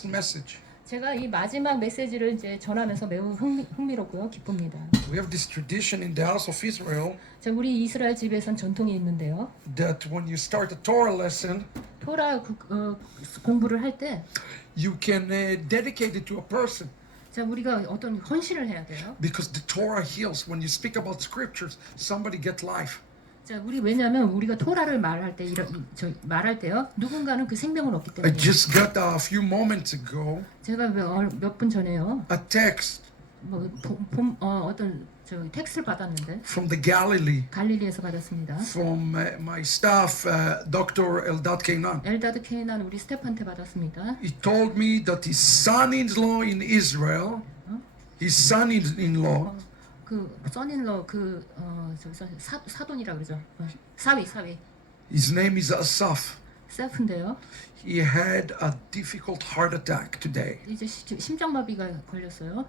last message. 제가 이 마지막 메시지를 이제 전하면서 매우 흥미롭고요, 기쁩니다. We have this tradition in the house of Israel 자, 우리 이스라엘 집에선 전통이 있는데요. that when you start a Torah lesson, 토라 공부를 할 때, you can dedicate it to a person 자, 우리가 어떤 헌신을 해야 돼요. because the Torah heals. When you speak about scriptures, somebody get life. 자, 왜냐하면 우리가 토라를 말할 때 말할 때요, 누군가는 그 생명을 얻기 I 때문에. just got a few moments ago 제가 몇 분 전에요, a text 어떤 텍스트를 받았는데 from the Galilee 갈릴리에서 받았습니다. from my staff, Dr. Eldad Keinan. 엘다드 케이난 우리 스태프한테 받았습니다. He told me that his son-in-law in Israel, his son-in-law, 그 써닌러 사돈이라 그러죠. 사위 his name is Asaf. 세프인데요. He had a difficult heart attack today. 이제 심장마비가 걸렸어요.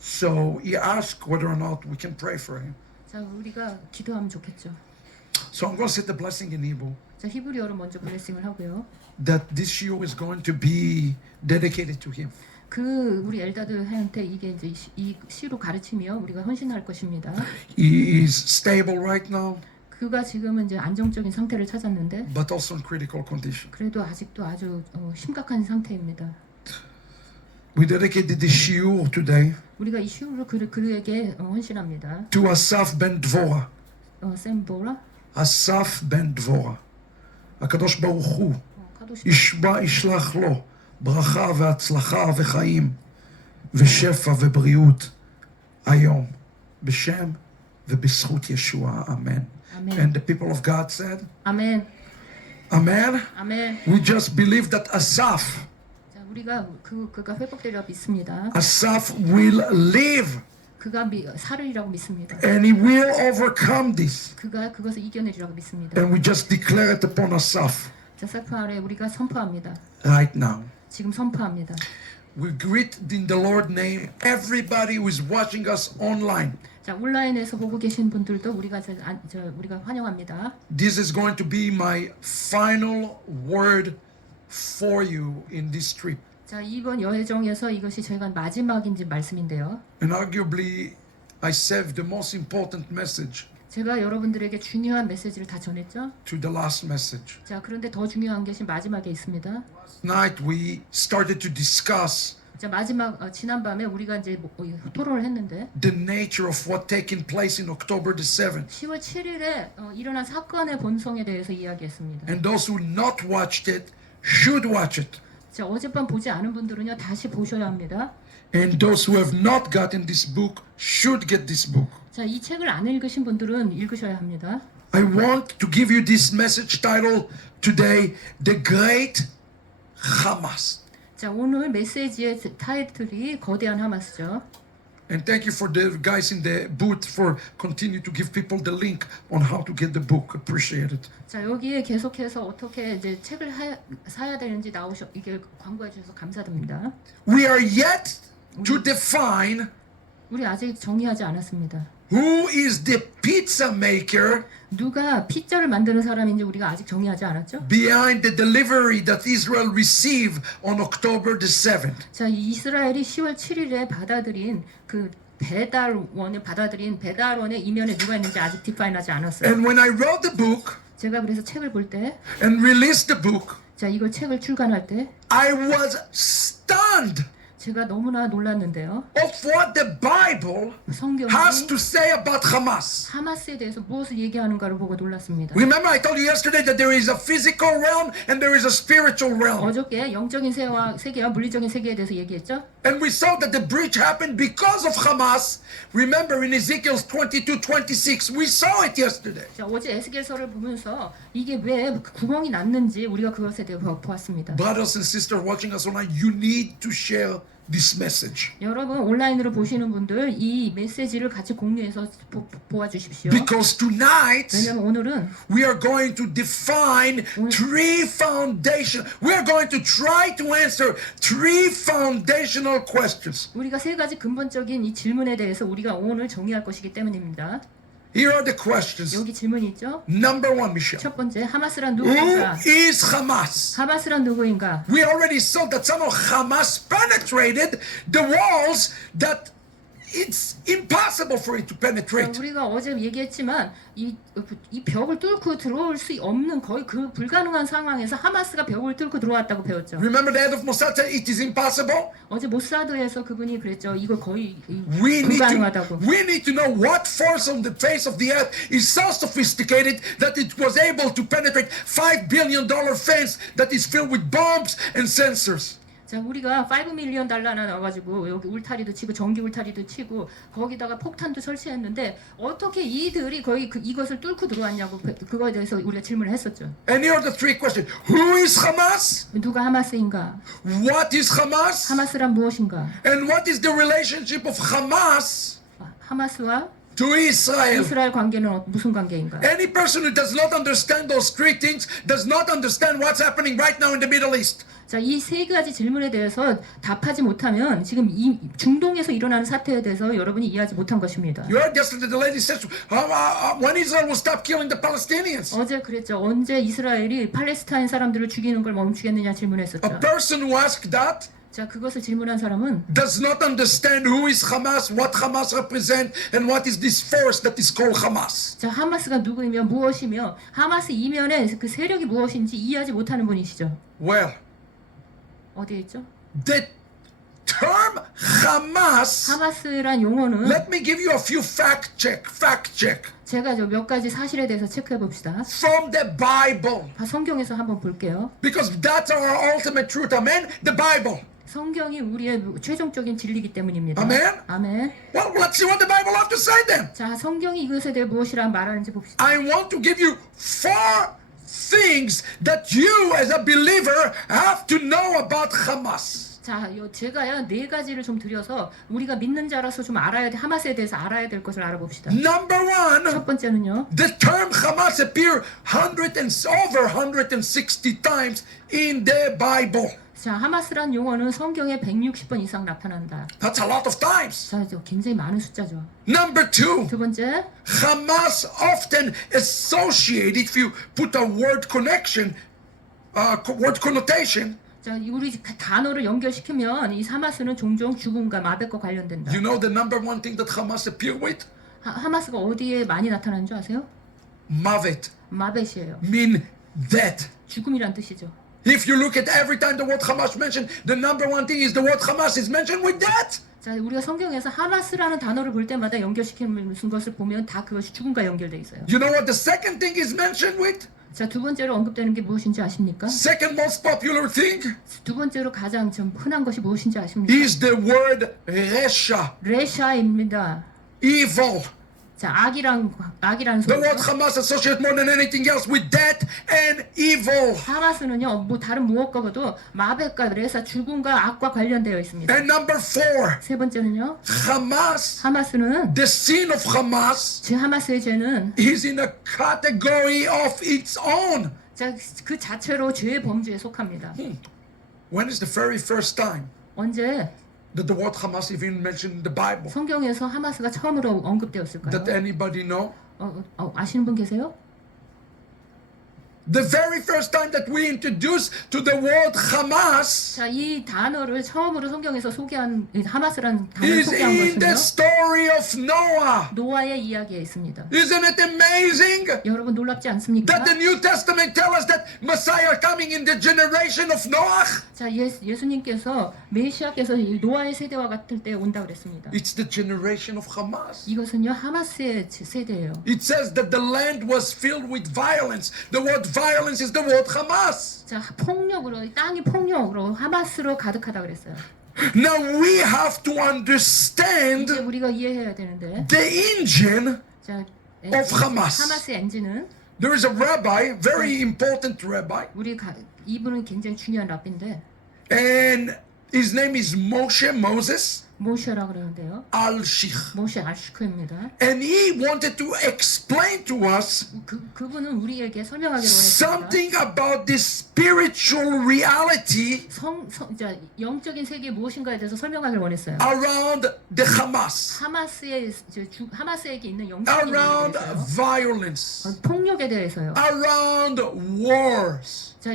So he asked whether or not we can pray for him. 자, 우리가 기도하면 좋겠죠. So I'm going to say the blessing in Hebrew 자, 히브리어로 먼저 블레싱을 하고요. that this shiur is going to be dedicated to him. 우리 엘다드한테 이게 이제 이 시로 가르치며 우리가 헌신할 것입니다. He is stable right now, 그가 지금은 이제 안정적인 상태를 찾았는데 but also in critical condition. 그래도 아직도 아주 심각한 상태입니다. We dedicated the shiur today 우리가 이 시를 그에게 헌신합니다. to Asaf ben Dvorah. 샘보라 Asaf ben Dvorah. הקדוש ברוך הוא 카도시 ישלח לו ברכה והצלחה וחיים ושפע ובריאות היום בשם ובזכות ישוע. Amen. 아멘. And the people of God said, 아멘. Amen. 아멘. We just believe that Asaf, 자, 우리가 그가 회복되리라 믿습니다. Asaf will live 그가 살으리라고 믿습니다. and he will overcome this. 그가 그것을 이겨내리라고 믿습니다. And we just declare it upon Asaf 자, 세프 아래 우리가 선포합니다. right now. 지금 선포합니다. We greet in the Lord's name everybody who is watching us online. 자, 온라인에서 보고 계신 분들도 우리가 우리가 환영합니다. This is going to be my final word for you in this trip. 자, 이번 여정에서 이것이 제가 마지막인지 말씀인데요. And arguably, I saved the most important message 제가 여러분들에게 중요한 메시지를 다 전했죠. to the last message. 자, 그런데 더 중요한 것이 마지막에 있습니다. Last night we started to discuss 자, 지난밤에 우리가 이제 토론을 했는데 the nature of what taken place in October the 7th. 10월 7일에 일어난 사건의 본성에 대해서 이야기했습니다. And those who not watched it should watch it. 자, 어젯밤 보지 않은 분들은요, 다시 보셔야 합니다. And those who have not gotten this book should get this book. 자, 이 책을 안 읽으신 분들은 읽으셔야 합니다. I want to give you this message title today, The Great Hamas. 자, 오늘 메시지의 타이틀이 거대한 하마스죠. And thank you for the guys in the booth for continue to give people the link on how to get the book. Appreciate it. 자, 여기에 계속해서 어떻게 이제 책을 사야 되는지 이게 광고해 주셔서 감사드립니다. We are yet to define 우리 아직 정리하지 않았습니다. who is the pizza maker 누가 피자를 만드는 사람인지 우리가 아직 정리하지 않았죠? behind the delivery that Israel received on October the 7th. 자, 이스라엘이 10월 7일에 받아들인 배달원의 이면에 누가 있는지 아직 디파인하지 않았어요. And when I wrote the book 제가 그래서 책을 볼 때, and released the book, 자, 이걸 책을 출간할 때 I was stunned 제가 너무나 놀랐는데요. of what the Bible 성경이 has to say about Hamas. 하마스에 대해서 무엇을 얘기하는가를 보고 놀랐습니다. Remember I told you yesterday that there is a physical realm and there is a spiritual realm. 어저께 영적인 세계와 물리적인 세계에 대해서 얘기했죠. And we saw that the breach happened because of Hamas. Remember in Ezekiel 22:26, we saw it yesterday. 자, 어제 에스겔서를 보면서 이게 왜 구멍이 났는지 우리가 그것에 대해 보았습니다. Brothers and sisters watching us online, you need to share this message. 여러분 온라인으로 보시는 분들 이 메시지를 같이 공유해서 보아주십시오. Because tonight 왜냐하면 오늘은 we are going to define three foundation. We are going to try to answer three foundational questions. 우리가 세 가지 근본적인 이 질문에 대해서 우리가 오늘 정리할 것이기 때문입니다. Here are the questions. 여기 질문이 있죠. Number one, Michelle. 첫 번째, 하마스란 Who 누구인가? is Hamas? 하마스란 누구인가? We already saw that somehow Hamas penetrated the walls that it's impossible for it to penetrate. 우리가 어제 얘기했지만 이 벽을 뚫고 들어올 수 없는 거의 그 불가능한 상황에서 하마스가 벽을 뚫고 들어왔다고 배웠죠. Remember the head of Mossad said it is impossible? 어제 모사드에서 그분이 그랬죠. 이거 거의 We 불가능하다고. need to know what force on the face of the earth is so sophisticated that it was able to penetrate $5 billion fence that is filled with bombs and sensors. 자, 우리가 5 밀리언 달러나 넣어가지고 여기 울타리도 치고 전기 울타리도 치고 거기다가 폭탄도 설치했는데 어떻게 이들이 거의 이것을 뚫고 들어왔냐고 그거에 대해서 우리가 질문을 했었죠. And here are the three questions. Who is Hamas? 누가 하마스인가? What is Hamas? 하마스란 무엇인가? And what is the relationship of Hamas 하마스와 to Israel? 이스라엘 관계는 무슨 관계인가? Any person who does not understand those three things does not understand what's happening right now in the Middle East. 자, 이 세 가지 질문에 대해서 답하지 못하면 지금 이 중동에서 일어나는 사태에 대해서 여러분이 이해하지 못한 것입니다. You heard yesterday the lady said, when Israel will stop killing the Palestinians? 어제 그랬죠. 언제 이스라엘이 팔레스타인 사람들을 죽이는 걸 멈추겠느냐 질문했었죠. A person who asked that 자, 그것을 질문한 사람은 does not understand who is Hamas, what Hamas represents, and what is this force that is called Hamas. 자, 하마스가 누구이며 무엇이며 하마스 이면에 그 세력이 무엇인지 이해하지 못하는 분이시죠. Well, 어디에 있죠? the term Hamas, 하마스란 용어는 let me give you a few fact check 제가 몇 가지 사실에 대해서 체크해 봅시다. from the Bible, 성경에서 한번 볼게요. because that's our ultimate truth. Amen. The Bible. 성경이 우리의 최종적인 진리이기 때문입니다. 아멘. 아멘. Well, let's see what the Bible has to say then. 자, 성경이 이것에 대해 무엇이라 말하는지 봅시다. I want to give you 4 things that you as a believer have to know about Hamas. 자, 제가요 4가지를 좀 드려서 우리가 믿는 자라서 좀 알아야 돼. 하마스에 대해서 알아야 될 것을 알아봅시다. Number 1, 첫 번째는요. the term Hamas appear over 160 times in the Bible. 자, 하마스란 용어는 성경에 160번 이상 나타난다. That's a lot of times. 자, 굉장히 많은 숫자죠. Number 2, 두 번째, Hamas often associated, if you put a word connotation, 자, 우리 단어를 연결시키면 이 하마스는 종종 죽음과 마백과 관련된다. you know the number 1 thing that Hamas appear with? 하마스가 어디에 많이 나타나는 줄 아세요? Mavet, 마벳이에요. mean death. 죽음이란 뜻이죠. If you look at every time the word Hamas mentioned, the number 1 thing is the word Hamas is mentioned with death. 자, 우리가 성경에서 하마스라는 단어를 볼 때마다 연결시키는 것을 보면 다 그것이 죽음과 연결돼 있어요. You know what the second thing is mentioned with? 자, 두 번째로 언급되는 게 무엇인지 아십니까? Second most popular thing 두 번째로 가장 좀 흔한 것이 무엇인지 아십니까? is the word Resha, 레샤입니다. evil. 자, 악이라는 The word 소리죠. Hamas associates more than anything else with death and evil. 하마스는요, 뭐 다른 무엇과도 마벳과 레사, 죽음과 악과 관련되어 있습니다. And number 4, 세 번째는요, Hamas, 하마스는 the sin of Hamas 제 하마스의 죄는 is in a category of its own. 자, 그 자체로 죄의 범주에 속합니다. When is the very first time 언제 that the word Hamas even mentioned in the Bible? 성경에서 하마스가 처음으로 언급되었을까요? That anybody know? 아시는 분 계세요? The very first time that we introduced to the word Hamas 자, 이 단어를 처음으로 성경에서 소개한 이 하마스라는 단어를 is 소개한 in the 것은요. story of Noah. 노아의 이야기에 있습니다. Isn't it amazing 여러분 놀랍지 않습니까? that the New Testament tells us that Messiah coming in the generation of Noah? 자, 예수님께서 메시아께서 이 노아의 세대와 같을 때 온다 그랬습니다. It's the generation of Hamas. 이것은요 하마스의 세대예요. It says that the land was filled with violence. The word violence is the word Hamas. 자, 폭력으로 땅이 폭력으로 하마스로 가득하다 그랬어요. Now we have to 이제 understand 우리가 이해해야 되는데, the engine 자, of Hamas. 하마스의 엔진은 There is a rabbi, very important rabbi, 이분은 굉장히 중요한 랍비인데, and his name is Moses. 모셰라 그러는데요. al-Shikh. 모셰 알시크입니다. And he wanted to explain to us 그분은 우리에게 설명하기로 원했습니다. something about this spiritual reality 자, 영적인 세계 무엇인가에 대해서 설명하기를 원했어요. around the Hamas, 하마스에게 있는 영적인 around 세계에 대해서요. violence, 폭력에 대해서요. around wars. 자,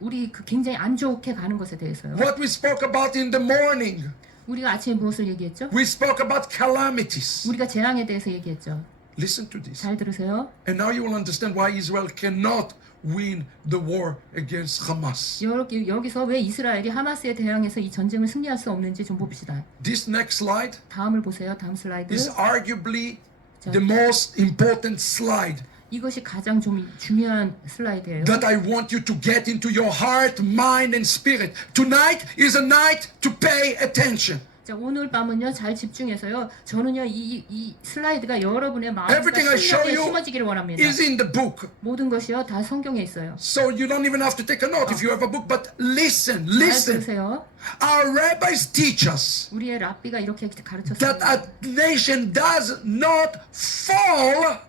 우리 굉장히 안 좋게 가는 것에 대해서요. What we spoke about in the morning, 우리가 아침에 무엇을 얘기했죠? we spoke about calamities. 우리가 재앙에 대해서 얘기했죠. Listen to this. 잘 들으세요. And now you will understand why Israel cannot win the war against Hamas. 여기서 왜 이스라엘이 하마스에 대항해서 이 전쟁을 승리할 수 없는지 좀 봅시다. This next slide 다음을 보세요. 다음 슬라이드. is arguably 자, the most important slide 이것이 가장 좀 중요한 슬라이드예요. that I want you to get into your heart, mind, and spirit. Tonight is a night to pay attention. 자, 오늘 밤은요 잘 집중해서요. 저는요 이 슬라이드가 여러분의 마음과 Everything I show 심령에 you 심어지기를 원합니다. is in the book. 모든 것이요 다 성경에 있어요. So you don't even have to take a note if you have a book, but listen, 잘 listen. 들으세요. Our rabbis teach us 우리의 랍비가 이렇게 that 가르쳤습니다. a nation does not fall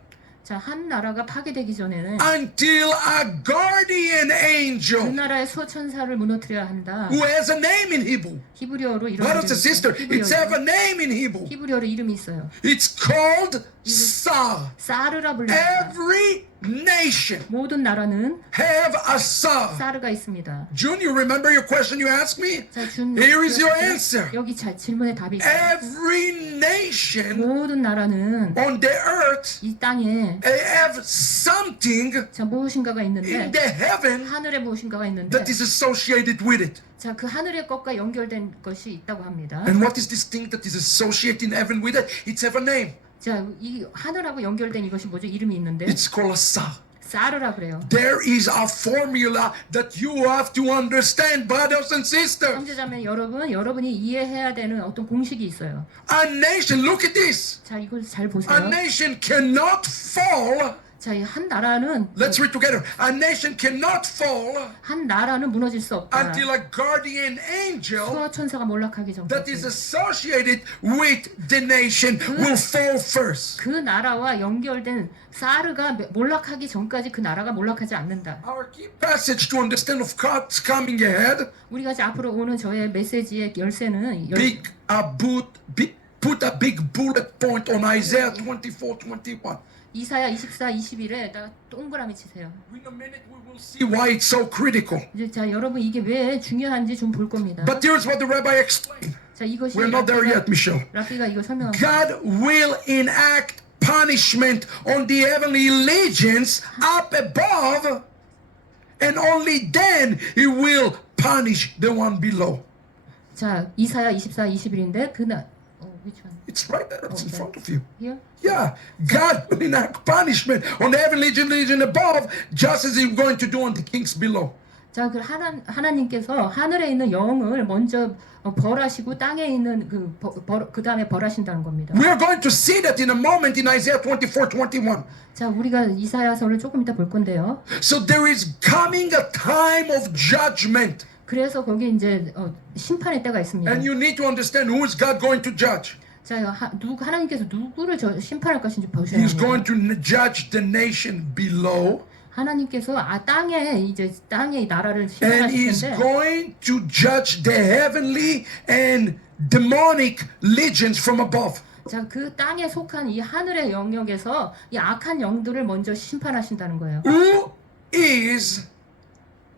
자, 한 나라가 파괴되기 전에는 until a guardian 그 angel 나라의 수호천사를 무너뜨려야 한다. who has a name in Hebrew. 히브리어로 이런 Brothers and sisters, it's have a name in Hebrew. 히브리어로 이름이 있어요. It's called Sar. 사르라 불립니다. Every nation 모든 나라는 have a Sar. 사르가 있습니다. June, you remember your question you asked me? 자, 준 Here is your answer. 여기 질문의 답이 있어요. Every nation 모든 나라는 on the earth 이 땅에 have something 자 무엇인가가 in 있는데 the heaven 하늘에 무엇인가가 있는데 that is associated with it. 자 그 하늘의 것과 연결된 것이 있다고 합니다. And what is this thing that is associated in heaven with it? It's have a name. 자 이 하늘하고 연결된 이것이 뭐죠? 이름이 있는데 It's called a Sar. 사르라 그래요. There is a formula that you have to understand, brothers and sisters. 형제자매 여러분이 이해해야 되는 어떤 공식이 있어요. A nation, look at this. 자 이걸 잘 A 보세요. nation cannot fall. 자 이 한 나라는 Let's read together. A nation cannot fall 한 나라는 무너질 수 없다. until a guardian angel 수호 천사가 몰락하기 that is 전까지 associated with the nation will fall first. 그 나라와 연결된 사르가 몰락하기 전까지 그 나라가 몰락하지 않는다. Our key passage to understand of God's coming ahead, 우리가 이제 앞으로 오는 저의 메시지의 열쇠는 put a big bullet point on Isaiah 24:21. 이사야 24, 21에다가 동그라미 치세요. In a minute we will see why it's so critical. 이제 자 여러분 이게 왜 중요한지 좀 볼 겁니다. But here's what the rabbi explained. 자 이것이 We're not there yet, Michelle. 랍비가 이거 설명합니다. God will enact punishment on the heavenly legions up above, and only then He will punish the one below. 자 이사야 24, 21인데 which one? It's right there. It's in Okay. front of you. Here? Yeah, God will enact punishment on the heavenly legion above, just as He's going to do on the kings below. 자, 그 하나님께서 하늘에 있는 영을 먼저 벌하시고 땅에 있는 그 다음에 벌하신다는 겁니다. We are going to see that in a moment in Isaiah 24:21. 자, 우리가 이사야서를 조금 이따 볼 건데요. So there is coming a time of judgment, 그래서 거기 이제 심판의 때가 있습니다. and you need to understand who is God going to judge. 자, 하나님께서 누구를 심판할 것인지 보셔야 He's 합니다. going to judge the nation below, 하나님께서 땅의 나라를 and He's 심판하실 텐데 going to judge the heavenly and demonic legions from above. 자, 그 땅에 속한 이 하늘의 영역에서 이 악한 영들을 먼저 심판하신다는 거예요. Who is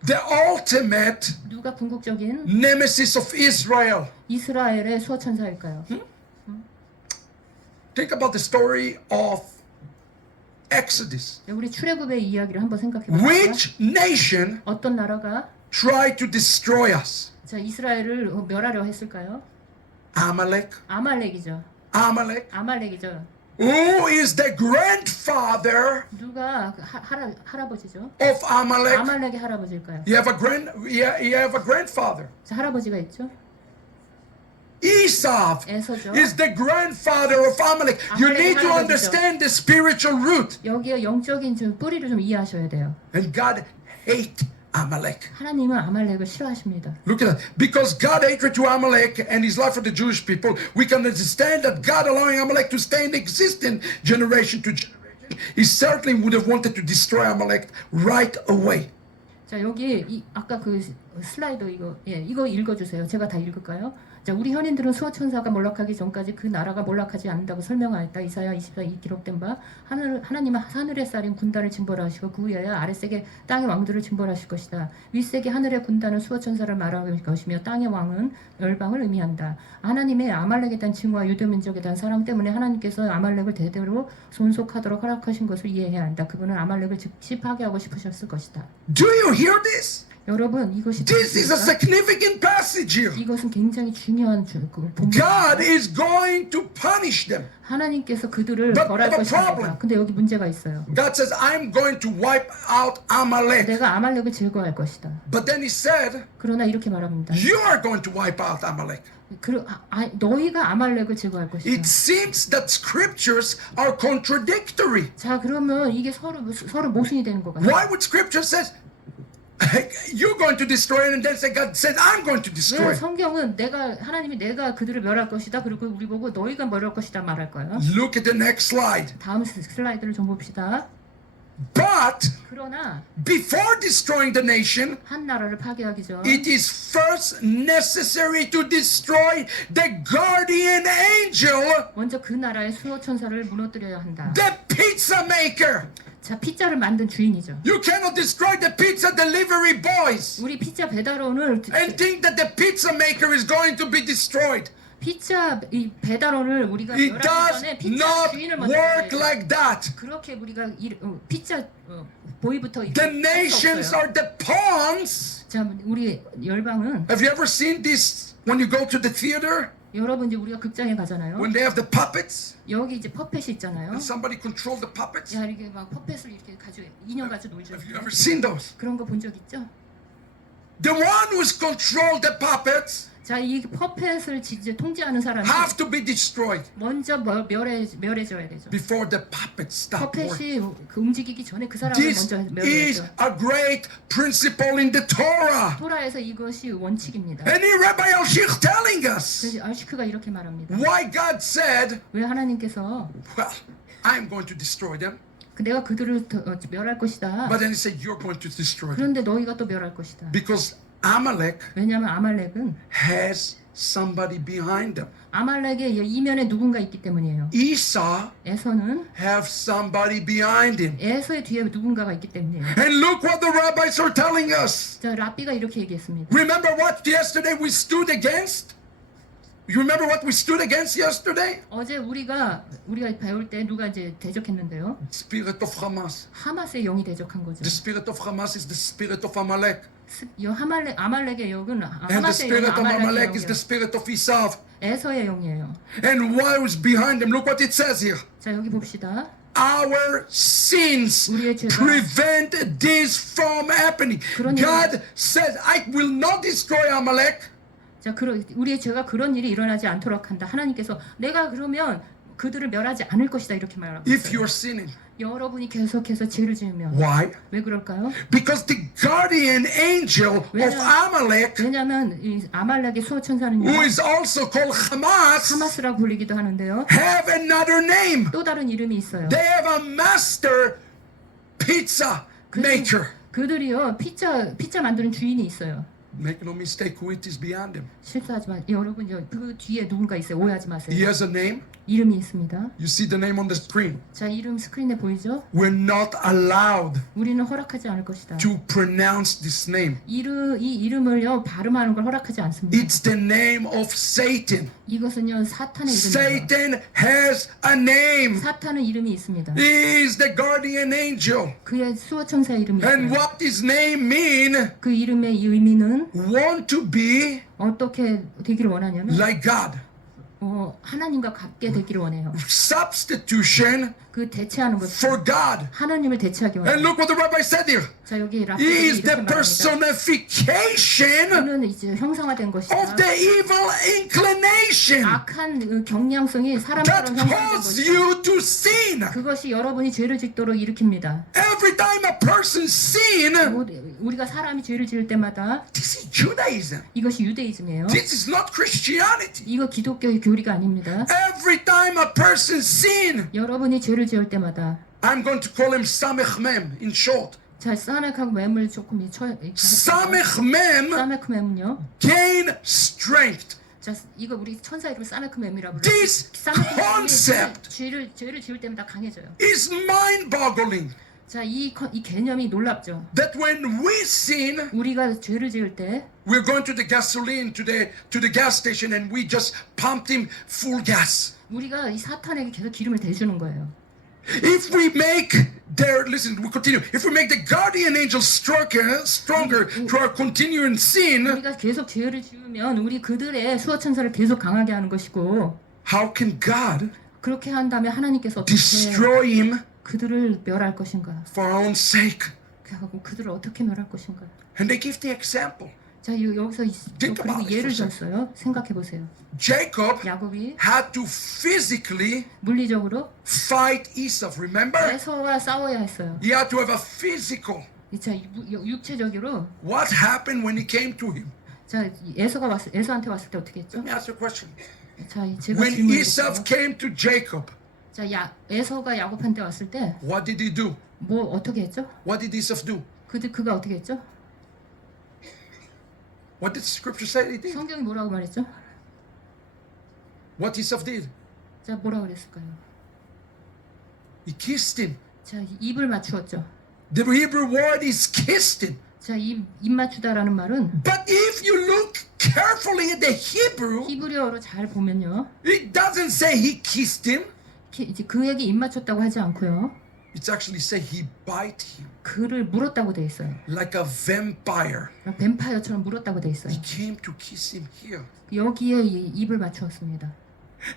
the ultimate 누가 궁극적인 nemesis of Israel? 이스라엘의 수호천사일까요? Think about the story of Exodus. 우리 출애굽의 이야기를 한번 생각해 볼까요? Which nation 어떤 나라가 tried to destroy us? 자 이스라엘을 멸하려 했을까요? Amalek. 아말렉이죠. Amalek. 아말렉이죠. Who is the grandfather 누가 할아버지죠? of Amalek? 아말렉의 할아버지일까요? You have a grandfather. 자, 할아버지가 있죠. Esau 에서죠. is the grandfather of Amalek. You need to understand the spiritual root. 여기에 영적인 좀 뿌리를 좀 이해하셔야 돼요. And God hates Amalek. 하나님은 아말렉을 싫어하십니다. Look at that. Because God hatred to Amalek and his love for the Jewish people, we can understand that God allowing Amalek to stay in existence generation to generation. He certainly would have wanted to destroy Amalek right away. 자 여기 아까 그 슬라이드 이거 읽어주세요. 제가 다 읽을까요? 자 우리 현인들은 수호천사가 몰락하기 전까지 그 나라가 몰락하지 않는다고 설명하였다. 이사야 24이 기록된 바 하나님은 하늘의 쌀인 군단을 징벌하시고 그 위에 아랫세계 땅의 왕들을 징벌하실 것이다. 윗세계 하늘의 군단은 수호천사를 말할 것이며 땅의 왕은 열방을 의미한다. 하나님의 아말렉에 대한 징후와 유대민족에 대한 사랑 때문에 하나님께서 아말렉을 대대로 존속하도록 허락하신 것을 이해해야 한다. 그분은 아말렉을 즉시 파괴하고 싶으셨을 것이다. Do you hear this? 여러분 이것이 This is a significant passage here. 이것은 굉장히 중요한 본문입니다. God is going to punish them. 하나님께서 그들을 But 벌할 the 것입니다. problem- 근데 여기 문제가 있어요. God says, I'm going to wipe out Amalek. 내가 아말렉을 제거할 것이다. But then he said, 그러나 이렇게 말합니다. you are going to wipe out Amalek. 너희가 아말렉을 제거할 것이다. It seems that scriptures are contradictory. 자 그러면 이게 서로 모순이 되는 것 같아요. Why would scripture says, you're going to destroy it, and then say God said, I'm going to 왜 destroy it? 성경은 하나님이 내가 그들을 멸할 것이다. 그리고 우리 보고 너희가 멸할 것이다 말할까요? Look at the next slide. 다음 슬라이드를 좀 봅시다. But 그러나 before destroying the nation, 한 나라를 파괴하기 전 it is first necessary to destroy the guardian angel, 먼저 그 나라의 수호천사를 무너뜨려야 한다. the pizza maker. 자 피자를 만든 주인이죠. You cannot destroy the pizza delivery boys 우리 피자 배달원을 and think that the pizza maker is going to be destroyed. 피자 이 배달원을 우리가 It 멸하기 does 전에 피자 not 주인을 먼저 work 잡아야죠. like that. 그렇게 우리가 피자 보이부터 The nations are the pawns. 자 우리 열방은 Have you ever seen this when you go to the theater? 여러분 이제 우리가 극장에 가잖아요. When they have the puppets 여기 이제 퍼펫이 있잖아요. and somebody control the puppets? 야 이렇게 막 퍼펫을 이렇게 가지고 인형 가지고 놀죠. Have you ever seen those? 그런 거 본 적 있죠? The one who's controlled the puppets 자 이 퍼펫을 이제 통제하는 사람이 have to be destroyed 먼저 멸해져야 되죠. before the puppets stop working. 퍼펫이 그 움직이기 전에 그 사람을 This 먼저 is 멸해야죠. a great principle in the Torah. 토라에서 이것이 원칙입니다. And here Rabbi Alshich telling us 그래서 알시크가 이렇게 말합니다. why God said, 왜 하나님께서 well, I'm going to destroy them. 내가 그들을 멸할 것이다. But then he said, you're going to destroy them. 그런데 너희가 또 멸할 것이다. Because Amalek 왜냐하면 아말렉은 has somebody behind them. 아말렉의 이면에 누군가 있기 때문이에요. Esau 에서는 have somebody behind him. 에서의 뒤에 누군가가 있기 때문이에요. And look what the rabbis are telling us. 자 랍비가 이렇게 얘기했습니다. Remember what yesterday we stood against? You remember what we stood against yesterday? 어제 우리가 배울 때 누가 이제 대적했는데요. Spirit of Hamas. 하마스의 영이 대적한 거죠. The spirit of Hamas is the spirit of Amalek. 아말렉의 영은 And the 하마스의 spirit of 영은 Amalek 아말렉의 is the 영이에요. spirit of Esau. 에서의 영이에요. And what was behind them? Look what it says here. 자 여기 봅시다. Our sins 우리의 죄가 prevent this from happening. 그런 God said, I will not destroy Amalek. 자 우리의 죄가 그런 일이 일어나지 않도록 한다. 하나님께서 내가 그러면 그들을 멸하지 않을 것이다 이렇게 말하고 If 있어요. you're sinning. 여러분이 계속해서 죄를 지으면 Why? 왜 그럴까요? Because the guardian angel of Amalek, 왜냐하면 이 아말렉의 수호천사는요 who is also called Hamas, 하마스라고 불리기도 하는데요. have another name. 또 다른 이름이 있어요. They have a master pizza maker. 그들이요 피자 만드는 주인이 있어요. Make no mistake, who it is behind him. 실수하지 마. 여러분요 그 뒤에 누군가 있어요. 오해하지 마세요. He has a name. 이름이 있습니다. You see the name on the screen. 자 이름 스크린에 보이죠? We're not allowed 우리는 허락하지 않을 것이다. to pronounce this name. 이 이름을요 발음하는 걸 허락하지 않습니다. It's the name of Satan. 이것은요 사탄의 이름이에요. Satan has a name. 사탄은 이름이 있습니다. He is the guardian angel. 그의 수호천사 이름이 And 있어요. what his name mean? 그 이름의 의미는 Want to be 어떻게 되기를 원하냐면 like God. 하나님과 같게 되기를 원해요. Substitution 그 대체하는 것, for God. 하나님을 대체하기 And 원합니다. look what the rabbi said here. 자 여기 He 라프들이 is 이렇게 the 말합니다. personification 그는 이제 형상화된 것이다. of the evil inclination 악한 그 경향성이 that 사람처럼 형성된 causes 것이다. you to sin. 그것이 여러분이 죄를 짓도록 일으킵니다. Every time a person sin, 우리가 사람이 죄를 지을 때마다 this is Judaism. 이것이 유대이즘이에요. This is not Christianity. 이거 기독교의 교리가 아닙니다. Every time a person sin, 여러분이 죄를 지을 때마다 I'm going to call him Samech Mem in short. 자 사맥하고 맴을 조금 Samech Mem 사메크 맴은요. gain strength. 자 이거 우리 천사 이름 사메크 맴이라고 This concept 죄를 지을 때마다 강해져요. is mind-boggling. 자 이 개념이 놀랍죠. That when we sin, 우리가 죄를 지을 때 we're going to the gasoline to the gas station and we just pumped him full gas. 우리가 이 사탄에게 계속 기름을 대주는 거예요. If we make listen, we continue. If we make the guardian angel stronger through our continuing sin, 우리가 계속 죄를 지으면 우리 그들의 수호 천사를 계속 강하게 하는 것이고 how can God 그렇게 한다면 하나님께서 어떻게 destroy him 그들을 멸할 것인가? for our own sake? 하고 그들을 어떻게 멸할 것인가? And they give the example. 자 여기서 Think 그리고 about it 예를 for a 줬어요. 생각해 보세요. Jacob 야곱이 had to physically 물리적으로 fight Esau. Remember? 에서와 싸워야 했어요. He had to have a physical. 자 육체적으로 What happened when he came to him? 자 에서한테 왔을 때 어떻게 했죠? Let me ask you a question. 자 제가 When 질문해 Esau 볼게요. came to Jacob, 자 에서가 야곱한테 왔을 때 what did he do? 뭐 어떻게 했죠? What did Esau do? 그가 어떻게 했죠? What did Scripture say he did? 성경이 뭐라고 말했죠? What Esau did? 자 뭐라고 그랬을까요? He kissed him. 자 입을 맞추었죠. The Hebrew word is kissed him. 자 입 맞추다라는 말은 But if you look carefully at the Hebrew, 히브리어로 잘 보면요. it doesn't say he kissed him. 이제 그에게 입 맞췄다고 하지 않고요. It's actually say he bite him 그를 물었다고 돼 있어요. like a vampire. 뱀파이어처럼 물었다고 돼 있어요. He came to kiss him here 여기에 이 입을 맞추었습니다.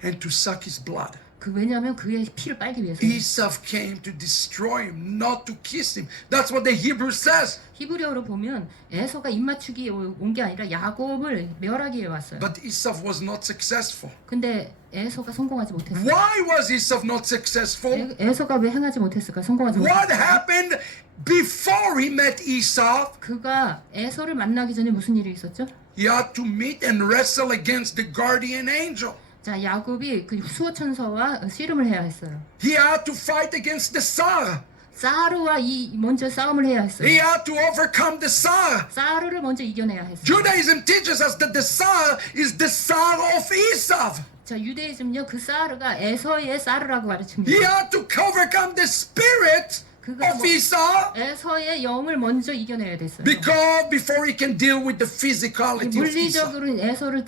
and to suck his blood. 왜냐하면 그의 피를 빨기 위해서. Esau came to destroy him, not to kiss him. That's what the Hebrew says. 히브리어로 보면 에서가 입 맞추기에 온 게 아니라 야곱을 멸하기 위해 왔어요. But Esau was not successful. 근데 에서가 성공하지 못했어요. Why was Esau not successful? 에서가 왜 행하지 못했을까? 성공하지 What 못했을까? happened before he met Esau? 그가 에서를 만나기 전에 무슨 일이 있었죠? He had to meet and wrestle against the guardian angel. 자, 야곱이 그 수호천사와 씨름을 해야 했어요. He had to fight against the Tsar. 사르와 먼저 싸움을 해야 했어요. He had to overcome the Tsar. 사르를 먼저 이겨내야 했어요. Judaism teaches us that the Tsar is the Tsar of Esau. 자, 유대이즘요 그 사르가 에서의 사르라고 He 가르칩니다. had to overcome the spirit 그가 of Esau 에서의 영을 먼저 이겨내야 됐어요. because before he can deal with the physicality of Esau. 물리적으로 에서를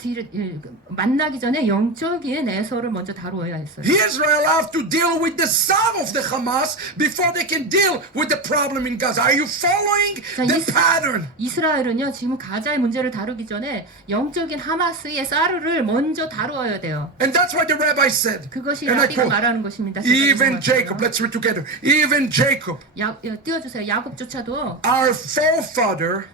만나기 전에 영적인 에서를 먼저 다루어야 했어요. Israel have to deal with the son of the Hamas before they can deal with the problem in Gaza. Are you following the pattern? 이스라엘은요 지금 가자의 문제를 다루기 전에 영적인 하마스의 사르를 먼저 다루어야 돼요. And that's why the rabbi said, 그것이 and I 라비가 quote, 말하는 것입니다. even Jacob, let's read together, even Jacob, 띄워주세요. 야곱조차도 our forefather,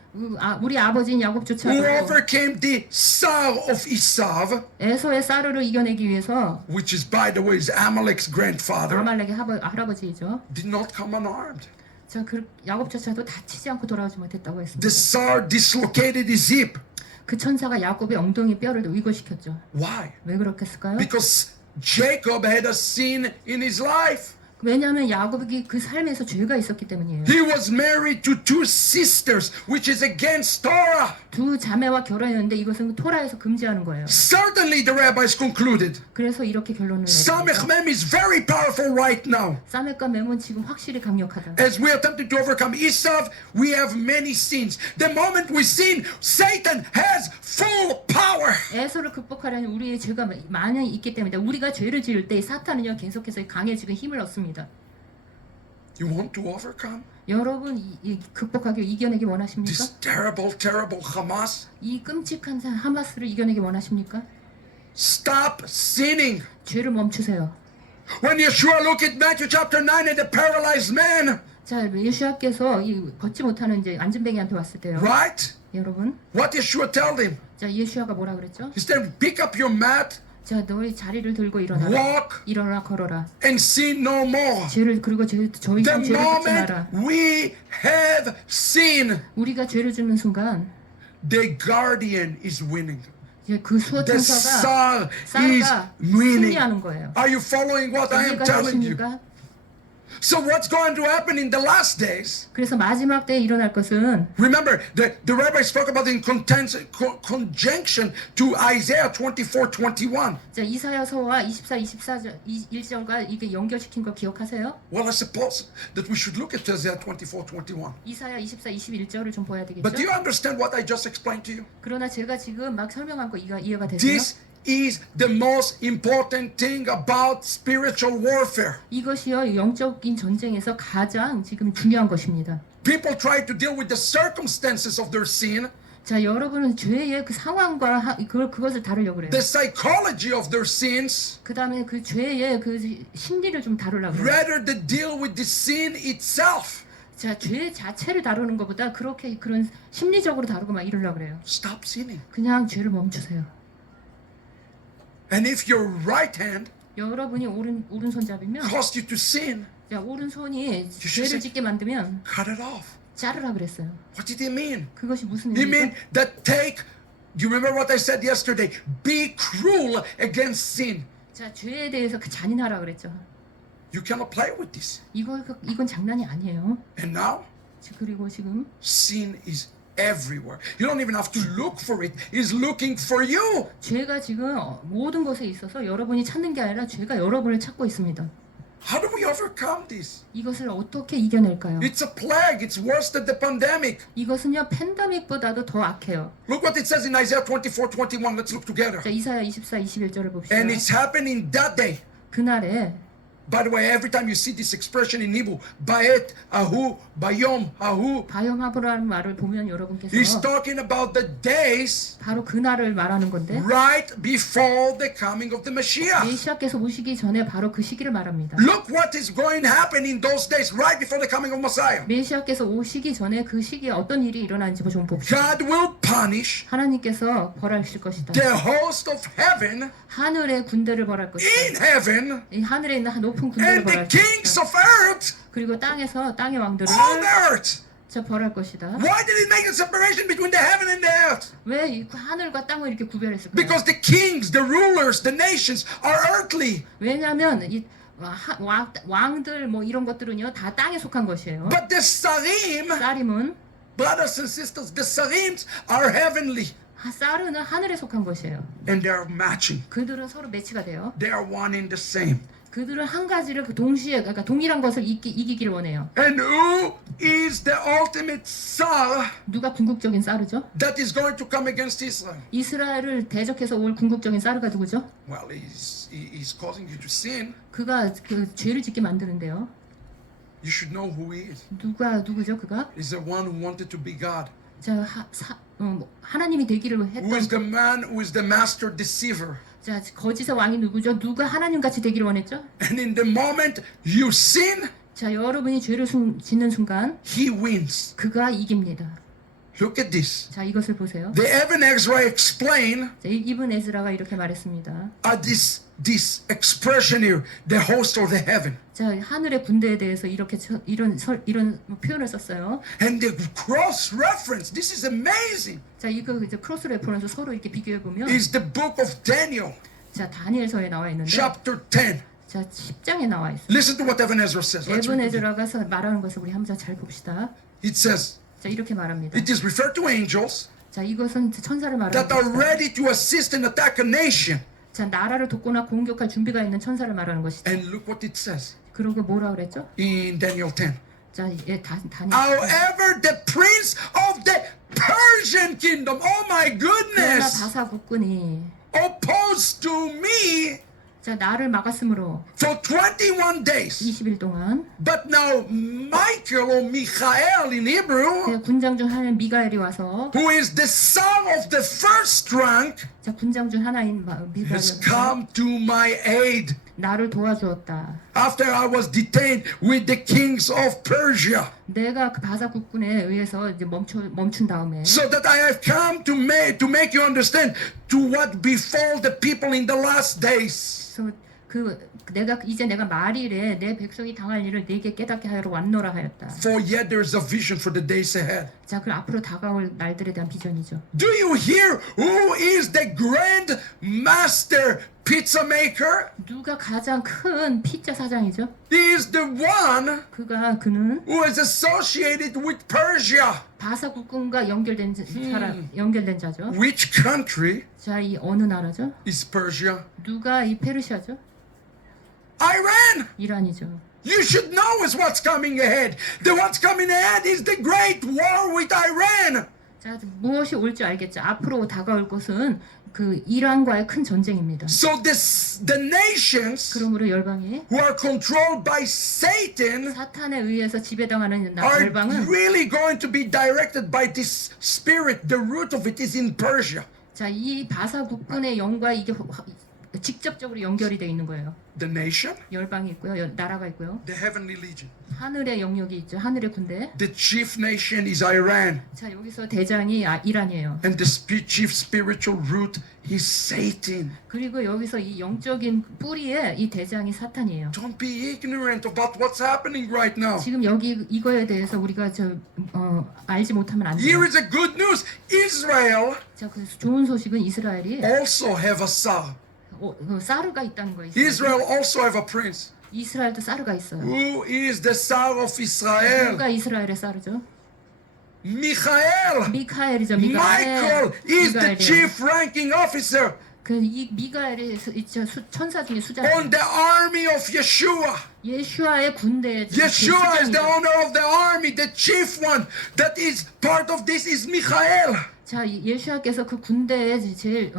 우리 아버지인 야곱조차도 who overcame the Tsar of Esau, 에서의 사르를 이겨내기 위해서 which is, by the way, is Amalek's grandfather, 아말렉의 할아버지이죠. did not come unarmed. 자, 야곱조차도 다치지 않고 돌아오지 못했다고 했습니다. The Tsar dislocated his hip. 그 천사가 야곱의 엉덩이 뼈를 위고시켰죠. Why? 왜 그렇겠을까요? Because Jacob had a sin in his life. 왜냐하면 야곱이 그 삶에서 죄가 있었기 때문이에요. He was married to two sisters, which is against Torah. 두 자매와 결혼했는데 이것은 토라에서 금지하는 거예요. Certainly, the rabbis concluded. 그래서 이렇게 결론을 Samech 내립니다. Mem is very powerful right now. 사맥과 멤은 지금 확실히 강력하다. As we attempted to overcome Esau, we have many sins. The moment we sin, Satan has full power. 에서를 극복하려는 우리의 죄가 많이 있기 때문에 우리가 죄를 지을 때 사탄은요 계속해서 강해지고 힘을 얻습니다. You want to overcome 여러분 극복하기 이겨내기 원하십니까? this terrible Hamas? 이 끔찍한 하마스를 이겨내기 원하십니까? Stop sinning. 죄를 멈추세요. When Yeshua looked at Matthew chapter 9 at the paralyzed man, 자, 예수님께서 이 걷지 못하는 이제 안진뱅이한테 왔을 때요. right? 여러분, What Yeshua told him? 자, 예수가 뭐라 그랬죠? He said, pick up your mat, 자, 너희 자리를 들고 일어나라. walk, 일어나 걸어라. and sin no more. 죄를 그리고 저 The 이상 죄를 짓지 moment 마라. we have sin, 우리가 죄를 짓는 순간 the guardian is winning. 이제 그 The 수호천사가 Son is 쌀가 winning. 승리하는 거예요. Are you following what I am 이해가 telling you? 되십니까? So what's going to happen in the last days? 그래서 마지막 때에 일어날 것은 Remember, the rabbi spoke about in conjunction to Isaiah 24:21. 자, 이사야서와 1절과 이게 연결시킨 거 기억하세요? Well, I suppose that we should look at Isaiah 24:21. 이사야 21절을 좀 봐야 되겠죠? But do you understand what I just explained to you? 그러나 제가 지금 막 설명한 거 이해가 되세요? This is the most important thing about spiritual warfare. 이것이요 영적인 전쟁에서 가장 지금 중요한 것입니다. People try to deal with the circumstances of their sin, 자, 여러분은 죄의 그 상황과 그것을 다루려고 그래요. the psychology of their sins, 그 다음에 그 죄의 그 심리를 좀 다루려고 그래요. rather than deal with the sin itself. 자, 죄 자체를 다루는 것보다 그렇게 그런 심리적으로 다루고 막 이러려고 그래요. Stop sinning. 그냥 죄를 멈추세요. And if your right hand 여러분이 오른손잡이면 caused you to sin, 자, 오른손이 should 죄를 say- 짓게 만들면 cut it off. 자르라 그랬어요. What did he mean? 그것이 무슨 He meant 의미죠? that do you remember what I said yesterday? Be cruel against sin. 자, 죄에 대해서 그 잔인하라 그랬죠. You cannot play with this. 이건 장난이 아니에요. And now, 그리고 지금 sin is everywhere. You don't even have to look for it. It's looking for you. 죄가 지금 모든 것에 있어서 여러분이 찾는 게 아니라 죄가 여러분을 찾고 있습니다. How do we overcome this? 이것을 어떻게 이겨낼까요? It's a plague. It's worse than the pandemic. 이것은요 팬데믹보다도 더 악해요. Look what it says in Isaiah 24:21. Let's look together. 자, 이사야 21절을 봅시다. And it's happening that day. 그날에 By the way, every time you see this expression in Hebrew, Ba'et, Ahu, Bayom, Ahu, 바염하브라는 말을 보면 여러분께서 he's talking about the days 바로 그날을 말하는 건데 right before the coming of the Mashiach. 메시아께서 오시기 전에 바로 그 시기를 말합니다. Look what is going to happen in those days right before the coming of Messiah. 메시아께서 오시기 전에 그 시기에 어떤 일이 일어나는지 좀 봅시다. God will punish 하나님께서 벌하실 것이다. the host of heaven 하늘의 군대를 벌할 것이다. in heaven 이 하늘에 있는 높은 군대를 and the 벌할 kings 것이다. of earth 그리고 땅의 왕들을 on earth. 저 벌할 것이다. Why did it make a separation between the heaven and the earth? 왜 이 하늘과 땅을 이렇게 구별했을까요? Because the kings, the rulers, the nations are earthly. 왜냐하면 이 왕들 뭐 이런 것들은요 다 땅에 속한 것이에요. But the Sarim, 쌀임은 brothers and sisters, the Sarims are heavenly. 쌀은 하늘에 속한 것이에요. And they are matching. 그들은 서로 매치가 돼요. They are one in the same. 그들은 한 가지를 그 동시에 그러니까 동일한 것을 이기기를 원해요. And who is the ultimate Sar 누가 궁극적인 쌀이죠? that is going to come against Israel? 이스라엘을 대적해서 올 궁극적인 쌀가 누구죠? Well, he's causing you to sin. 그가 그 죄를 짓게 만드는데요. You should know who he is. 누구죠? 그가 He's the one who wanted to be God. 자 하나님이 되기를 Who is 했던 the man who is the master deceiver. 자 거짓의 왕이 누구죠? 누가 하나님 같이 되기를 원했죠? And in the moment you sin, 자 여러분이 죄를 짓는 순간 he wins. 그가 이깁니다. Look at this. 자 이것을 보세요. The Evan Ezra explain 자, 이분 에스라가 이렇게 말했습니다. this expression here, the host of the heaven. 자 하늘의 군대에 대해서 이렇게 이런 표현을 썼어요. And the cross reference, this is amazing, 자 이거 이제 크로스 레퍼런스 서로 이렇게 비교해 보면 is the book of Daniel, 자 다니엘서에 나와 있는데 chapter 10. 자 10장에 나와 있어요. Listen to what Evan Ezra says. Let's 에븐 read it. 에즈라가 말하는 것을 우리 한번 잘 봅시다. It says, 자 이렇게 말합니다. it is referred to angels 자 이것은 천사를 말하는 that are 것이다. ready to assist and attack a nation. 자 나라를 돕거나 공격할 준비가 있는 천사를 말하는 것이다. And look what it says 그리고 뭐라 그랬죠? in Daniel 10. 자 다니엘. However, the prince of the Persian kingdom, oh my 그러나 goodness, 바사 국군이 opposed to me, 자, 나를 막았으므로 for 21 days. 20일 동안 But now Michael or Michael in Hebrew, 그 군장 중 하나인 미가엘이 와서 who is the son of the first rank, 자, 군장 중 하나인 미가엘이 has 와서 come to my aid 나를 도와주었다. after I was detained with the kings of Persia, 내가 그 바사 국군에 의해서 이제 멈춘 다음에 so that I have come to make you understand to what befall the people in the last days. 그래서 내가 말일에 내 백성이 당할 일을 네게 깨닫게 하여러 왔노라 하였다. For yet there is a vision for the days ahead. 자, 그 앞으로 다가올 날들에 대한 비전이죠. Do you hear who is the grand master pizza maker? 누가 가장 큰 피자 사장이죠? He is the one 그는 who is associated with Persia. 바사 국군과 연결된 연결된 자죠. Which country 자, 이 어느 나라죠? is Persia? 누가 이 페르시아죠? Iran. 이란이죠. You should know is what's coming ahead. The what's coming ahead is the great war with Iran. 자, 무엇이 올지 알겠죠. 앞으로 다가올 것은 그 이란과의 큰 전쟁입니다. So the nations 그러므로 열방이 who are controlled by Satan 사탄에 의해서 지배당하는 are 열방은 really going to be directed by this spirit. The root of it is in Persia. 자, 이 바사 국군의 영과 이게 직접적으로 연결이 돼 있는 거예요. The nation, 열방이 있고요, 나라가 있고요, the heavenly legion. 하늘의 영역이 있죠, 하늘의 군대. The chief nation is Iran. 자, 여기서 대장이 이란이에요. And the chief spiritual root is Satan. 그리고 여기서 이 영적인 뿌리에 이 대장이 사탄이에요. Don't be ignorant about what's happening right now. 지금 여기 이거에 대해서 우리가 알지 못하면 안 돼요. Here is a good news. Israel 자, 그 좋은 소식은 이스라엘이 also have a Tsar. 사르가 있다는 거예요. Israel also have a prince. 이스라엘도 사르가 있어요. Who is the Tsar of Israel? 누가 이스라엘의 사르죠? Michael. 미카엘이죠. Michael is the 미가엘이에요. chief ranking officer 이 미가엘이 천사 중에 on 수장이에요. the army of Yeshua. 예슈아의 군대의 Yeshua is the 수장이죠. owner of the army. The chief one that is part of this is Michael. 자, 예수아께서 그 군대의 제일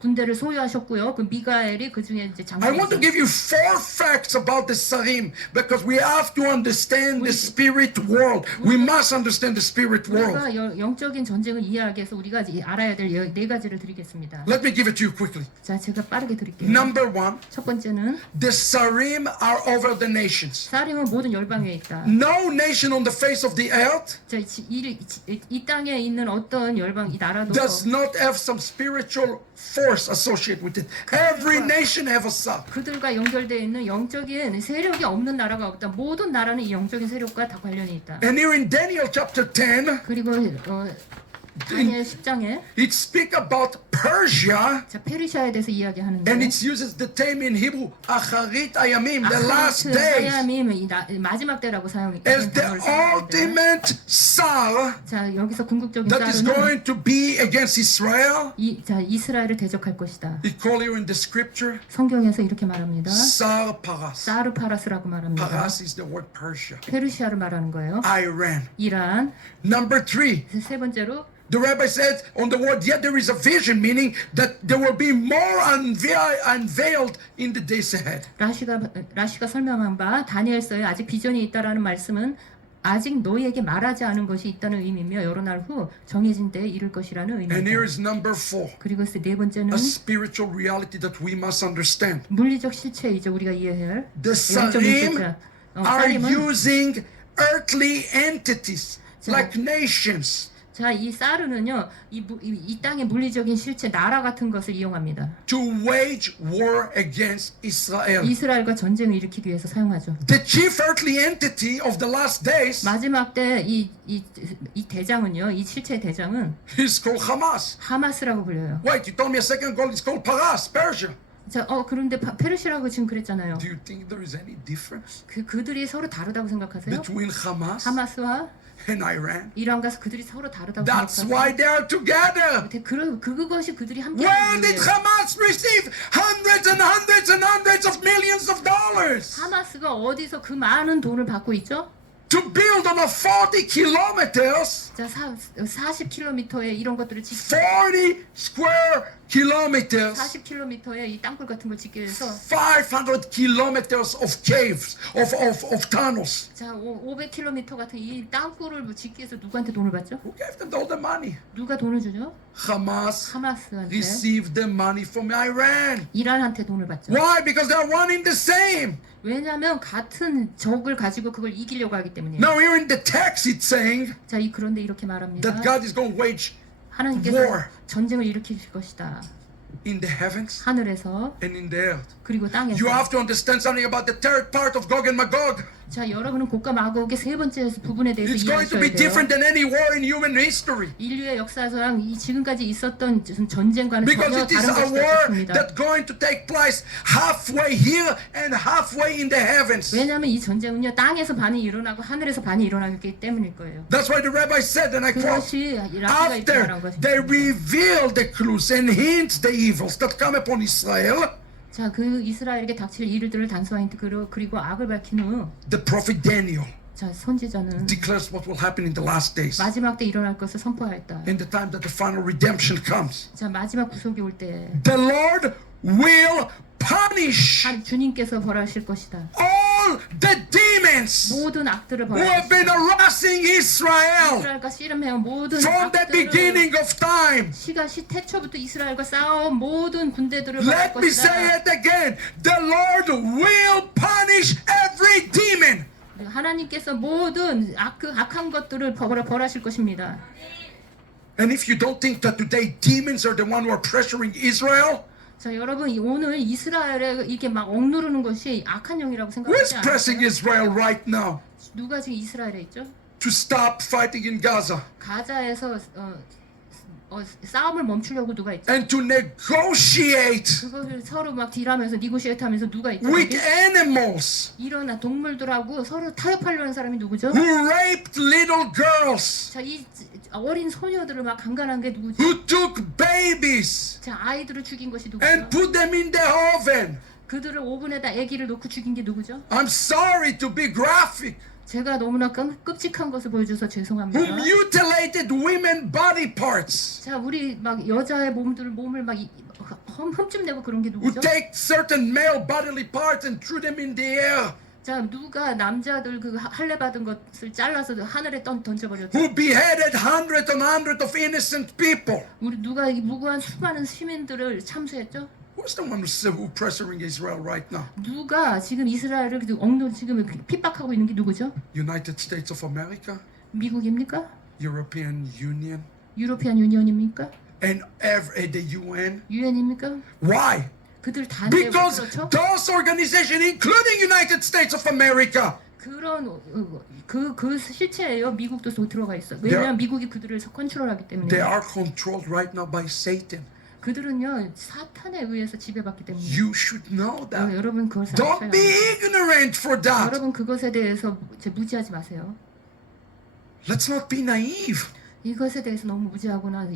군대를 소유하셨고요. 그 미가엘이 그 중에 이제 I want to 장관이죠. give you 4 facts about the Sarim because we have to understand the spirit world. We must understand the spirit world. 우리가 영적인 전쟁을 이해하기 위해서 우리가 알아야 될 4가지를 드리겠습니다. Let me give it to you quickly. 자, 제가 빠르게 드릴게요. Number 1, 첫 번째는 the Sarim are over the nations. 사림은 모든 열방에 있다. No nation on the face of the earth 자, 이 땅에 있는 어떤 열방, 이 나라도 does not have some spiritual force associated with it. Every nation have a Tsar. 그들과 연결되어 있는 영적인 세력이 없는 나라가 없다. 모든 나라는 이 영적인 세력과 다 관련이 있다. And here in Daniel chapter 10, 그리고 다니엘 10장에 it speak about Persia. 자, 페르시아에 대해서 이야기하는데 And it uses the term in Hebrew, Acharit Ayamim, the last days, 하야밈 마지막 때라고 as the ultimate Tsar 자, 여기서 궁극적인 that is 쌀은 going to be against Israel. 이스라엘을 대적할 것이다. He call here in the scripture, 성경에서 이렇게 말합니다. Tsar Paras. 사르파라스라고 말합니다. Paras is the word Persia. 페르시아를 말하는 거예요. Iran. 이란. Number 3, 세 번째로 the rabbi said on the word, yet there is a vision, meaning that there will be more unveiled in the days ahead. 라시가 설명한 바 다니엘서에 아직 비전이 있다라는 말씀은 아직 너희에게 말하지 않은 것이 있다는 의미며 여러 날 후 정해진 때에 이룰 것이라는 And here 의미입니다. is number 4, 그리고 네 번째는 a spiritual reality that we must understand. 물리적 실체이죠. 우리가 이해해야 할 The 영적인 Sarim 실체. are 사림은 using earthly entities like nations 자, 이 사르는요, 이 땅의 물리적인 실체, 나라 같은 것을 이용합니다. to wage war against Israel. 이스라엘과 전쟁을 일으키기 위해서 사용하죠. The chief earthly entity of the last days 마지막 때 이 대장은요, 이 실체 대장은 is called Hamas. 하마스라고 불려요. Wait, you told me a second ago it's called Paras, Persia. 자, 그런데 페르시라고 지금 그랬잖아요. Do you think there is any difference 그들이 서로 다르다고 생각하세요? between Hamas 하마스와 and Iran? 이란과 그들이 서로 다르다고 That's 생각하세요? why they are together. 그것이 그들이 함께 Where did 하는 Hamas receive hundreds and hundreds and hundreds of millions of dollars 하마스가 어디서 그 많은 돈을 받고 있죠? to build on a 40 kilometers, 자, 40km의 이런 것들을 짓기 40 square kilometers, 40km의 이 땅굴 같은 걸 짓기 위해서 500 kilometers of caves, of tunnels. 자, 500km 같은 이 땅굴을 뭐 짓기 위해서 누구한테 돈을 받죠? Who gave them all the money? 누가 돈을 주죠? Hamas 하마스한테, received the money from Iran. 이란한테 돈을 받죠. Why? Because they are one in the same. 왜냐하면 같은 적을 가지고 그걸 이기려고 하기 때문이에요. Now here in the text it's saying 자, 그런데 이렇게 말합니다. that God is going to wage 하나님께서 war 전쟁을 일으키실 것이다. in the heavens 하늘에서 and in the earth. 그리고 땅에서. You have to understand something about the third part of Gog and Magog. 자, 여러분은 곡과 마곡의 세 번째 부분에 대해서 It's going to be 이해하셔야 돼요. different than any war in human history. 인류의 역사상 이 지금까지 있었던 전쟁과는 Because 전혀 it is 다른 a 것이다 war 싶습니다. that's going to take place halfway here and halfway in the heavens. 왜냐하면 이 전쟁은요, 땅에서 반이 일어나고 하늘에서 반이 일어나기 때문일 거예요. That's why the rabbi said, and I quote, 그것이 라피가 이렇게 말한 after they 것입니다. reveal the clues and hint the evils that come upon Israel, 자, 그 이스라엘에게 닥칠 일들을 단서와 그리고 악을 밝힌 후, the prophet Daniel 자, 선지자는 declares what will happen in the last days. 마지막 때 일어날 것을 선포하였다. In the time that the final redemption comes, 자, 마지막 구속이 올 때 the Lord will punish 주님께서 벌하실 것이다. all the demons 모든 악들을 who have 벌하실 been harassing Israel 이스라엘과 씨름해온 모든 from the 악들을 beginning of time. 태초부터 이스라엘과 싸운 모든 군대들을 벌할 Let me say 것이다. it again. The Lord will punish every demon. 하나님께서 모든 악한 것들을 벌하실 것입니다. And if you don't think that today demons are the one who are pressuring Israel, 자, 여러분, 오늘 이스라엘에 이렇게 막 억누르는 것이 악한 영이라고 who is 생각하지 pressing 않아요? Israel right now 누가 지금 이스라엘에 있죠? to stop fighting in Gaza 가자에서 싸움을 멈추려고 누가 있죠? and to negotiate 그거를 서로 막 딜하면서 니고시에이트하면서 누가 있죠? with 거기? animals 일어나 동물들하고 서로 타협하려는 사람이 누구죠? who raped little girls, 자, 이 어린 소녀들을 막 강간한 게 누구죠? who took babies 자, 아이들을 죽인 것이 and 누구죠? put them in the oven. 그들을 오븐에다 아기를 놓고 죽인 게 누구죠? I'm sorry to be graphic. 제가 너무나 끔찍한 것을 보여줘서 죄송합니다. Who mutilated women body parts, 자, 우리 막 여자의 몸을 막 흠집 내고 그런 게 who 누구죠? take certain male bodily parts and threw them in the air, 자, 누가 남자들 그 할례 받은 것을 잘라서 하늘에 던져버렸죠? who beheaded hundreds and hundreds of innocent people. 우리 누가 이 무고한 수많은 시민들을 참수했죠? Who's the one who's pressuring Israel right now? 누가 지금 이스라엘을 지금 핍박하고 있는 게 누구죠? United States of America, 미국입니까? European Union, 유로피안 유니언입니까? and the UN. 유엔입니까? Why? 그들 다 내고 Because 그렇죠? those organizations, including United States of America, 그런 그 실체예요. 미국도 들어가 있어. 왜냐하면 미국이 그들을 컨트롤하기 때문에. they are controlled right now by Satan. 그들은요 사탄에 의해서 지배받기 때문에. You should know that. 여러분 그걸 Don't be 사실요. ignorant for that. 여러분 그것에 대해서 무지하지 마세요. Let's not be naive. 이것에 대해서 너무 무지하거나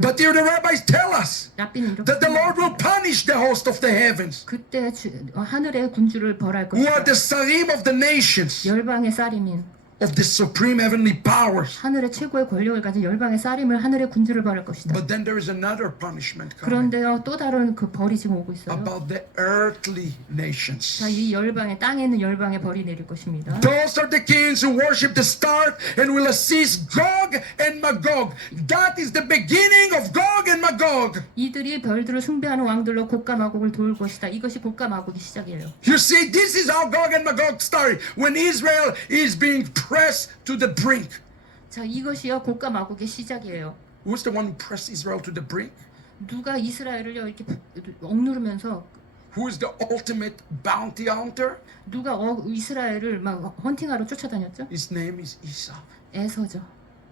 But here the rabbis tell us 라비는 이렇게 that the Lord will punish the host of the heavens, 그때 하늘의 군주를 벌할 who are 것이다. the sarim of the nations, 열방의 쌀임인 of the supreme heavenly powers. 하늘의 최고의 권력을 가진 열방의 쌀임을 하늘의 군주를 벌할 것이다. But then there is another punishment coming 그런데요 또 다른 그 벌이 지금 오고 있어요. about the earthly nations. 자, 이 열방의 땅에 있는 열방의 벌이 내릴 것입니다. Those are the kings who worship the star and will assist Gog and Magog. That is the beginning of Gog and Magog. 이들이 별들을 숭배하는 왕들로 곡과 마곡을 도울 것이다. 이것이 곡과 마곡의 시작이에요. You see, this is how Gog and Magog started. When Israel is being pressed to the brink. 자, 이것이요 곡과 마곡의 시작이에요. Who's the one who pressed Israel to the brink? 누가 이스라엘을요 이렇게 억누르면서 Who is the ultimate bounty hunter? 누가 이스라엘을 막 헌팅하러 쫓아다녔죠? His name is Esau. 에서죠.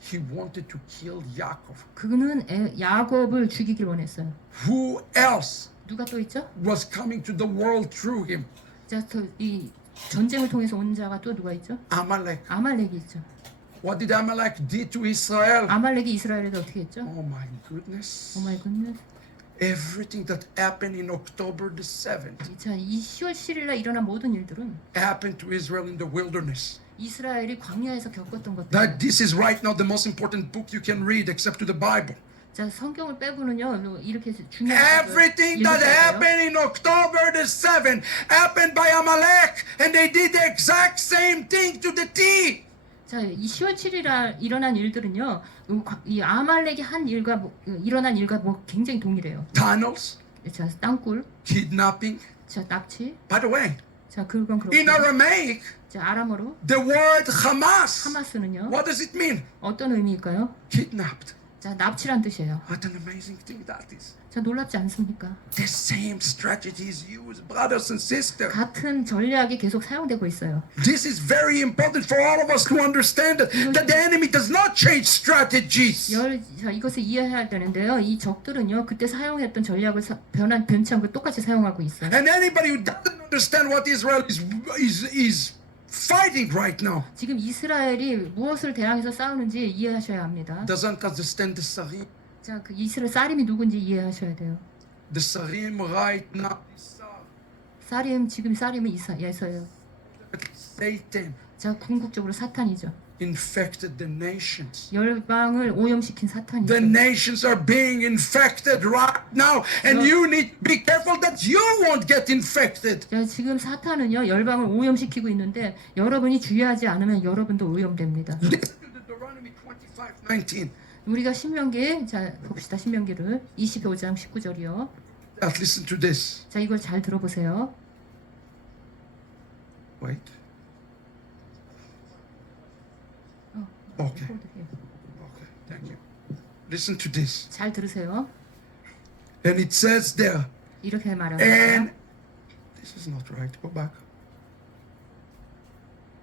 He wanted to kill Yaakov. 그는 야곱을 죽이길 원했어요. Who else 누가 또 있죠? was coming to the world through him? 자, 이 전쟁을 통해서 온 자가 또 누가 있죠? Amalek. 아말렉이 있죠. What did Amalek do to Israel? 아말렉이 이스라엘에게 어떻게 했죠? Oh my goodness. 오 마이 굿네스. Everything that happened in October the 7th 자, 이 10월 7일 날 일어난 모든 일들은 happened to Israel in the wilderness. 이스라엘이 광야에서 겪었던 것들. That this is right now the most important book you can read except to the Bible. 자, 성경을 빼고는요. 이렇게 중요한 Everything that happened in October the 7th happened by Amalek, and they did the exact same thing to the T. 자, 이 10월 7일 날 일어난 일들은요. 이 아말렉이 한 일과 일어난 일과 굉장히 동일해요. Tunnels, 자, 땅굴, kidnapping. 자, 납치. By the way, 자, 그건 in 그렇고. Aramaic, 자, 아람어로 the word Hamas, 하마스는요. what does it mean? 어떤 의미일까요? Kidnapped. 자, 납치란 뜻이에요. What an amazing thing that is. 자, 놀랍지 않습니까? The same strategy is used, brothers and sisters. 같은 전략이 계속 사용되고 있어요. This is very important for all of us to understand that the enemy does not change strategies. 자, 이것을 이해해야 되는데요. 이 적들은요, 그때 사용했던 전략을 변치 않고 똑같이 사용하고 있어요. And anybody who doesn't understand what Israel is fighting right now 지금 이스라엘이 무엇을 대항해서 싸우는지 이해하셔야 합니다. doesn't understand the Sarim. 자, 그 이스라엘 사림이 누군지 이해하셔야 돼요. The Sarim right now 지금 사림은 예서예요. Satan 자, 궁극적으로 사탄이죠. infected the nations. 열방을 오염시킨 사탄이죠. The nations are being infected right now, and you need to be careful that you won't get infected. 자, 지금 사탄은요, 열방을 오염시키고 있는데 여러분이 주의하지 않으면 여러분도 오염됩니다. Listen to Deuteronomy 25:19. 우리가 신명기, 자, 봅시다. 신명기를 25장 19절이요. Listen to this. 자, 이걸 잘 들어보세요. Wait. Okay. Okay. Thank you. Listen to this. 잘 들으세요. And it says there, 이렇게 말합니다. and this is not right. Go back.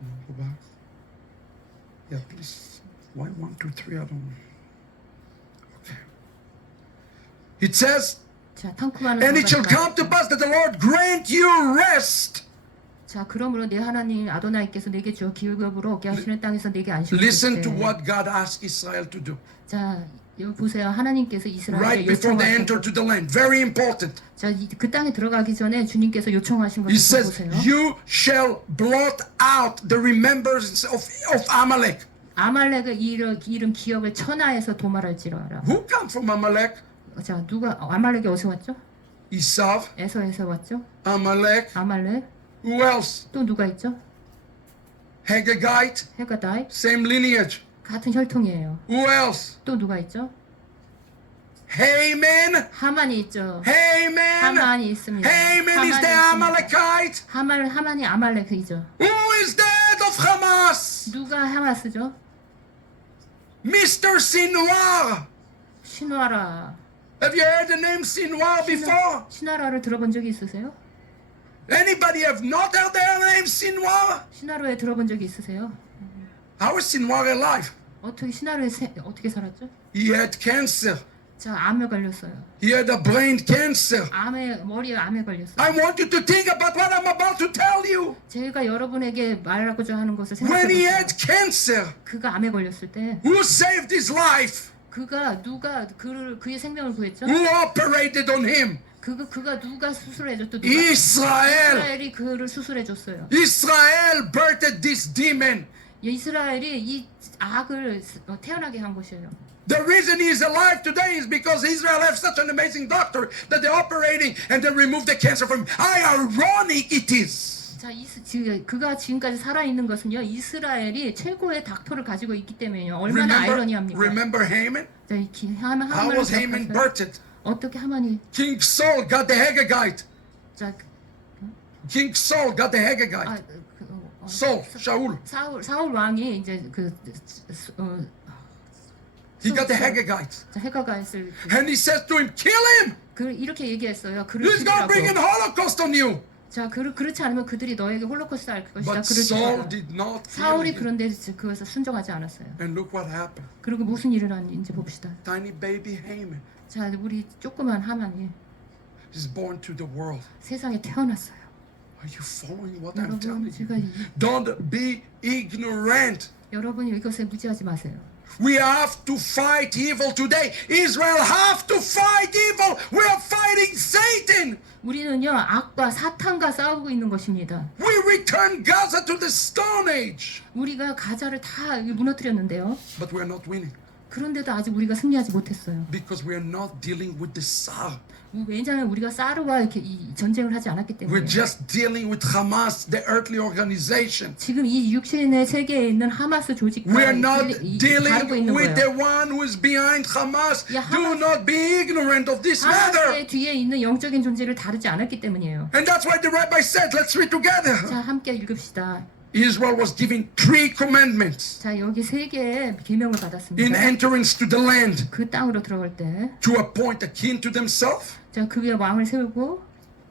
No, go back. Yeah, please. Why 1, 2, 3? I don't know. Okay. It says, 자, 탕쿠마는 and it shall come to pass that the Lord grant you rest. 자, 그러므로 내 하나님 아도나이께서 내게 주어 기업으로 얻게 하시는 땅에서 내게 안식을 Listen to 주시되. what God asked Israel to do 자, 여기 보세요. 하나님께서 이스라엘에 right before they 요청하신 enter to the land. Very important. 자, 그 땅에 들어가기 전에 주님께서 요청하신 He 것을 says, 보세요. you shall blot out the remembrance of Amalek. 아말렉의 이름 기억을 천하에서 도말할지어라. Who come from Amalek? 자, 누가 아말렉이 어디서 왔죠? Esau, 에서에서 왔죠? Amalek. 아말렉. Who else? 또 누가 있죠? Haggagite, 헤가다이. same lineage. 같은 혈통이에요. Who else? 또 누가 있죠? Haman. 하만이 있죠. Haman. 하만이 있습니다. Haman is the Amalekite. 하만이 아말렉이죠. Who is the head of Hamas? 누가 하마스죠? Mr. Sinwar. 신화라. Have you heard the name Sinwar before? 신화라를 들어본 적이 있으세요? Anybody have not heard the name Sinwar? 신화로에 들어본 적이 있으세요? How is Sinwar alive? 어떻게 신화로에 어떻게 살았죠? He had cancer. 자, 암에 걸렸어요. He had a brain cancer. 머리에 암에 걸렸어요. I want you to think about what I'm about to tell you. 제가 여러분에게 말하고자 하는 것을 When he 생각해 had 보세요. cancer, 그가 암에 걸렸을 때 who saved his life? 누가 그의 생명을 구했죠? Who operated on him? 그가 누가 수술해줬죠? 누가? Israel. 이스라엘이 그를 수술해줬어요. Israel birthed this demon. 이스라엘이 이 악을 태어나게 한 것이에요. The reason he is alive today is because Israel has such an amazing doctor that they're operating and they remove the cancer from him. How ironic it is. 자, 그가 지금까지 살아 있는 것은요. 이스라엘이 최고의 닥터를 가지고 있기 때문에요. 얼마나 아이러니합니까? Remember Haman? 자, How was Haman birthed? 어떻게 하만이 King Saul got the Haggagite. 자, King Saul got the Haggagite. Saul, Shaul. 사울 왕이 이제 He got the Haggagite. 자, 해가가 했을 And he says to him, kill him. 이렇게 얘기했어요. 그를 He's going to bring an 죽이라고. Holocaust on you. 자, 그렇지 않으면 그들이 너에게 홀로코스트 할 것이다. But 그를 Saul 죽여라. did not kill 사울이 him. 그런데 그것을 순종하지 않았어요. And look what happened. 그리고 무슨 일을 하는지 봅시다. Tiny baby Haman 자, 우리 조그만 하만이 is born to the world. 세상에 태어났어요. Are you following what I'm 여러분, telling 제가 you? Don't be ignorant. 여러분이 이것에 무지하지 마세요. We have to fight evil today. Israel have to fight evil. We are fighting Satan. 우리는요 악과 사탄과 싸우고 있는 것입니다. We return Gaza to the Stone Age. 우리가 가자를 다 무너뜨렸는데요. But we are not winning 그런데도 아직 우리가 승리하지 못했어요. because we are not dealing with the Sar. 왜냐하면 우리가 사르와 이렇게 이 전쟁을 하지 않았기 We're 때문에. just dealing with Hamas, the earthly organization. 지금 이 육신의 세계에 있는 하마스 조직과 We are not 다루고 dealing 있는 with 거예요. the one who is behind Hamas. Yeah, Do Hamas- not be ignorant of this matter. 하마스의 뒤에 있는 영적인 존재를 다루지 않았기 때문이에요. And that's why the rabbi said, let's read together. 자, 함께 읽읍시다. Israel was given 3 commandments 자, 여기 세 개의 계명을 in 받았습니다. entering to the land: 그 땅으로 들어갈 때, to appoint a king to themselves, 자, 그 위에 왕을 세우고,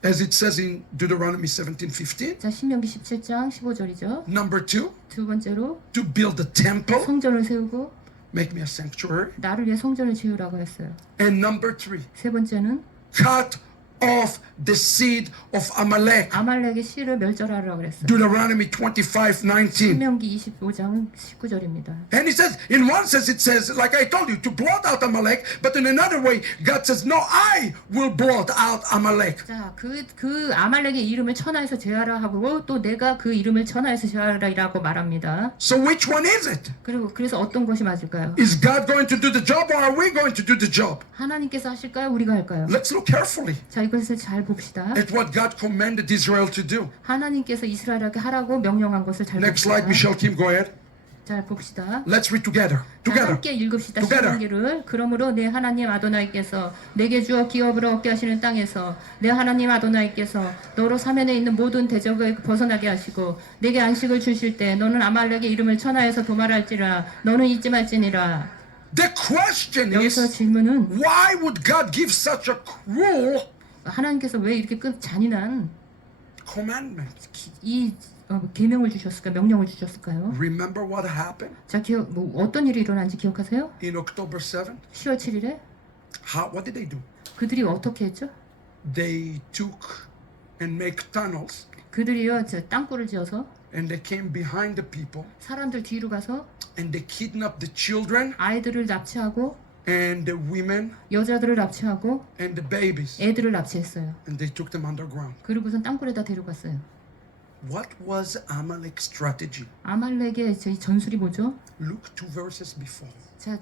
as it says in Deuteronomy 17:15. 자, 신명기 17장 15절이죠. Number 2, 두 번째로 to build a temple, 성전을 세우고 make me a sanctuary. 나를 위해 성전을 지으라고 했어요. And number 3, 세 번째는 cut off the seed of Amalek. 아말렉의 씨를 멸절하라고 그랬어요. Deuteronomy 25:19. 신명기 25장 19절입니다. And he says, in one sense it says, like I told you, to blot out Amalek, but in another way, God says, no, I will blot out Amalek. 자, 그 아말렉의 이름을 천하에서 제하라 하고 또 내가 그 이름을 천하에서 제하라라고 말합니다. So which one is it? 그리고 그래서 어떤 것이 맞을까요? Is God going to do the job or are we going to do the job? 하나님께서 하실까요? 우리가 할까요? Let's look carefully 자, 이것을 잘 봅시다. at what God commanded Israel to do. 하나님께서 이스라엘에게 하라고 명령한 것을 잘 Next slide, 봅시다. Michelle Kim, go ahead. 잘 봅시다. Let's read together. 자, Together. 함께 읽읍시다. Together. 신명기를. 그러므로 내 하나님 아도나이께서 내게 주어 기업을 얻게 하시는 땅에서 내 하나님 아도나이께서 너로 사면에 있는 모든 대적을 벗어나게 하시고 내게 안식을 주실 때 너는 아말렉의 이름을 천하에서 도말할지라 너는 잊지 말지니라. The question 여기서 is, 질문은 why would God give such a cruel 하나님께서 왜 이렇게 잔인한 commandment? 이 계명을 주셨을까요? 명령을 주셨을까요? Remember what happened 자, 어떤 일이 일어난지 기억하세요? in October 7th? 10월 7일에 What did they do? 그들이 어떻게 했죠? They took and make tunnels 그들이요, 땅굴을 지어서 and they came behind the people 사람들 뒤로 가서 and they kidnapped the children 아이들을 납치하고 and the women 여자들을 납치하고 and the babies 애들을 납치했어요. and they took them underground. 그리고선 땅굴에다 데려갔어요. What was Amalek's strategy? 아말렉의 이 전술이 뭐죠? Look 2 verses before. 자,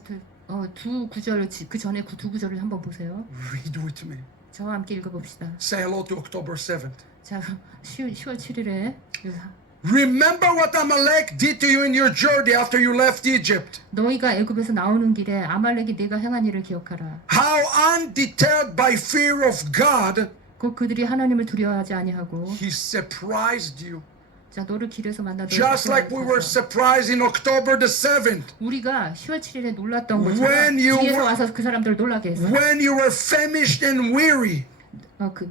두 구절 그 전에 두 구절을 한번 보세요. Read with me. 저와 함께 읽어봅시다. Say hello to October 7th. 자, 10월 7일에 Remember what Amalek did to you in your journey after you left Egypt. 너희가 애굽에서 나오는 길에 아말렉이 내가 행한 일을 기억하라. How undeterred by fear of God, 곧 그들이 하나님을 두려워하지 아니하고 he surprised you. 자, 너를 길에서 만나 너를 Just like we were 구원하소서. surprised in October the 7th. 우리가 10월 7일에 놀랐던 것처럼 When you 뒤에서 were- 와서 그 사람들을 놀라게 했어. When you were famished and weary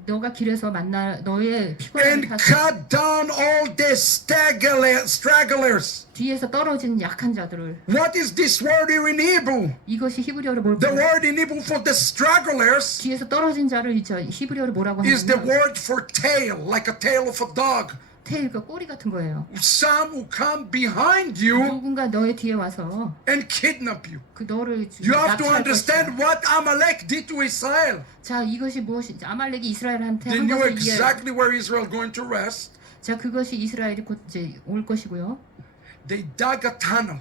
너가 길에서 만나 너의 피곤함을 and 탔어. cut down all the stragglers. 뒤에서 떨어진 약한 자들을. What is this word here in Hebrew? 이것이 히브리어로 The 뭘까요? word in Hebrew for the stragglers 뒤에서 떨어진 자를 히브리어로 뭐라고 is the 하냐면 word for tail, like a tail of a dog. 테일과 꼬리 같은 거예요. Some who come behind you 누군가 너의 뒤에 와서 and kidnap you. 그 너를 You have to 납치할 understand 것이다. what Amalek did to Israel. 자, 이것이 무엇인지 아말렉이 이스라엘한테 They 한 knew 것을 이해. exactly where Israel going to rest. 자, 그것이 이스라엘이 곧 이제 올 것이고요. They dug a tunnel.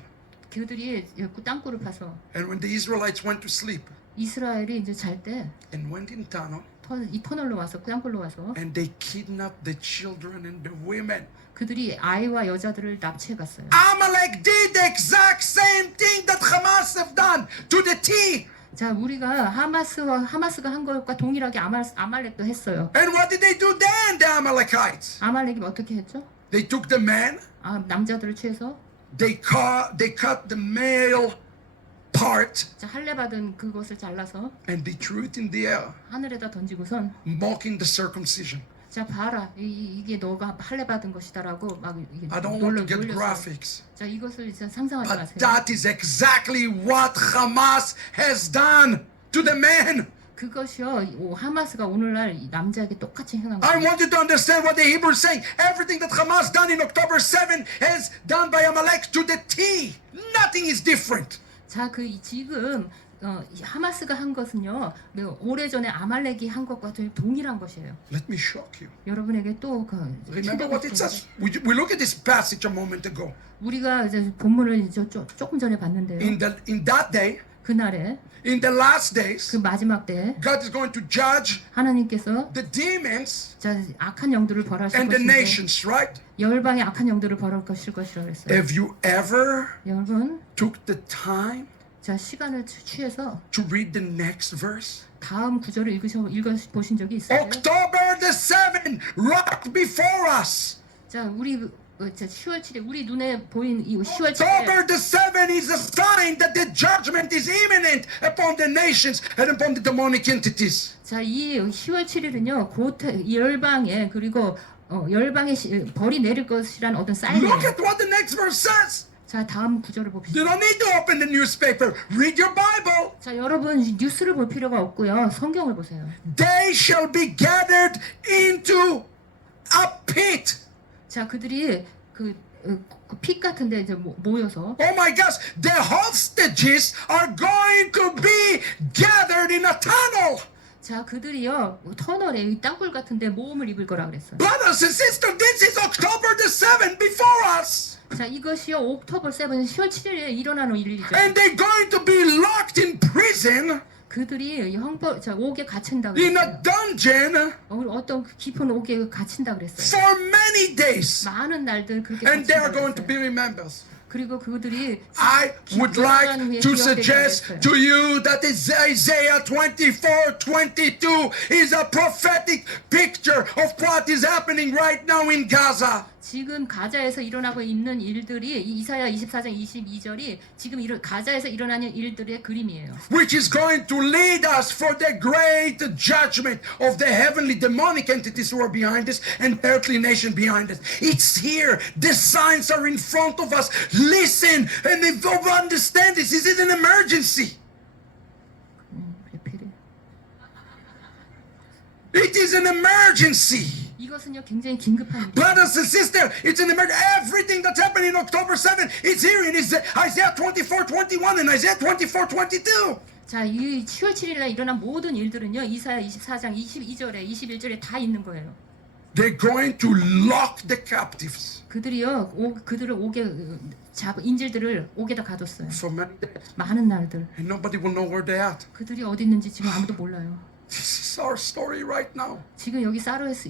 그들이 땅굴을 파서 And when the Israelites went to sleep 이스라엘이 이제 잘 때 and went in tunnel, 이 터널로 와서 땅굴로 와서 and they kidnapped the children and the women. 그들이 아이와 여자들을 납치해 갔어요. Amalek did the exact same thing that Hamas have done to the T. 자, 우리가 하마스가 한 것과 동일하게 아말렉도 했어요. And what did they do then, the Amalekites? 아말렉이 어떻게 했죠? They took the man, 남자들을 취해서 they cut the male part, 자, 할례 받은 그것을 잘라서 and they threw it in the air, 하늘에다 던지고선 mocking the circumcision. 자, 봐라, 이게 너가 할례 받은 것이다라고 막 이게 I don't want to get 놀려서. graphics, 자, 이것을 이제 상상하지 but 마세요. that is exactly what Hamas has done to the man. 그것이요, 하마스가 오늘날 이 남자에게 똑같이 행한 I 거예요. want you to understand what the Hebrew is saying. Everything that Hamas done in October 7 has done by Amalek to the T. Nothing is different. 자, 지금 이 하마스가 한 것은요, 오래전에 아말렉이 한 것과 동일한 것이에요. Let me shock you. 여러분에게 또 Remember what it says? We look at this passage a moment ago. 우리가 이제 본문을 조금 전에 봤는데요. In that day, 그날에 in the last days, 그 마지막 때에 God is going to judge 하나님께서 the demons 자, 악한 영들을 벌하실 and the 것인데 nations, right? 열방의 악한 영들을 벌할 것이라 그랬어요. Have you ever 여러분, took the time 자, 시간을 취해서 to read the next verse? 다음 구절을 읽어보신 적이 있어요? October the 7th, right before us. 자, 우리 10월 7일 우리 눈에 보인 이 10월 7일 October the 7th is a sign that the judgment is imminent upon the nations and upon the demonic entities. 자, 이 10월 7일은요, 곧 열방에 그리고 열방의 벌이 내릴 것이란 어떤 사인이에요. Look at what the next verse says. 자, 다음 구절을 봅시다. You don't need to open the newspaper. Read your Bible. 자, 여러분 뉴스를 볼 필요가 없고요. 성경을 보세요. They shall be gathered into a pit. 자, 그들이 핏 같은데 이제 모여서 Oh my gosh, the hostages are going to be gathered in a tunnel. 자, 그들이요 터널에 이 땅굴 같은데 모험을 입을 거라 그랬어요. Brothers and sisters, this is October the 7th before us. 자, 이것이요 옥토버 7, 10월 7일에 일어나는 일이죠. And they're going to be locked in prison, 그들이 옥에 갇힌다 in 그랬어요. a dungeon 어떤 깊은 옥에 갇힌다 그랬어요. for many days. 많은 날들 그렇게 And they are 갇힌다 going to be 그랬어요. remembered. 그리고 그들이 I would like to suggest to you that Isaiah 24:22 is a prophetic picture of what is happening right now in Gaza. 지금 가자에서 일어나고 있는 일들이 이 이사야 24장 22절이 지금 가자에서 일어나는 일들의 그림이에요. Which is going to lead us for the great judgment of the heavenly demonic entities who are behind us and earthly nation behind us. It's here. The signs are in front of us. Listen and understand this. This is an emergency. It is an emergency. 이것은요 굉장히 긴급한 일이에요. Brothers and sisters, it's an emergency. Everything that's happening in October 7th, it's here in Isaiah 24:21 and Isaiah 24:22. 자, 이 10월 7일 날 일어난 모든 일들은요 이사야 24장 22절에 21절에 다 있는 거예요. They're going to lock the captives 그들이요 그들을 옥에 인질들을 옥에다 가뒀어요. for many days. 많은 날들. And nobody will know where they're at. 그들이 어디 있는지 지금 아무도 몰라요. This is our story right now. 지금 여기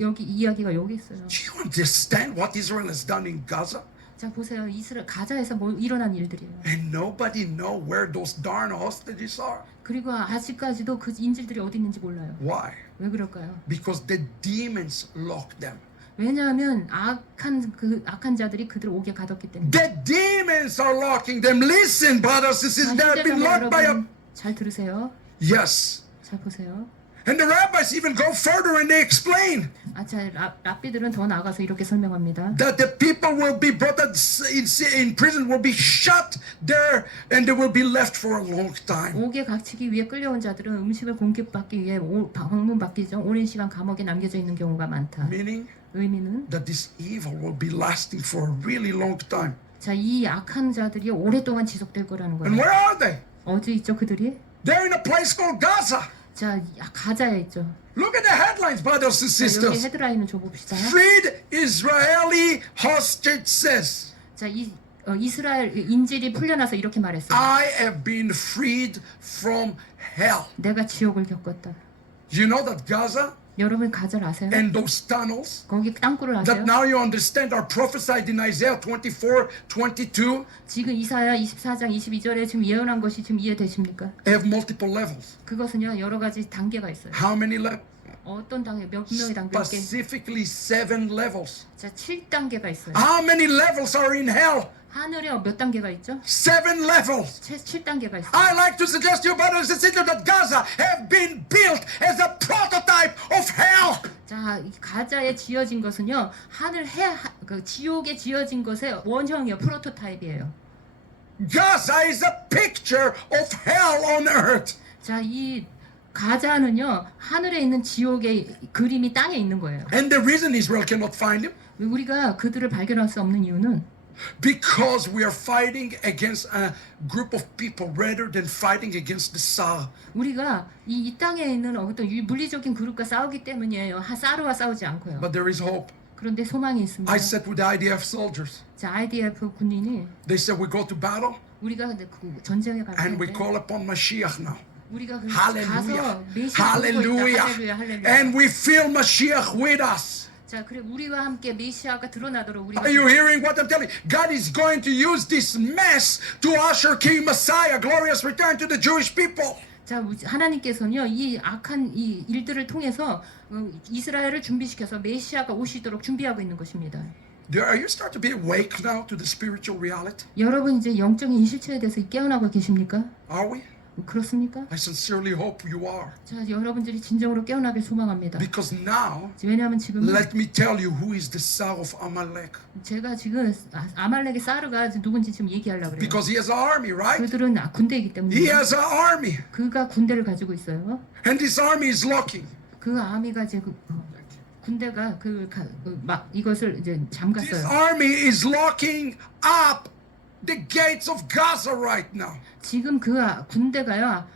여기 이야기가 여기 있어요. Do you understand what Israel has done in Gaza? 자, 보세요. 가자에서 일어난 일들이에요. And nobody know where those darn hostages are. 그리고 아직까지도 그 인질들이 어디 있는지 몰라요. Why? 왜 그럴까요? Because the demons locked them. 왜냐하면 악한 자들이 그들을 옥에 가뒀기 때문에. The demons are locking them. Listen, brothers and sisters, they have been locked by a... 여러분 잘 들으세요. Yes. 잘 보세요. And the rabbis even go further and they explain 자, 랍비들은 더 나아가서 이렇게 설명합니다. that the people will be brought in prison, will be shut there, and they will be left for a long time. 옥에 갇히기 위해 끌려온 자들은 음식을 공급받기 위해 방문받기 전 오랜 시간 감옥에 남겨져 있는 경우가 많다. Meaning 의미는 that this evil will be lasting for a really long time. 자, 이 악한 자들이 오랫동안 지속될 거라는 And 거예요. where are they? 어디 있죠 그들이? They're in a place called Gaza. 자, 가자에 있죠. Look at the headlines, brothers and 자, 여기 sisters. 헤드라인을 줘봅시다. Freed Israeli hostage says, 자, 이스라엘 인질이 풀려나서 이렇게 말했어요. I have been freed from hell. 내가 지옥을 겪었다. You know that Gaza 여러분 가자를 아세요? and those tunnels 거기 땅굴을 아세요? that now you understand are prophesied in Isaiah 24:22 지금 이사야 24장 22절에 지금 예언한 것이 지금 이해되십니까? have multiple levels. 그것은요 여러 가지 단계가 있어요. How many levels? 어떤 단계, 몇 명의 단계? Specifically 7 levels. 자, 7단계가 있어요. How many levels are in hell? 하늘에 몇 단계가 있죠? 7 levels. 7단계가 있어요. I like to suggest to you, brothers and sisters, that Gaza have been built as a prototype of hell. 자, 이 가자에 지어진 것은요 지옥에 지어진 것의 원형이에요. 프로토타입이에요. Gaza is a picture of hell on earth. 자, 이 가자는요 하늘에 있는 지옥의 그림이 땅에 있는 거예요. And the reason Israel cannot find him, 우리가 그들을 발견할 수 없는 이유는 Because we are fighting against a group of people rather than fighting against the Tsar. 우리가 이 땅에 있는 어떤 물리적인 그룹과 싸우기 때문이에요. 사르와 싸우지 않고요. But there is hope. 그런데 소망이 있습니다. I sat with the IDF soldiers. 자, IDF 군인이 They said we go to battle 우리가 그 전쟁에 갈 and we 텐데 call upon Mashiach now. 우리가 그 Hallelujah. 가서 메시아 부르고 있다. Hallelujah. 할렐루야, 할렐루야. And we feel Mashiach with us. 자, 그래 우리와 함께 메시아가 드러나도록 우리가 Are you hearing what I'm telling you? God is going to use this mess to usher King Messiah, glorious return to the Jewish people. 자, 하나님께서는요 이 악한 이 일들을 통해서 이스라엘을 준비시켜서 메시아가 오시도록 준비하고 있는 것입니다. Are you starting to be awake now to the spiritual reality? 여러분 이제 영적인 실체에 대해서 깨어나고 계십니까? Are we? 그렇습니까? I sincerely hope you are. 자, 여러분들이 진정으로 깨어나길 소망합니다. Because now, 왜냐하면 지금 let me tell you who is the Tsar of Amalek. 제가 지금 아말렉의 사르가 누군지 지금 얘기하려고 그래요. Because he has an army, right? 그들은 군대이기 때문에 He has an army. 그가 군대를 가지고 있어요. And this army is locking. 그 아미가 이제 군대가 막 이것을 이제 This 잠갔어요. army is locking up the gates of Gaza right now. 지금 그 군대가요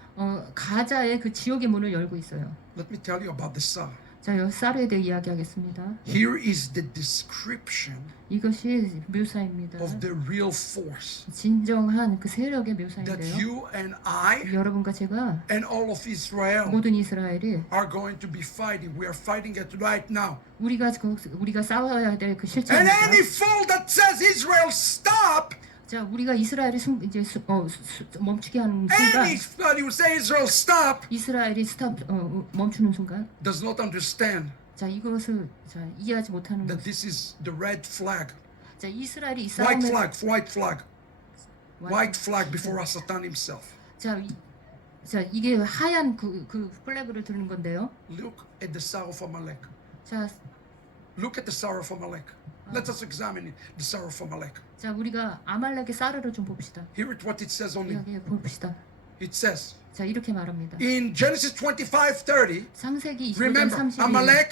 가자의 그 지옥의 문을 열고 있어요. Let me tell you about the Tsar. 자, 사르에 대해 이야기하겠습니다. Here is the description 이것이 묘사입니다. of the real force 진정한 그 세력의 that 묘사인데요. you and I 여러분과 제가 and all of Israel 모든 이스라엘이 are going to be fighting. We are fighting it right now. 우리가 싸워야 될 그 And 실체입니다. any fool that says Israel stop, 자, 우리가 이스라엘이 멈추게 하는 순간, anybody who say Israel stop 이스라엘이 멈추는 순간, does not understand 자, 이것을 이해하지 못하는 that 것. this is the red flag, 자, 이스라엘이 이 white 싸움을 flag, white flag before Satan himself. 자, 이게 하얀 그 플래그를 드는 건데요. Look at the Tsar of Amalek. 자, Look at the Tsar of Amalek. Let us examine it, the Tsar of Amalek. 자, 우리가 아말렉의 사르를 좀 봅시다. Hear it what it says on him. 여기 봅시다. It says 자, 이렇게 말합니다. in Genesis 25:30. 창세기 25장 Remember, 30절. Amalek,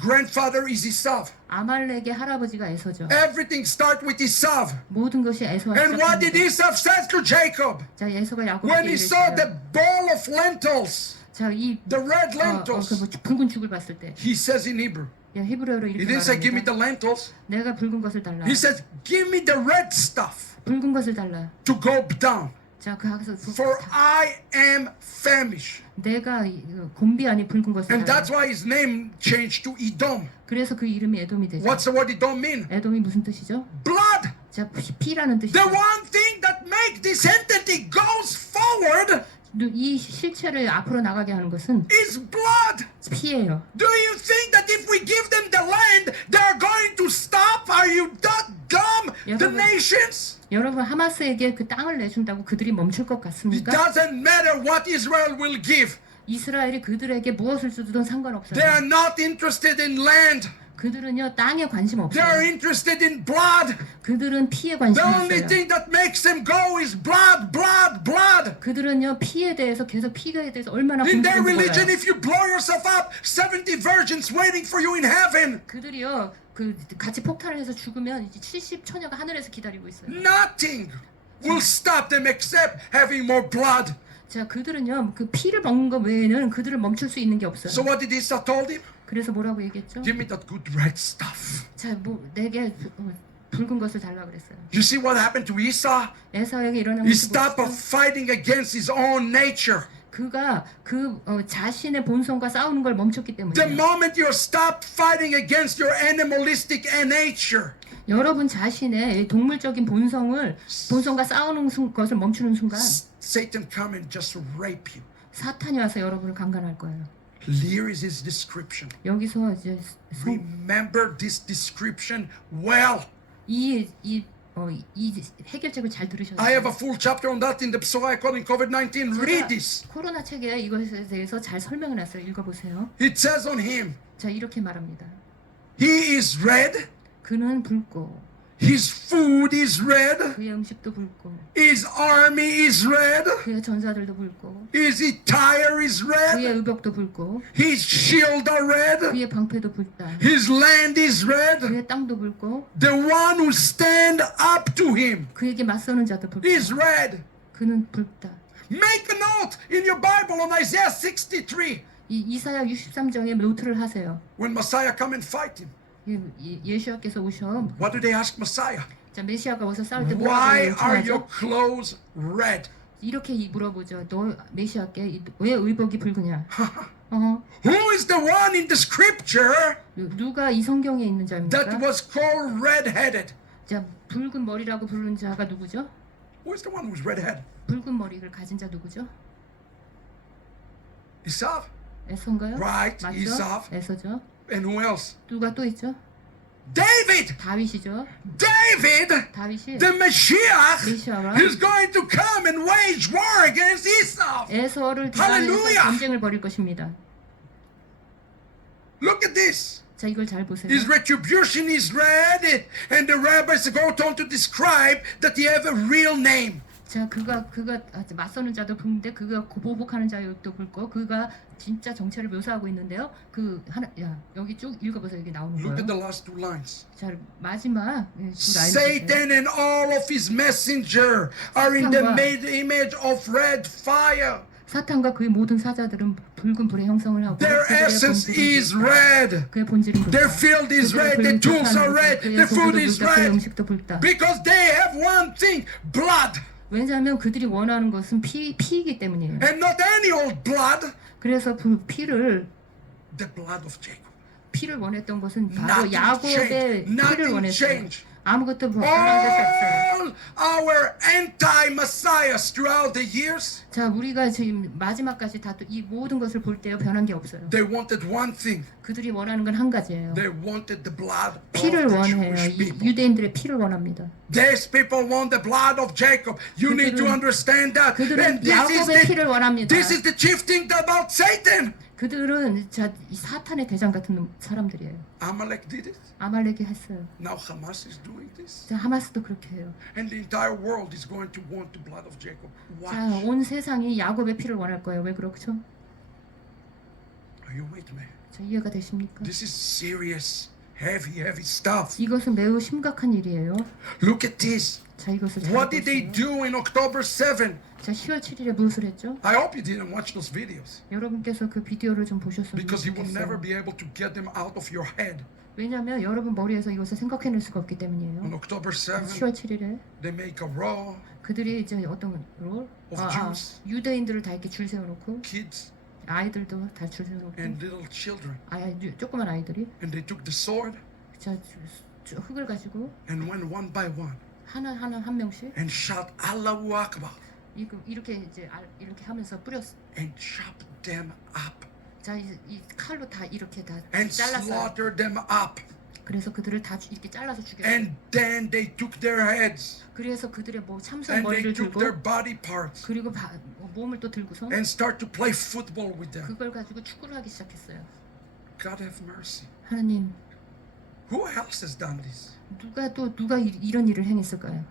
grandfather is Esav. 아말렉의 할아버지가 에서죠. Everything starts with Esav. 모든 것이 에서와 And what did 시작합니다. Esav say to Jacob 자, 에서가 when 야곱에게 he saw the 이랬어요. bowl of lentils, 자, 이 the red 그 lentils? 뭐 붉은 죽을 봤을 때, He says in Hebrew. 히브리어로 He 이렇게 didn't say, "Give me the 말합니다. lentils." 내가 붉은 것을 달라. He says, "Give me the red stuff 붉은 것을 달라. to go down, 자, 그 하서 for I am famished." 내가 곰비 아닌 붉은 것을 And 달라. that's why his name changed to Edom. 그래서 그 이름이 에돔이 되죠. What's the word Edom mean? 에돔이 무슨 뜻이죠? Blood. 자, 피라는 뜻이죠. The one thing that makes this entity goes forward 이 실체를 앞으로 나가게 하는 것은 is blood. 피예요. Do you think that if we give them the land, they're going to stop? Are you that dumb? The 여러분. nations? 여러분, 하마스에게 그 땅을 내준다고 그들이 멈출 것 It 같습니까? doesn't matter what Israel will give. 이스라엘이 그들에게 무엇을 주든 They 상관없어요. are not interested in land. 그들은요 땅에 관심 They are 없어요. interested in blood. 그들은 피에 관심이 The only 있어요. thing that makes them go is blood, blood, blood. 그들은요 피에 대해서 계속 피에 대해서 얼마나 In their 공부했는지 religion, 몰라요. if you blow yourself up, 70 virgins waiting for you in heaven. 그들이요 그 같이 폭탄을 해서 죽으면 이제 70 처녀가 하늘에서 기다리고 있어요. Nothing will stop them except having more blood. 자, 그들은요 그 피를 먹는 것 외에는 그들을 멈출 수 있는 게 없어요. So what did Esau told him? 그래서 뭐라고 얘기했죠? Give me that good red stuff. 자, 뭐 내게 붉은 것을 달라 그랬어요. You see what happened to Esau? 에사에게 일어난 He 것을 stopped 보시죠. fighting against his own nature. 그가 자신의 본성과 싸우는 걸 멈췄기 The 때문에 moment you stop fighting against your animalistic nature, 여러분 자신의 동물적인 본성과 싸우는 것을 멈추는 순간 Satan come and just rape you. 사탄이 와서 여러분을 강간할 거예요. Here is his description. 여기서 이제 Remember this description well. 이 해결책을 잘 들으셔야 I have a 돼요. full chapter on that in the Psorah according COVID-19. Read this. 코로나 책에 이것에 대해서 잘 설명해놨어요. 읽어보세요. It says on him, 자, 이렇게 말합니다. he is red, 그는 붉고 His food is red. 그의 음식도 붉고 His army is red. 그의 전사들도 붉고 His attire is 그의 red. 의복도 붉고 His shield are red. 그의 방패도 붉다. His land is red. 그의 땅도 붉고 The one who stand up to him 그에게 맞서는 자도 붉다. is red. 그는 붉다. Make a note in your Bible on Isaiah 63 이 이사야 63장에 노트를 하세요. when Messiah come and fight him. 예수와께서 오셔. What do they ask Messiah? 자 메시아가 와서 싸울 때 Why 뭐라고 are your 요청하죠? clothes red? 이렇게 물어보죠. 너 메시아께 왜 의복이 붉으냐? Who is the one in the scripture 누가 이 성경에 있는 that 자입니까? was called red-headed? 자 붉은 머리라고 부르는 자가 누구죠? Who is the one who's red-headed? 붉은 머리를 가진 자 누구죠? Esau. 에서인가요? Right, 맞죠? Esau. 에서죠. And who else? 누가 또 있죠? David. 다윗이죠. David, 다윗이 the Mashiach, 메시아와 is going to come and wage war against Esau. 에서를 할렐루야! 대항해서 전쟁을 벌일 것입니다. Look at this. 자 이걸 잘 보세요. His retribution is red, and the rabbis go on to describe that he have a real name. 자 그가 맞서는 자도 붉은데 그가 보복하는 자도 붉고 그가 진짜 정체를 묘사하고 있는데요. 그 하나 여기 쭉 읽어보세요. 여기 나오는 Look at the 거예요. last two lines. 자 마지막 줄 알려주세요. Satan and all of his messenger are in the 사탄과- made image of red fire. 사탄과 그의 모든 사자들은 붉은 불의 형성을 하고 Their 그들의 essence 본질은 is 붉다. red. 그의 본질은 붉다. Their field is red. Their tools are red. 그의 Their food 소금도 is 붉다. 그의 red. 음식도 붉다. Because they have one thing, blood. 왜냐하면 그들이 원하는 것은 피이기 때문이에요. And not any old blood. 그래서 피를 The blood of Jacob. 원했던 것은 바로 Nothing 야곱의 changed. 피를 Nothing 원했어요. changed. 아무것도 변한 것이 없어요. All our anti-messiahs throughout the years, 자, 우리가 지금 마지막까지 다 이 모든 것을 볼 때요 변한 게 없어요. they wanted one thing. 그들이 원하는 건 한 가지예요. They wanted the blood of 피를 the 원해요. Jewish people. 유대인들의 피를 원합니다. These people want the blood of Jacob. You need to understand that. 그들은 And 야곱의 피를 원합니다. this is the chief thing about Satan. 그들은 이 사탄의 대장 같은 사람들이에요. Amalek did it. 아말렉이 했어요. Now Hamas is doing this. 자, 하마스도 그렇게 해요. And the entire world is going to want the blood of Jacob. 자, Watch. 온 세상이 야곱의 피를 원할 거예요. 왜 그렇죠? Are you with me? 자, 이해가 되십니까? This is serious, heavy stuff. 이것은 매우 심각한 일이에요. Look at this. 자, 이것을 잘 What did they 보세요. do in October 7? 자, 10월 7일에 무엇을 했죠? I hope you didn't watch those videos 여러분께서 그 비디오를 좀 보셨으면 because you will never 좋겠어요. be able to get them out of your head. 왜냐하면 여러분 머리에서 이것을 생각해낼 수가 없기 On 때문이에요. October 7, 10월 7일에 they make a row 그들이 이제 어떤 롤? of Jews, 유대인들을 다 이렇게 줄 세워놓고 kids, 아이들도 다 줄 세워놓고 and little children. 조그만 아이들이 And they took the sword 자 흙을 가지고 and went one by one 하나 한 명씩 and shout Allahu Akbar 이렇게 이제 이렇게 하면서 뿌렸어. and chopped them up 자, 이 칼로 다 이렇게 다 and 잘랐어요. slaughtered them up. 그래서 그들을 다 이렇게 잘라서 죽였어요. And then they took their heads 그래서 그들의 뭐 참선 and they 머리를 took 들고 their body parts 그리고 몸을 또 들고서 and start to play football with them. 그걸 가지고 축구를 하기 시작했어요. God have mercy. 하나님, Who else has done this? 누가 이런 일을 행했을까요?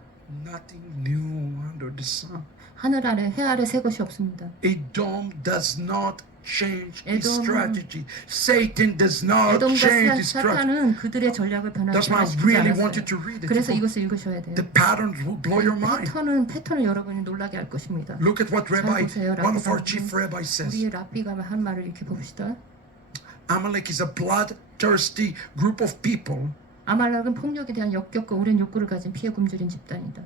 Nothing new under the sun. 하늘 아래 해 아래 새 것이 없습니다. Edom does not change his 에돔은- strategy. Satan does not 에돔과 change his strategy. 사탄은 그들의 전략을 That's why I 변화시키지 really want you 않았어요. to read it. 그래서 이것을 읽으셔야 돼요. The patterns will blow your mind. 패턴을 여러분이 놀라게 할 것입니다. Look at what Rabbi, 보세요, one of our 라비가 chief rabbis says. 우리의 랍비가 한 말을 이렇게 봅시다. Amalek is a bloodthirsty group of people 아말렉은 폭력에 대한 역겹고 오랜 욕구를 가진 피해 굶주린 집단이다.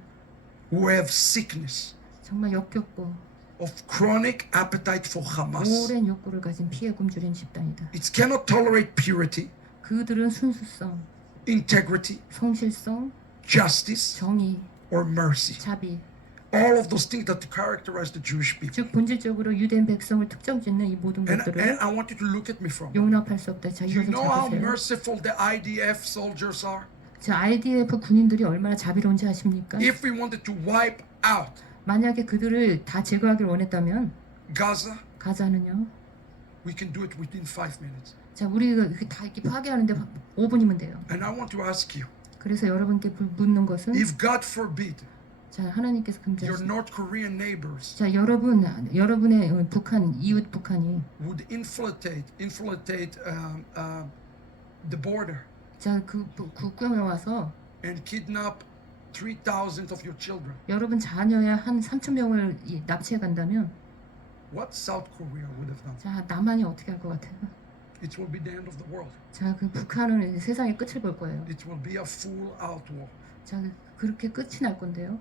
who have sickness 정말 역겹고 of chronic appetite for Hamas. 오랜 욕구를 가진 피해 굶주린 집단이다. It cannot tolerate purity, 그들은 순수성, integrity, 성실성, justice, 정의, or mercy. 자비, All of those things that characterize the Jewish people. 즉 본질적으로 유대인 백성을 특정짓는 이 모든 And 것들을 I want you to look at me from. 용납할 수 없다. 자, You 이것을 know how 잡으세요. merciful the IDF soldiers are? 자, IDF 군인들이 얼마나 자비로운지 아십니까? If we wanted to wipe out 만약에 그들을 다 제거하길 원했다면 Gaza, 가자는요. we can do it within 5 minutes. 자, 우리가 다 이렇게 파괴하는데 5분이면 돼요. And I want to ask you, 그래서 여러분께 묻는 것은 if God forbid 자 하나님께서 your 금지하신 North Korean neighbors 자 여러분의 북한 이웃 북한이 would infiltrate the border 자그 국경에 와서 and kidnap 3,000 of your children. 여러분 자녀의 한 3천 명을 납치해 간다면 What South Korea would have done? 자 남한이 어떻게 할 것 같아요? It will be the end of the world. 자 그 북한은 이제 세상의 끝을 볼 거예요. It will be a full-out war. 자 그렇게 끝이 날 건데요.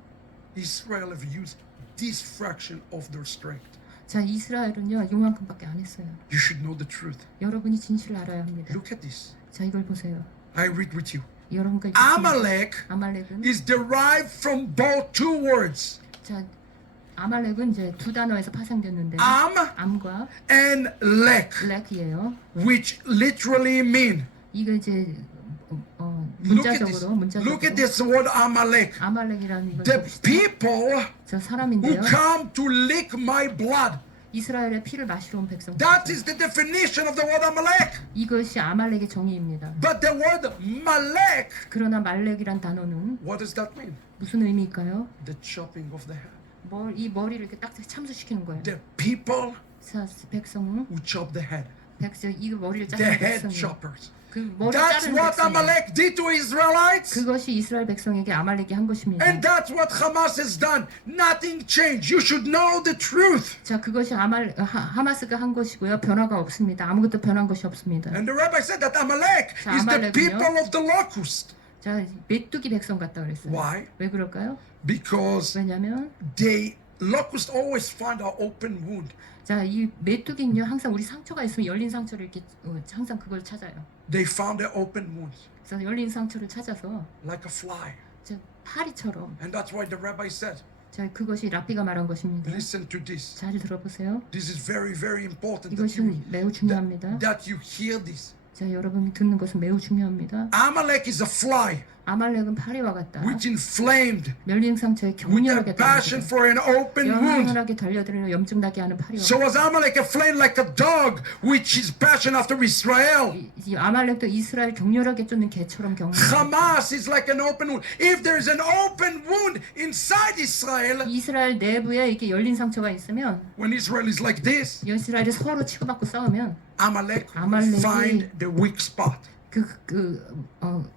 Israel have used this fraction of their strength. 자 이스라엘은요 요만큼밖에 안 했어요. You should know the truth. 여러분이 진실을 알아야 합니다. Look at this. 자 이걸 보세요. I read with you. 여러분과 Amalek 아말렉은 is derived from both two words, 자 아말렉은 이제 두 단어에서 파생됐는데 Am 암과 and Lek, 렉이에요. which literally mean. 이거 이제 Look at this. 문자적으로 Look at this word Amalek. 아말렉이라는 이걸 The 봅시다. people 저 who 사람인데요. come to lick my blood. 이스라엘의 피를 마시러 온 백성. That is the definition of the word Amalek. 이것이 아말렉의 정의입니다. But the word Malek, 그러나 말렉이란 단어는 what does that mean? 무슨 의미일까요? The chopping of the head. 이 머리를 이렇게 딱 참수시키는 거예요. The people 자, 백성은 who chop the head. 이 머리를 The 자르는 head 백성이 choppers. 그 머리 That's 자르는 what 백성이 Amalek did to Israelites. 그것이 이스라엘 백성에게 아말렉이 한 것입니다. And that's what Hamas has done. Nothing changed. You should know the truth. 자, 그것이 하마스가 한 것이고요. 변화가 없습니다. 아무것도 변한 것이 없습니다. And the rabbi said that Amalek 자, is the 아말렉은요? people of the locust. 자, 메뚜기 백성 같다 그랬어요. Why? 왜 그럴까요? Because 왜냐면 locusts always find an open wound. 자, 이 메뚜기는요 항상 우리 상처가 있으면 열린 상처를 이렇게 항상 그걸 찾아요. They found an open wound, 그래서 열린 상처를 찾아서 like a fly. 자, 파리처럼 And that's why the rabbi said, 자, 그것이 랍비가 말한 것입니다. listen to this. 잘 들어보세요. This is very, very important 이것은 매우 중요합니다. that you hear this. 자, 여러분이 듣는 것은 매우 중요합니다. Amalek is a fly 아말렉은 파리와 같다. which inflamed 열린 상처에 with a 격렬하게 passion 달려들어 for an open wound. 영원하게 달려드는 염증 나게 하는 파리와 So was Amalek aflame like a dog which is passion after Israel? 이 아말렉도 이스라엘 격렬하게 쫓는 개처럼 경험. Hamas is like an open wound. If there is an open wound inside Israel, 이스라엘 내부에 이렇게 열린 상처가 있으면 when Israel is like this, 이스라엘이 서로 치고받고 싸우면 Amalek will 아말렉이 find the weak spot.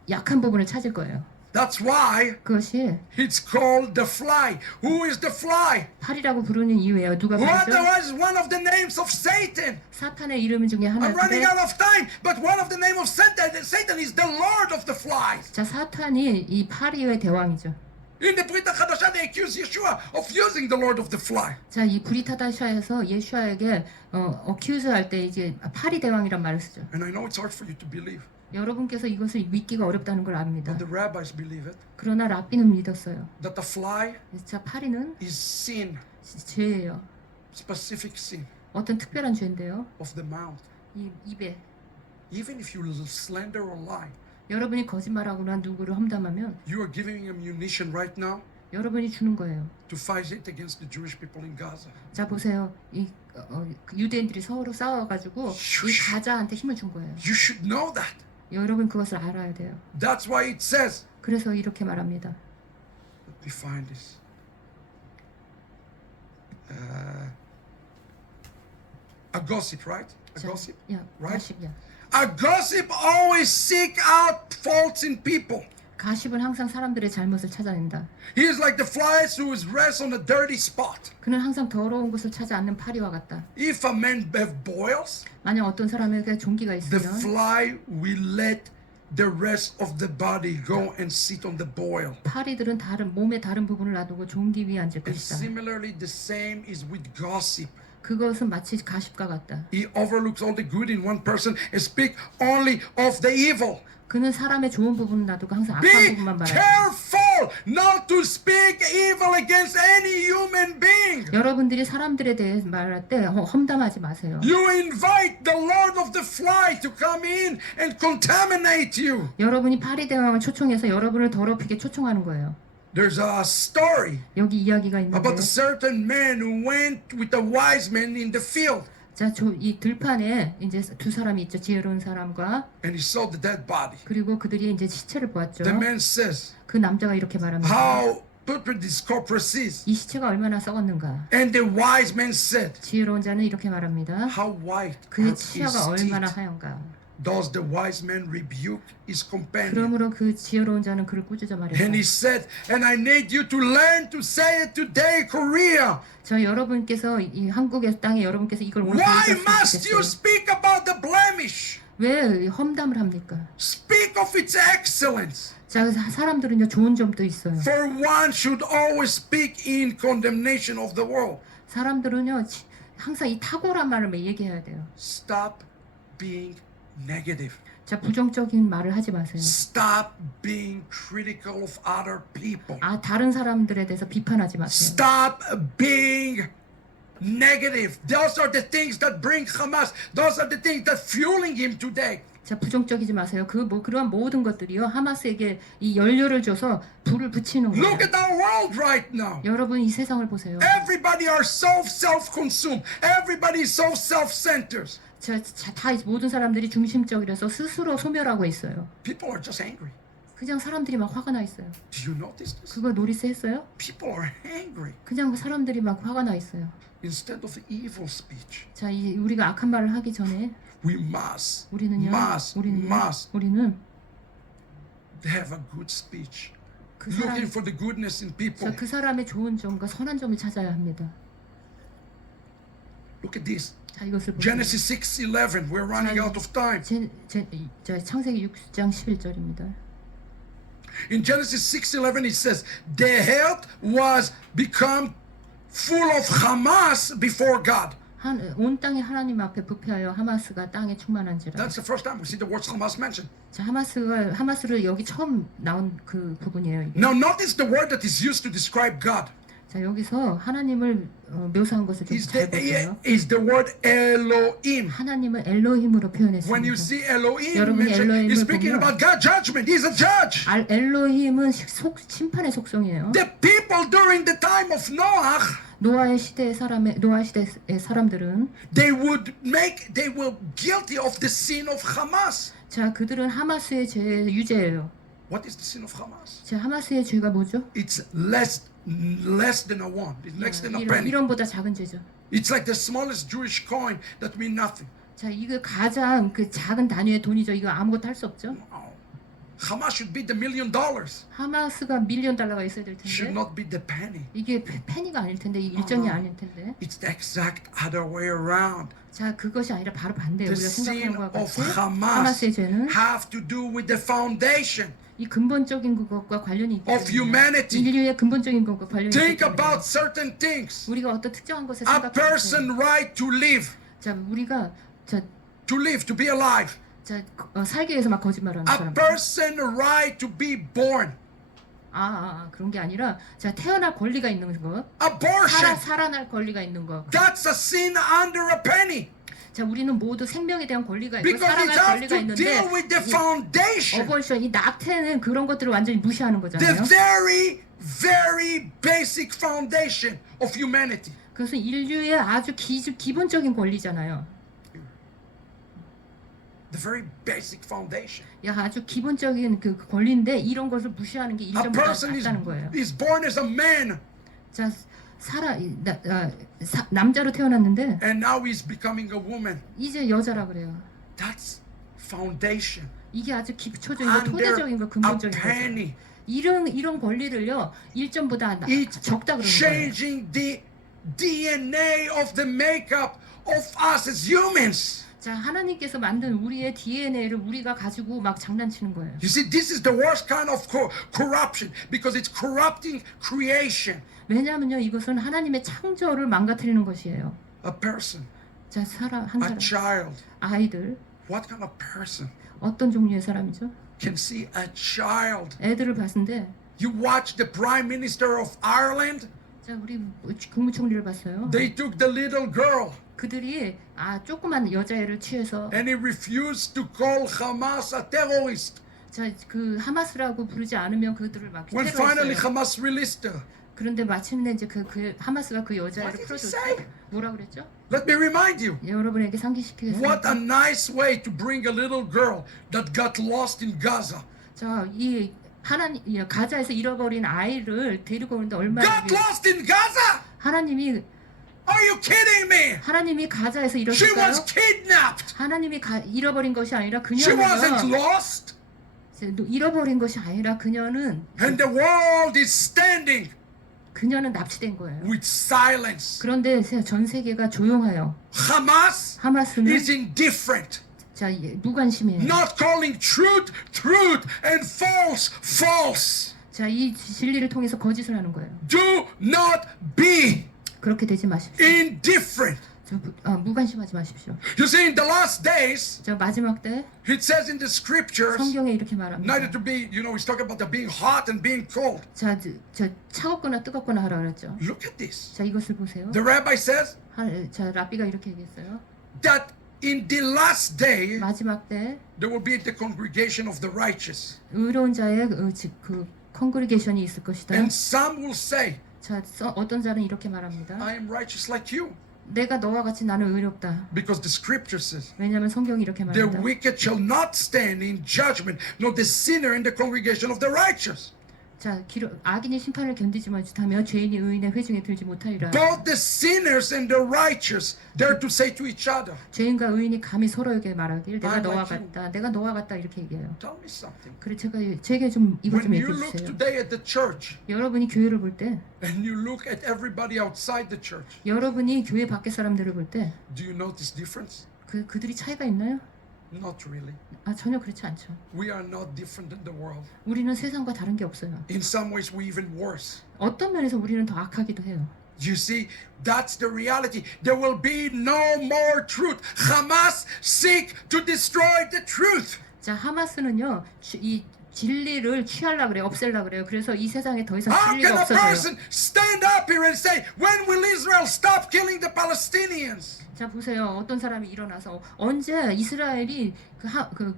약한 부분을 찾을 거예요. That's why 그것이 it's called the fly. Who is the fly? 파리라고 부르는 이유예요. 누가 What 그러죠? was one of the names of Satan? 사탄의 이름 중에 I'm running 하나인데 out of time, but one of the name of Satan is the Lord of the flies. 자 사탄이 이 파리의 대왕이죠. In the Brit HaChadashah, they accuse Yeshua of using the Lord of the fly. 자 이 브리타다샤에서 예수아에게 어큐즈 할 때 이제 파리 대왕이란 말을 쓰죠. And I know it's hard for you to believe, 여러분께서 이것을 믿기가 어렵다는 걸 압니다. but the rabbis believe it, 그러나 랍비는 믿었어요. that the fly 자 파리는 is sin, 죄예요. specific sin 어떤 특별한 죄인데요. of the mouth. 이 입에 Even if you slander or lie, 여러분이 거짓말하거나 누구를 험담하면 you are giving ammunition right now 여러분이 주는 거예요. to fight it against the Jewish people in Gaza. 자 보세요. 이 유대인들이 서로 싸워가지고 이 가자한테 힘을 준 거예요. You should know that. 여러분 그것을 알아야 돼요. That's why it says, 그래서 이렇게 말합니다. let me find this. A gossip, right? A 자, gossip? 야, right? 가십이야. A gossip always seek out faults in people. 가십은 항상 사람들의 잘못을 찾아낸다. He is like the flies who rests on a dirty spot. 그는 항상 더러운 곳을 찾지 않는 파리와 같다. If a man have boils, 만약 어떤 사람에게 종기가 the 있으면 fly will let the rest of the body go and sit on the boil. 파리들은 몸의 다른 부분을 놔두고 종기 위에 앉을 And 것이다. similarly, the same is with gossip. 그것은 마치 가십과 같다. He overlooks all the good in one person and speak only of the evil. 그는 사람의 좋은 부분을 놔두고 항상 악한 Be 부분만 말한다. careful not to speak evil against any human being. 여러분들이 사람들에 대해 말할 때 험담하지 마세요. You invite the Lord of the fly to come in and contaminate you. 여러분이 파리 대왕을 초청해서 여러분을 더럽히게 초청하는 거예요. There's a story 여기 이야기가 있는데 about a certain man who went with a wise man in the field. 자, 이 들판에 이제 두 사람이 있죠. 지혜로운 사람과 and he saw the dead body. 그리고 그들이 이제 시체를 보았죠. The man says, 그 남자가 이렇게 말합니다. how putrid this corpse is. 이 시체가 얼마나 썩었는가. And the wise man said, 지혜로운 자는 이렇게 말합니다. how white 그의 are his 치아가 얼마나 teeth. 하얀가. Does the wise man rebuke his companion? 그러므로 그 지혜로운 자는 그를 꾸짖어 말했다. And he said, and I need you to learn to say it today, Korea. 저 여러분께서 이 한국의 땅에 여러분께서 이걸 오늘 Why 배우셨으면 must you 좋겠어요. speak about the blemish? 왜 험담을 합니까? Speak of its excellence. 자, 사람들은요 좋은 점도 있어요. For one should always speak in condemnation of the world. 사람들은요 항상 이 탁월한 말을 얘기해야 돼요. Stop being negative. 자, 부정적인 말을 하지 마세요. Stop being critical of other people. 아, 다른 사람들에 대해서 비판하지 마세요. Stop being negative. Those are the things that bring Hamas. Those are the things that fueling him today. 자, 부정적이지 마세요. 그러한 모든 것들이요 하마스에게 이 연료를 줘서 불을 붙이는 거예요. Look at our world right now. 여러분 이 세상을 보세요. Everybody are so self-consumed. Everybody is so self-centered. 다 모든 사람들이 중심적이라서 스스로 소멸하고 있어요. People are just angry. 그냥 사람들이 막 화가 나 있어요. Do you notice this? 그거 노리스 했어요? People are angry 그냥 사람들이 막 화가 나 있어요. instead of evil speech. 자, 우리가 악한 말을 하기 전에 We must 우리는 have a good speech. 그 사람, Looking for the goodness in people. 자, 그 사람의 좋은 점과 선한 점을 찾아야 합니다. Look at this. 자, 이것을 보세요. Genesis 6:11. We're running out of time. 자, 창세기 6장 11절입니다. In Genesis 6:11 it says, the earth was become full of Hamas before God. 온 땅이 하나님 앞에 부패하여 하마스가 땅에 충만한지라. That's the first time we see the word Hamas mentioned. 자, 하마스를 여기 처음 나온 그 부분이에요. 이게. Now notice the word that is used to describe God. 자, 여기서 하나님을 묘사한 것을 좀 잘 보세요. Is the word Elohim. 하나님을 엘로힘으로 표현했습니다. When you see Elohim 여러분이 mentioned, 엘로힘을 he's speaking 보면 about God judgment. He's a judge. 엘로힘은 심판의 속성이에요. The people during the time of Noah, 노아 시대의 사람들은 they were guilty of the sin of Hamas. 자, 그들은 하마스의 죄의 유죄예요. What is the sin of Hamas? 자, 하마스의 죄가 뭐죠? It's less than a one. It's less than a penny. 1원보다 작은 죄죠. It's like the smallest Jewish coin that mean nothing. 자, 이거 가장 그 작은 단위의 돈이죠. 이거 아무것도 할 수 없죠. Wow. Hamas should be the $1 million. 하마스가 $1,000,000가 있어야 될 Should 텐데 not be the penny. 이게 페니가 아닐 텐데 이 일정이 아닐 텐데. It's the exact other way around. 자, 그것이 아니라 바로 반대예요. The 우리가 sin 생각하는 것과 of 같이 Hamas 하마스의 죄는 have to do with the foundation 이 근본적인 것과 관련이 있기 of 때문에 humanity. 인류의 근본적인 것과 관련이 있기 Think 때문에 about certain things. 우리가 어떤 특정한 것을 A 생각할 때 person right to live, 자, 우리가 to be alive. 살기 위해서 막 거짓말하는 A 사람. person right to be born. 그런 게 아니라 자, 태어날 권리가 있는 거. Abortion. 살아날 권리가 있는 거. That's a sin under a penny. 자, 우리는 모두 생명에 대한 권리가 있고 Because it 살아갈 has 권리가 to 있는데 deal with the foundation. 어버션, 이 낙태는 그런 것들을 완전히 무시하는 The 거잖아요. very, very basic foundation of humanity. 그것은 인류의 아주 기본적인 권리잖아요. The very basic foundation. 아주 기본적인 그 권리인데 이런 것을 무시하는 게 A 일점보다 person 낮다는 거예요. is born as a man 자, 남자로 태어났는데 and now he's becoming a woman. 이제 여자라 그래요. That's foundation. 이게 아주 기초적인 거, Under 토대적인 거, a 근본적인 거죠. penny. 이런 권리를요 1점보다 It's 적다 그러는 거예요. changing the DNA of the makeup of us as humans. 자, 하나님께서 만든 우리의 DNA를 우리가 가지고 막 장난치는 거예요. You see, this is the worst kind of corruption because it's corrupting creation. 왜냐하면요 이것은 하나님의 창조를 망가뜨리는 것이에요. A person, 자, 한 a 사람, child. 아이들 What kind of person 어떤 종류의 사람이죠? can see a child? 애들을 봤는데 You watch the Prime Minister of Ireland? 자, 우리 국무총리를 봤어요. They took the little girl 그들이 조그만 여자애를 취해서 and he refused to call Hamas a terrorist. 자, 그 하마스라고 부르지 않으면 그들을 막 When finally 테러했어요. Hamas released her, 그런데 마침내 이제 그 하마스가 그 What 여자를 did he 풀어줬죠. say? 뭐라 그랬죠? Let me remind you. 여러분에게 What a 상기시키겠습니다. nice way to bring a little girl that got lost in Gaza. 자, 이 하나님 가자에서 잃어버린 아이를 데리고 오는데 얼마나 Got lost in Gaza? 하나님이 Are you kidding me? 하나님이 가자에서 She 잃었을까요? was kidnapped. 하나님이 잃어버린 것이 아니라 She wasn't 그녀는 lost. 잃어버린 것이 아니라 그녀는 And the world is standing 납치된 거예요. with silence. 그런데 전 세계가 조용해요. Hamas 하마스는 is indifferent. 자 무관심이에요. Not calling truth, truth, and false, false. 자 이 진리를 통해서 거짓을 하는 거예요. Do not be 그렇게 되지 마십시오. indifferent. 무관심하지 마십시오. You see, in the last days, 자 마지막 때 it says in the scriptures, 성경에 이렇게 말합니다. neither to be, he's talking about the being hot and being cold. 자 차갑거나 뜨겁거나 하라 그랬죠. Look at this. 자 이것을 보세요. The rabbi says 자 라비가 이렇게 얘기했어요. that in the last day, 마지막 때 there will be the congregation of the righteous. 의로운 자의 그 컨그리게이션이 있을 것이다. And some will say, 자 어떤 자는 이렇게 말합니다. I am righteous like you. 내가 너와 같이 나는 의롭다. Because the scripture says, 왜냐하면 성경이 이렇게 the 말합니다. wicked shall not stand in judgment, nor the sinner in the congregation of the righteous. 자 악인이 심판을 견디지 못하며 죄인이 의인의 회중에 들지 못하리라. Both the sinners and the righteous dare to say to each other, 죄인과 의인이 감히 서로에게 말하길 내가 I'm 너와 like you. 같다. 내가 너와 같다 이렇게 얘기해요. tell me something. 그래 제게 좀 이것 좀 When 얘기해 you look 주세요. today at the church 여러분이 교회를 볼 때, and you look at everybody outside the church, 여러분이 교회 밖의 사람들을 볼 때, do you notice difference? 그들이 차이가 있나요? Not really. 전혀 그렇지 않죠. We are not different than the world. 우리는 세상과 다른 게 없어요. In some ways, we're even worse. 어떤 면에서 우리는 더 악하기도 해요. You see, that's the reality. There will be no more truth. Hamas seek to destroy the truth. 자 하마스는요 이 진리를 취하려 그래요, 없앨라 그래요. 그래서 이 세상에 더 이상 How 진리가 can a 없어져요. person stand up here and say, when will Israel stop killing the Palestinians? 자 보세요. 어떤 사람이 일어나서 언제 이스라엘이 그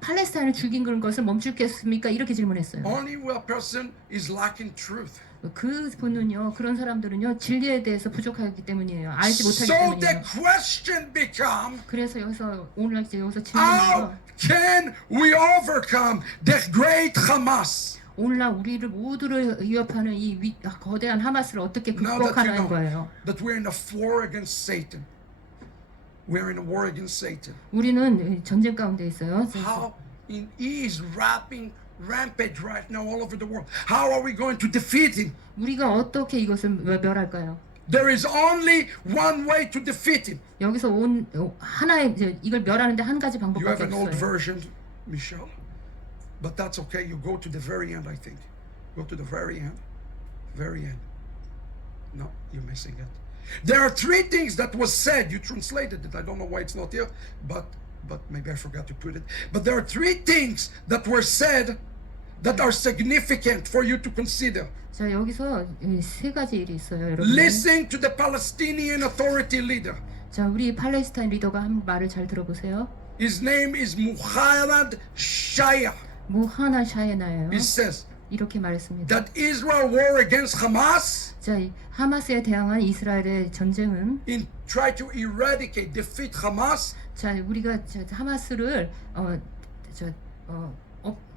팔레스타인을 죽인 것을 멈추겠습니까? 이렇게 질문했어요. Only when a person is lacking truth. 그 분은요, 그런 사람들은요 진리에 대해서 부족하기 때문이에요. 알지 못하기 So the 때문이에요. question becomes, 그래서 오늘 이제 여기서 how 질문이요. can we overcome the great Hamas? 오늘날 우리를 모두를 위협하는 이 거대한 하마스를 어떻게 Now that you 극복하는 know 거예요. that we're in a war against Satan. We're in a war against Satan. 우리는 전쟁 가운데 있어요. How he is rampant right now all over the world. How are we going to defeat him? 우리가 어떻게 이것을 멸할까요? There is only one way to defeat him. 여기서 하나의 이걸 멸하는데 한 가지 You have 방법밖에 an old 없어요. version, Michelle, but that's okay. You go to the very end, I think. Go to the very end. Very end. No, you're missing it. There are three things that was said. You translated it. I don't know why it's not here, but maybe I forgot to put it. But there are three things that were said that are significant for you to consider. 자 여기서 세 가지 일이 있어요, 여러분. Listen to the Palestinian Authority leader. 자 우리 팔레스타인 리더가 한 말을 잘 들어보세요. His name is Muhammad Shaya. 무하나 샤예나예요. He says 이렇게 말했습니다. that Israel war against Hamas 자 이 하마스에 대항한 이스라엘의 전쟁은 in try to eradicate, defeat Hamas 자 우리가 하마스를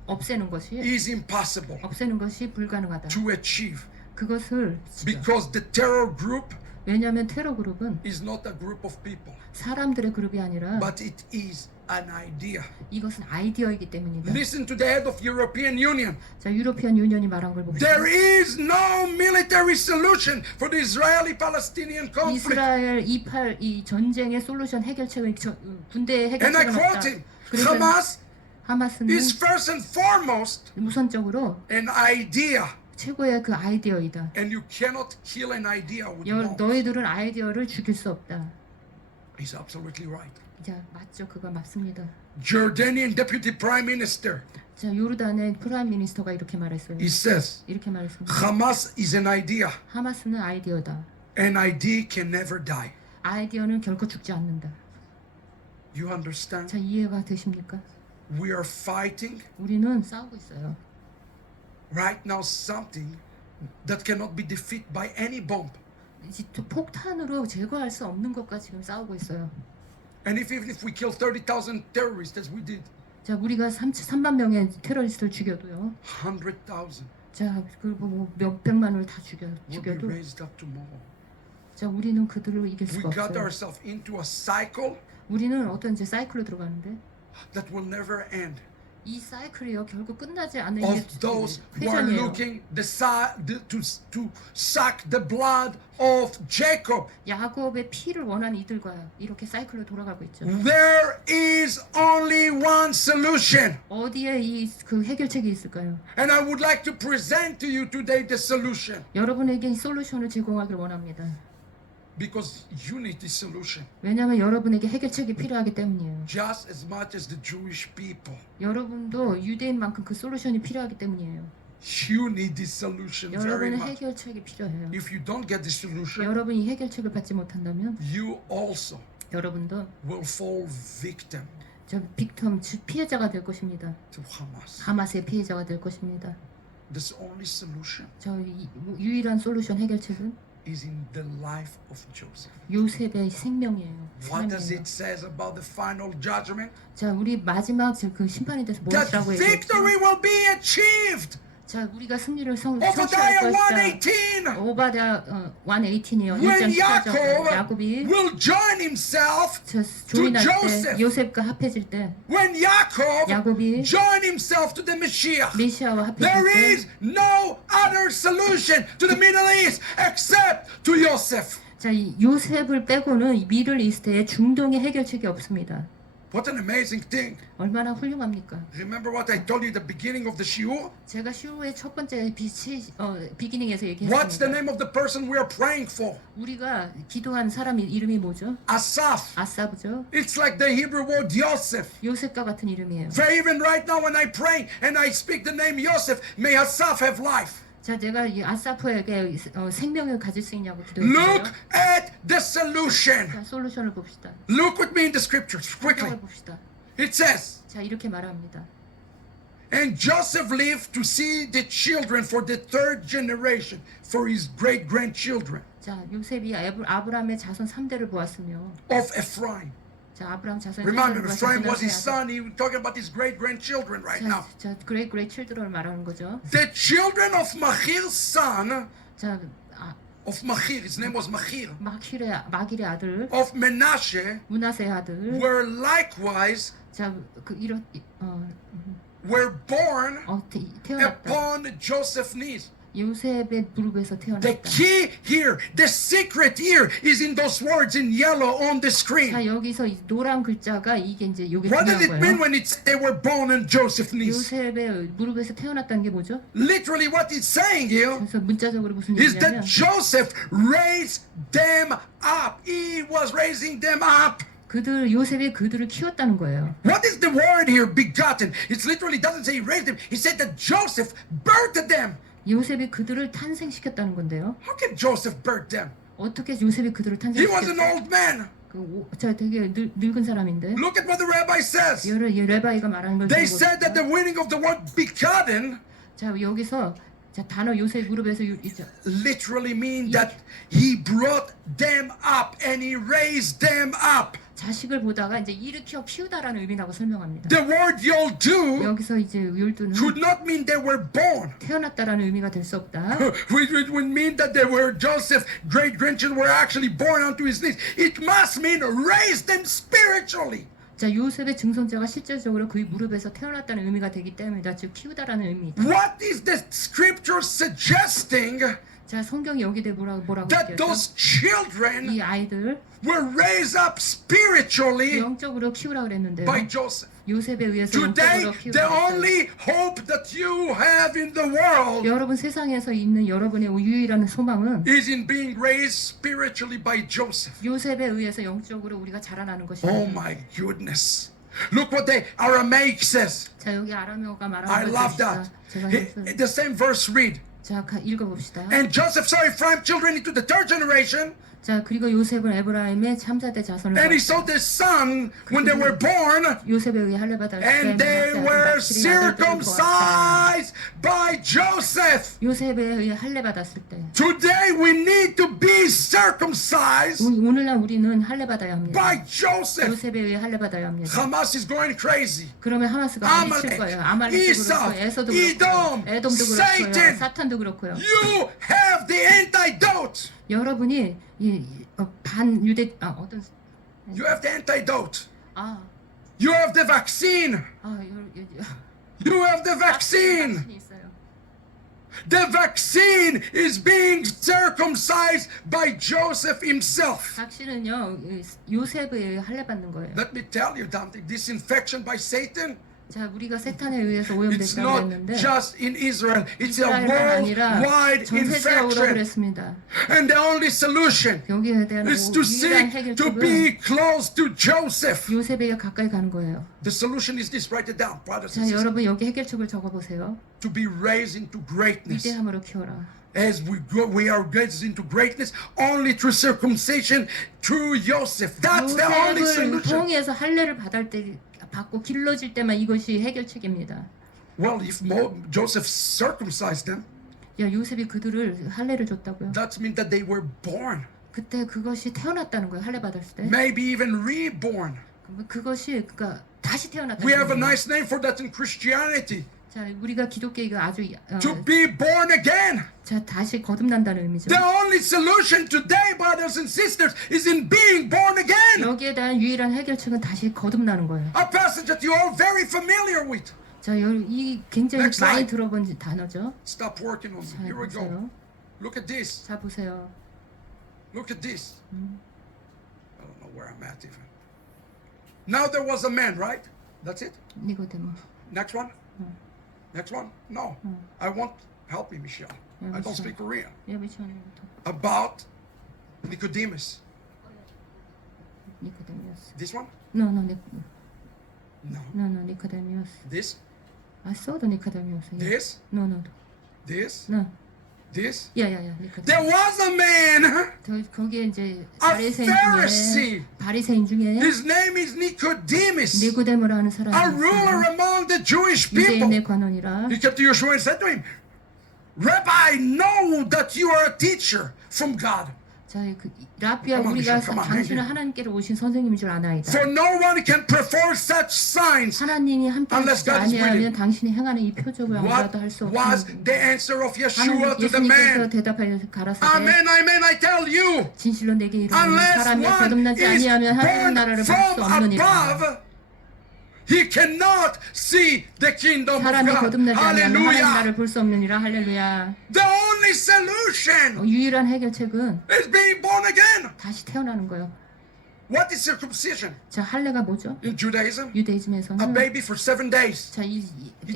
없애는 것이 is impossible 없애는 것이 불가능하다. to achieve 그것을 because the terror group 왜냐하면 테러 그룹은 is not a group of people, 사람들의 그룹이 아니라 but it is an idea. 이것은 아이디어이기 때문이다. Listen to the head of European Union. 자 유로피안 유니언이 말한 걸 보세요. There is no military solution for the Israeli-Palestinian conflict. 이스라엘 이 전쟁의 솔루션 해결책은 군대의 And I 해결책은 quote 없다. him, 그래서 Hamas 하마스는 is first and foremost 우선적으로 an idea. 최고의 그 아이디어이다. And you cannot kill an idea with bombs. 너희들은 아이디어를 죽일 수 없다. He's absolutely right. 자 맞죠, 그거 맞습니다. Jordanian Deputy Prime Minister, 자 요르단의 프라임 미니스터가 이렇게 말했어요. he says, 이렇게 말했습니다. Hamas is an idea. 하마스는 아이디어다. An idea can never die. 아이디어는 결코 죽지 않는다. You understand? 자 이해가 되십니까? We are fighting 우리는 싸우고 있어요. right now something that cannot be defeated by any bomb. 이제 폭탄으로 제거할 수 없는 것과 지금 싸우고 있어요. And even if we kill 30,000 terrorists as we did, 자, 우리가 3만 명의 테러리스트를 죽여도요. 100,000 자, 그리고 뭐 몇백만을 다 will be 죽여도 raised up tomorrow. 자, 우리는 그들을 이길 We 수가 got 없어요. ourselves into a cycle 우리는 어떤 이제 사이클로 들어가는데 that will never end. 이 사이클이요 결국 끝나지 않는 Of 이게 those who are 회전이에요. looking to suck the blood of Jacob. 야곱의 피를 원하는 이들과 이렇게 사이클로 돌아가고 있죠. There is only one solution. 어디에 이 그 해결책이 있을까요? And I would like to present to you today the solution. 여러분에게 이 솔루션을 제공하길 원합니다. Because you need this solution 왜냐하면 여러분에게 해결책이 필요하기 때문이에요. just as much as the Jewish people. 여러분도 유대인만큼 그 솔루션이 필요하기 때문이에요. You need this solution very 여러분은 much. 해결책이 필요해요. If you don't get this solution, 여러분이 해결책을 받지 못한다면 you also 여러분도 will fall victim 저 빅텀 즉 피해자가 될 것입니다. to Hamas. 하마스의 피해자가 될 것입니다. The only solution 저 유일한 솔루션 해결책은 is in the life of Joseph. 요셉의 생명이에요. What does 삶이에요. it says about the final judgment? 자, 우리 마지막 그 심판에 대해서 That 무엇이라고 얘기했죠? victory will be achieved. 자, 우리가 승리를 성취할 Obadiah 것이다. 1:18. 오바댜 1:18이요. When 1장 18절. Jacob 야곱이 will join himself, 저 조인할 Joseph. 때 요셉과 합해질 때 when Jacob 야곱이 join himself to the Messiah, 메시아와 합해질 there 때 is no other solution to the Middle East except to Joseph. 자, 이 요셉을 빼고는 미들 이스트에 중동의 해결책이 없습니다. What an amazing thing. 얼마나 훌륭합니까? Remember what I told you at the beginning of the shiur? 제가 슈의 첫 번째 비기닝에서 What's the 얘기했습니다. name of the person we are praying for? 우리가 기도한 사람 이름이 뭐죠? Asaph. 아사브죠. It's like the Hebrew word Yosef. 요셉과 같은 이름이에요. For even right now when I pray and I speak the name Yosef, may Asaph have life. 자, 내가 이 아사프에게 생명을 가질 수 있냐고 Look 기도했어요. at the solution. 자, 솔루션을 봅시다. Look with me in the scriptures quickly. 성경을 봅시다. It says, 자, 이렇게 말합니다. and Joseph lived to see the children for the third generation, for his great grandchildren 자, 요셉이 아브라함의 자손 3대를 보았으며 of Ephraim. 자, 아브라함 자손 Remember, Ephraim was his son. He was talking about his great grandchildren right now. 자, 그레이트 칠드런을 말하는 거죠. The children of Machir's son, 자, of Machir, his name was Machir, 마길의 아들 of Menashe, 문하세의 아들. were likewise 자, 그 이런 were born 태어났다. upon Joseph's knees. 요셉의 무릎에서 The 태어났다. key here, the secret here is in those words in yellow on the screen. 자, 여기서 이 노란 글자가 이게 이제 요게 What does 중요한 it mean 거예요. when it's they were born on Joseph's knees? 요셉의 무릎에서 태어났다는 게 뭐죠? Literally what it's saying here 그래서 문자적으로 무슨 is 얘기냐면 that Joseph raised them up. He was raising them up. 요셉이 그들을 키웠다는 거예요. What is the word here, begotten? It literally doesn't say he raised them. He said that Joseph birthed them. 요셉이 그들을 탄생시켰다는 건데요. How can Joseph birth them? 어떻게 요셉이 그들을 He was an 탄생시켰어요? old man. 자, 되게 늙은 사람인데. Look at what the rabbi says. 레바이가 말하는 걸 They 들어보니까. said that the meaning of the word begotten 자, 여기서 자, 단어 요셉 무릎에서 있죠. literally mean that he brought them up and he raised them up. 자식을 보다가 이제 일으켜 키우다라는 의미라고 설명합니다. The word yoldu 여기서 이제 율두는 could not mean they were born. 태어났다라는 의미가 될 수 없다. It would mean that they were Joseph's great grandchildren were actually born onto his knees. It must mean raise them spiritually. 자, 요셉의 증손자가 실질적으로 그의 무릎에서 태어났다는 의미가 되기 때문이다. 즉 키우다라는 의미이다. What is the scripture suggesting? 자, 성경이 여기에 뭐라고 That 얘기하죠? those children 이 아이들 were raised up spiritually 영적으로 키우라 그랬는데요. by Joseph. 요셉에 의해서 Today, 영적으로 the 키우라 그랬어요. only hope that you have in the world 여러분 세상에서 있는 여러분의 유일한 소망은 is in being raised spiritually by Joseph. 요셉에 의해서 영적으로 우리가 자라나는 것입니다. Oh my goodness. Look what the Aramaic says. 자, 여기 아람어가 I 말하는 love 것입니다. that. 제가 The same verse read. 자, 읽어봅시다. And Joseph saw Ephraim children into the third generation, 자, 그리고 요셉은 에브라임의 3세대 자손을 and he 봤다. saw their son when they were born, 요셉에 의해 할례받아 and they were circumcised by by Joseph. 요셉에 의해 할례 받았을 때 Today we need to be circumcised 오늘날 우리는 할례 받아야 합니다. by Joseph. 요셉에 의해 할례 받아야 합니다. Hamas is going crazy. 그러면 하마스가 미칠 거예요. 아말렉도 이삭, 그렇고 에서도 이돔, 그렇고 에돔도 그렇고요. Satan. 사탄도 그렇고요. You have the antidote. 여러분이 반유대 어떤 You have the antidote. 아, You have the vaccine. You have the vaccine. vaksin이 있어요. The vaccine is being circumcised by Joseph himself. vaksin은요 요셉에 의해 할례 받는 거예요. Let me tell you something. This infection by Satan, 자, 우리가 세탄에 의해서 it's 오염됐다고 not 했는데 just in Israel. It's a 이스라엘만 아니라 worldwide 전 세계적으로 infection. 그랬습니다. And the only solution 여기에 대한 is to 유일한 seek to 해결책은 be close to Joseph. 요셉에게 가까이 가는 거예요. The solution is this. Write it down, brothers 자, and sisters. 여러분 여기 해결책을 적어보세요. To be raised into greatness. 위대함으로 키워라. As we grow, we are raised into greatness only through circumcision through Joseph. That's the only 요셉을 solution. 통해서 할례를 받고 길러질 때만 이것이 해결책입니다. Well, if Joseph circumcised them, 야, 요셉이 그들을 할례를 줬다고요. that means that they were born, 그때 그것이 태어났다는 거예요. 할례 받았을 때. maybe even reborn. 그것이 그러니까 다시 태어났다는 We have a 거예요. nice name for that in Christianity. 자, 우리가 기독교가 아주 To be born again. 자, 다시 거듭난다는 의미죠. The only solution today, brothers and sisters, is in being born again. 여기에 대한 유일한 해결책은 다시 거듭나는 거예요. A passage that you're all very familiar with. 자, 이 굉장히 Next 많이 slide. 들어본 단어죠. Stop working on 자, me. Here we go. 보세요. Look at this. 자, 보세요. Look at this. I don't know where I'm at even. Now there was a man, right? That's it? 니고데모. Next one? Next one? No. I want, help me, Michelle. Yeah, I don't Michelle. speak Korean. 예비천부터 About Nicodemus. 니코데미오스. This one? No, No. 니코데미오스. This? I saw the 니코데미오스. This? No. This? No. This? 야야야, 니코데미오스. There was a man. 거기에 이제 A 바리새인 Pharisee. 중에 바리새인 중에 His name is Nicodemus. 니고데모라는 A 사람이 ruler 있어요. among the Jewish people. 유대인의 관원이라. He came to Yeshua and said to him, Rabbi, I know that you are a teacher from God. 자, 라비야, Come on, 우리가 Bishop, come on, 당신은 hang 하나님께로 오신 선생님인 줄 아나이다. For no one can perform such signs. 하나님이 함께 Unless 하시지 God is with 아니하면 you. 당신이 행하는 이 표적을 What 아무라도 할 수 was 없습니다. the answer of Yeshua 하나님 to the 예수님께서 man? 대답하여 가라사대 Amen, amen, I tell you. 진실로 내게 이르노니 Unless 사람이 one 거듭나지 is 아니하면 하나님 born 나라를 볼 수 from 없느니라. above, he cannot see the kingdom of 사람이 God. 거듭나지 아니하면 하나님 Hallelujah. 나라를 볼 수 없느니라. 할렐루야. The only solution 유일한 해결책은 is being born again. 다시 태어나는 거예요. What is circumcision? 자, 할례가 뭐죠? In Judaism, a 유대이즘에서는 baby for 7 days. 자, He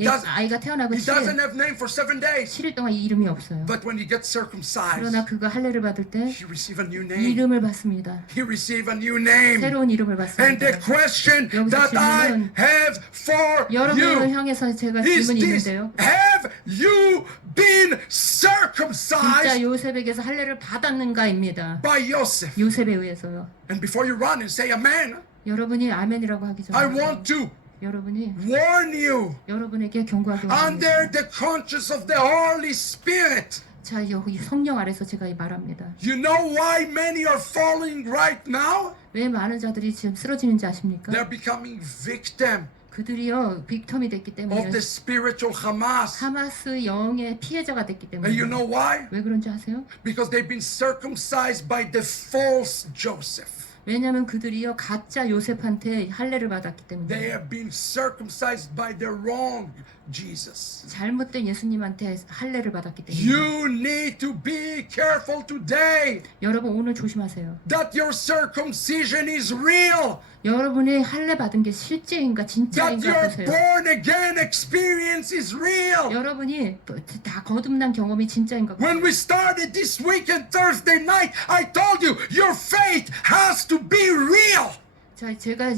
does- 아이가 태어나고 He 7일, doesn't have name for 7 days. 7일 동안 이 이름이 없어요. But when he gets circumcised, 그러나 그가 할례를 받을 때 he receives a new name. 이름을 받습니다. He receives a new name. 새로운 이름을 And the 받습니다. question 여기서 that I 질문은 have for 여러분을 you 향해서 제가 is 질문이 this. 있는데요. Have you been 진짜 circumcised 요셉에게서 할례를 받았는가입니다. by Joseph? 요셉에 의해서요. And before you run and say amen, 여러분이 아멘이라고 하기 I 전에 want to 여러분이 warn you 여러분에게 경고하기 under 원합니다. the conscience of the Holy Spirit. 자, 여기 성령 아래서 제가 말합니다. You know why many are falling right now? 왜 많은 자들이 지금 쓰러지는지 아십니까? They're becoming victim 그들이요 빅텀이 됐기 때문에 of the spiritual Hamas. 하마스 영의 피해자가 됐기 때문에. And you know why? 왜 그런지 아세요? Because they've been circumcised by the false Joseph. 왜냐하면 그들이요 가짜 요셉한테 할례를 받았기 They 때문에. have been circumcised by the wrong Jesus. 잘못된 예수님한테 할례를 받았기 때문에. You need to be careful today 여러분 오늘 조심하세요. that your circumcision is real. 여러분이 할례 받은 게 실제인가 That 진짜인가 your 보세요. born again experience is real. 여러분이 다 거듭난 경험이 진짜인가 보세요. When we started this weekend Thursday night, I told you your faith has to be real. 자, 제가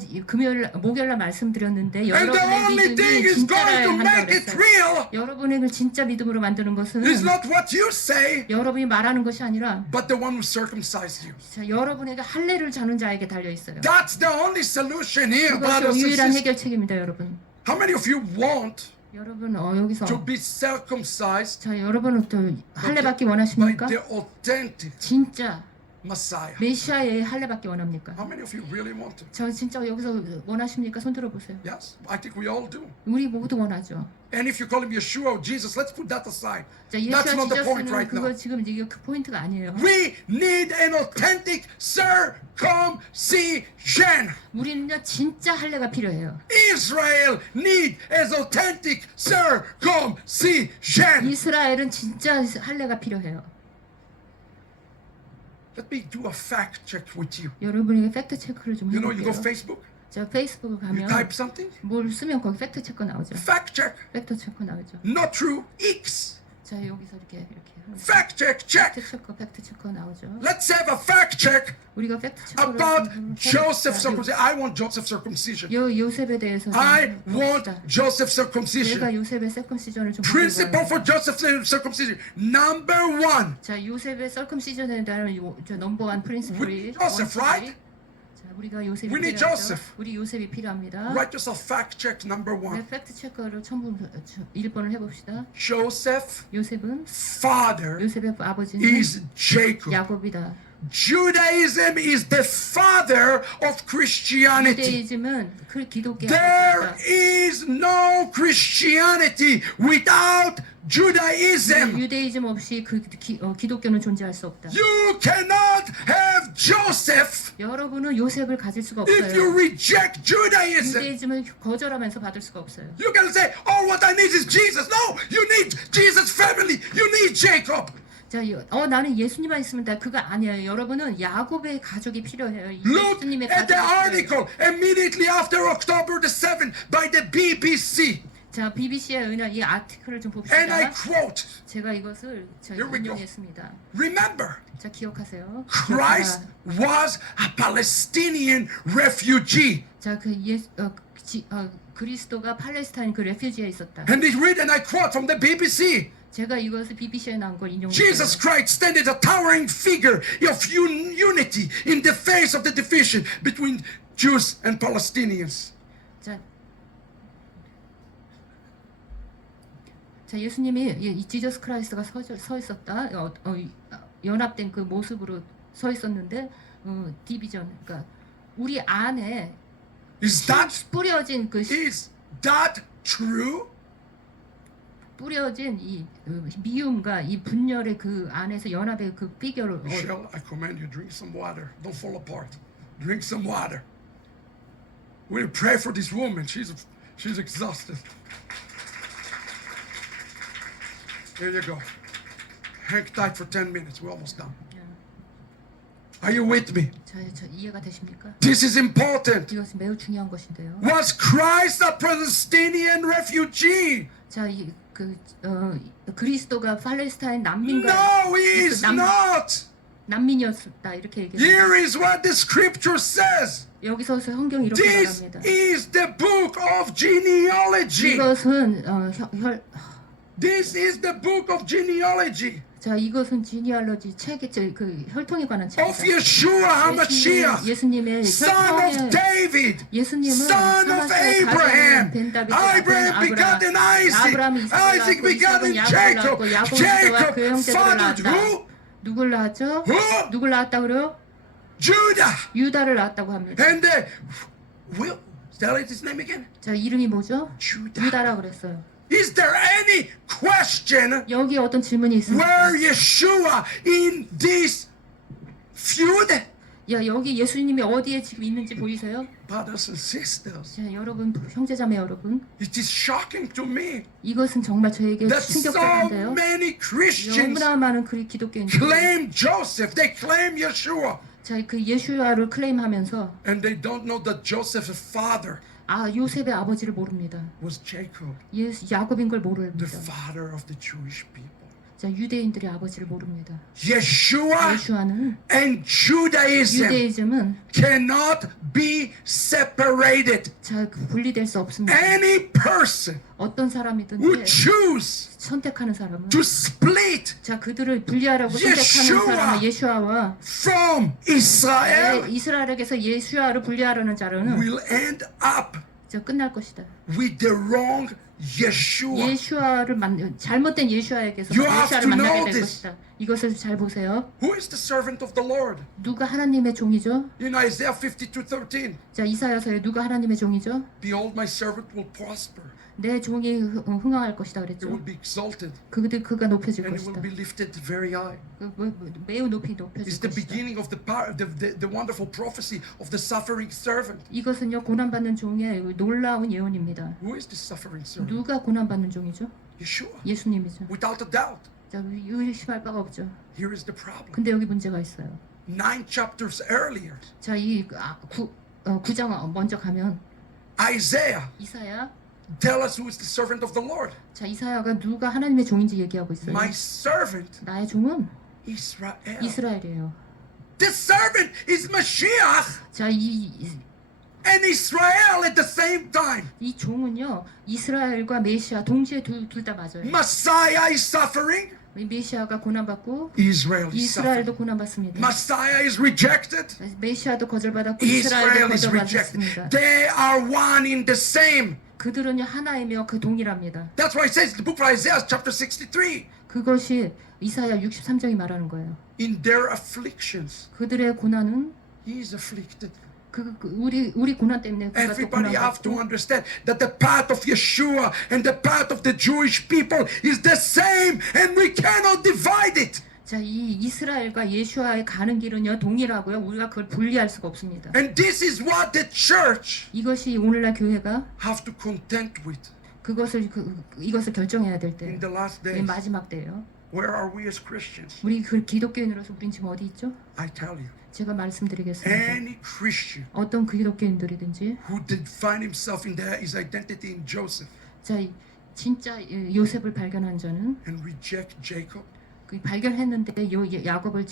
목요일날 말씀드렸는데 And the 여러분의 only thing 믿음이 is going 진짜라야 to 한다고 make it 그랬어요. real 여러분의 그 진짜 믿음으로 만드는 것은 is not what you say, 여러분이 말하는 것이 아니라 but the one who circumcised you. 자, 여러분에게 할례를 자는 자에게 달려 있어요. That's the only solution here, 그것이 brothers and 유일한 sisters. 해결책입니다, 여러분. How many of you want 여러분 여기서 to be circumcised 자 여러분은 또 할례 받기 by 원하십니까? the authentic 진짜 Messiah. 메시아의 할례 받기 원합니까? How many of you really want it? 저 진짜 여기서 원하십니까? 손 들어보세요. Yes, I think we all do. 우리 모두 원하죠. And if you call him Yeshua or Jesus, let's put that aside. 자 That's 예수와 not the point 지저스는 right 그거 now. 지금 이게 그 포인트가 아니에요. We need an authentic circumcision. 우리는요 진짜 할례가 필요해요. Israel need an authentic circumcision. 이스라엘은 진짜 할례가 필요해요. Let me do a fact check with you. 여러분에게 팩트 체크를 좀 You know, you go 해볼게요. Facebook, 자 페이스북 you 가면 type something, 뭘 쓰면 거기 팩트 체크 나오죠. fact check, 팩트 체크 나오죠. not true, X. 자 여기서 이렇게 Fact check, check. 팩트 체크 나오죠. Let's have a fact check 우리가 팩트 체크를 about 좀 Joseph 해봅시다. circumcision. I want Joseph circumcision. 요셉에 대해서 좀 I want 봅시다. Joseph 내가 circumcision. 요셉의 세컨시전을 좀 Principle 보고 for Joseph circumcision. Number one. 자 요셉의 설컴시전에 대한 넘버원 프린시플이 Joseph, right? 자 우리가 요셉이 We need 필요하죠. Joseph. 우리 요셉이 필요합니다. Write yourself fact check number 네, one. 팩트 체크를 처음 1번을 해봅시다. Joseph, 요셉은 father, 요셉의 아버지는 is Jacob. 야곱이다. Judaism is the father of Christianity. 유대이즘은 그 기독교의 There 아버지다. is no Christianity without Judaism. 유대이즘 없이 기독교는 존재할 수 없다. You cannot have Joseph 여러분은 요셉을 가질 수가 if you 없어요. reject Judaism. 유대이즘을 거절하면서 받을 수가 없어요. You can say, oh, what I need is Jesus. No, you need Jesus' family. You need Jacob. 자, 나는 예수님만 있으면 돼. 그거 아니에요. 여러분은 야곱의 가족이 필요해요. Look 예수님의 at the 가족이 필요해요. article immediately after October the 7th by the BBC. 자, BBC에 의한 이 아티클을 좀 And I 봅시다. quote, 제가 이것을 Here we go. 인용했습니다. remember, 자, 기억하세요. Christ was a Palestinian refugee. 자, 그리스도가 팔레스타인 그 레퓨지에 있었다. And they read, and I quote from the BBC, 제가 이것을 BBC에 나온 걸 인용했어요. Jesus Christ stands a towering figure of unity in the face of the division between Jews and Palestinians. 자, 예수님이 이 지저스 크라이스트가 서 있었다. 연합된 그 모습으로 서 있었는데 디비전, 그러니까 우리 안에 Is that 뿌려진 true? 뿌려진 이 미움과 이 분열의 그 안에서 연합의 그 비결을 Michelle, I command you, drink some water. Don't fall apart. Drink some water. We'll pray for this woman. She's exhausted. Here you go. Hang tight for 10 minutes. We're almost done. Are you with me? 저 이해가 되십니까? This is important. 이것은 매우 중요한 것인데요. Was Christ a Palestinian refugee? 자, 그리스도가 팔레스타인 난민과 No, he is not. 난민이었다 이렇게 얘기해요. Here is what the scripture says. 여기서 성경이 이렇게 This 말합니다. is the book of genealogy. 이것은 This is the book of genealogy 자, 이것은 지니알러지 책의 그 혈통에 관한 of 책이다. Yeshua HaMashiach, 예수님의 son of David, 예수님은 son of Abraham. Abraham begotten Isaac, Isaac begotten Jacob, Jacob fathered who? 누굴 낳았죠? Who? 누굴 낳았다 그래요? Judah. 유다를 낳았다고 합니다. And will tell it his name again? 자, 이름이 뭐죠? Judah. 유다라 그랬어요. Is there any question 여기 어떤 질문이 있습니까? where Yeshua in this feud? 야, 여기 예수님이 어디에 지금 있는지 보이세요? Brothers and sisters, 자, 여러분, 형제자매 여러분, it is shocking to me 이것은 정말 저에게 that so 충격적인데요. many Christians 너무나 많은 기독교인들이 claim Joseph, they claim Yeshua, 자, 그 예수야를 클레임하면서 and they don't know that Joseph's father 요셉의 아버지를 모릅니다. was Jacob, 야곱인 걸 the 모릅니다. father of the Jewish people. 자, 유대인들의 아버지를 모릅니다. Yeshua 예수와는 and Judaism 유대이즘은 cannot be separated. 자, 분리될 수 없습니다. Any person 어떤 who 사람이든지 choose 선택하는 사람은 to split 자, 그들을 분리하라고 선택하는 사람은 예수아와 from Israel 이스라엘에게서 예수아를 분리하려는 자는 will end up 저 끝날 것이다. with the wrong Yeshua. 잘못된 예수아에게서 You have 예수아를 to 만나게 know 될 this. 것이다. 이것을 잘 보세요. Who is the servant of the Lord? 누가 하나님의 종이죠? In Isaiah 52:13. 자, 이사야서에 누가 하나님의 종이죠? Behold, my servant will prosper. 내 종이 흥황할 것이다 He 그랬죠. will be exalted. 그가 높여질 And he will 것이다. be lifted very high. 매우 높이 높여질 It's the 것이다. beginning of the power, the wonderful prophecy of the suffering servant. 이것은요 고난받는 종의 놀라운 예언입니다. Who is this suffering servant? 누가 고난받는 종이죠? Yeshua. 예수님이죠. Without a doubt. 자, 의심할 바가 없죠. Here is the problem. 근데 여기 문제가 있어요. 9 chapters earlier, 자, 이 9장 먼저 가면 Isaiah 이사야. tell us who is the servant of the Lord. 자, 이사야가 누가 하나님의 종인지 얘기하고 있어요. My servant 나의 종은 Israel. 이스라엘이에요. This servant is Mashiach 자, and Israel at the same time. 이 종은요 이스라엘과 메시아 동시에 둘 다 맞아요. Messiah is suffering. 메시아가 고난받고 Israel is suffering. 이스라엘도 고난받습니다. Messiah is rejected. 메시아도 거절받았고 Israel 이스라엘도 is rejected. 거절받았습니다. They are one in the same. 그들은요 하나이며 그 동일합니다. That's why it says in the book of Isaiah chapter 63. 그것이 이사야 63장이 말하는 거예요. In their afflictions, 그들의 고난은 he is afflicted. 우리 고난 때문에 그가 또 Everybody have to 고난받고 understand that the path of Yeshua and the path of the Jewish people is the same and we cannot divide it. 자, 이 이스라엘과 예수와의 가는 길은요 동일하고요. 우리가 그걸 분리할 수가 없습니다. And this is what the church 이것이 오늘날 교회가 have to contend with 이것을 결정해야 될 때, in the last 이 days. 마지막 때예요. Where are we as Christians? 우리 그 기독교인으로서 우린 지금 어디 있죠? I tell you, 제가 말씀드리겠습니다. any Christian 어떤 기독교인들이든지 who did find himself in his identity in Joseph 자, 진짜 요셉을 발견한 자는 and reject Jacob, 발견했는데 야곱을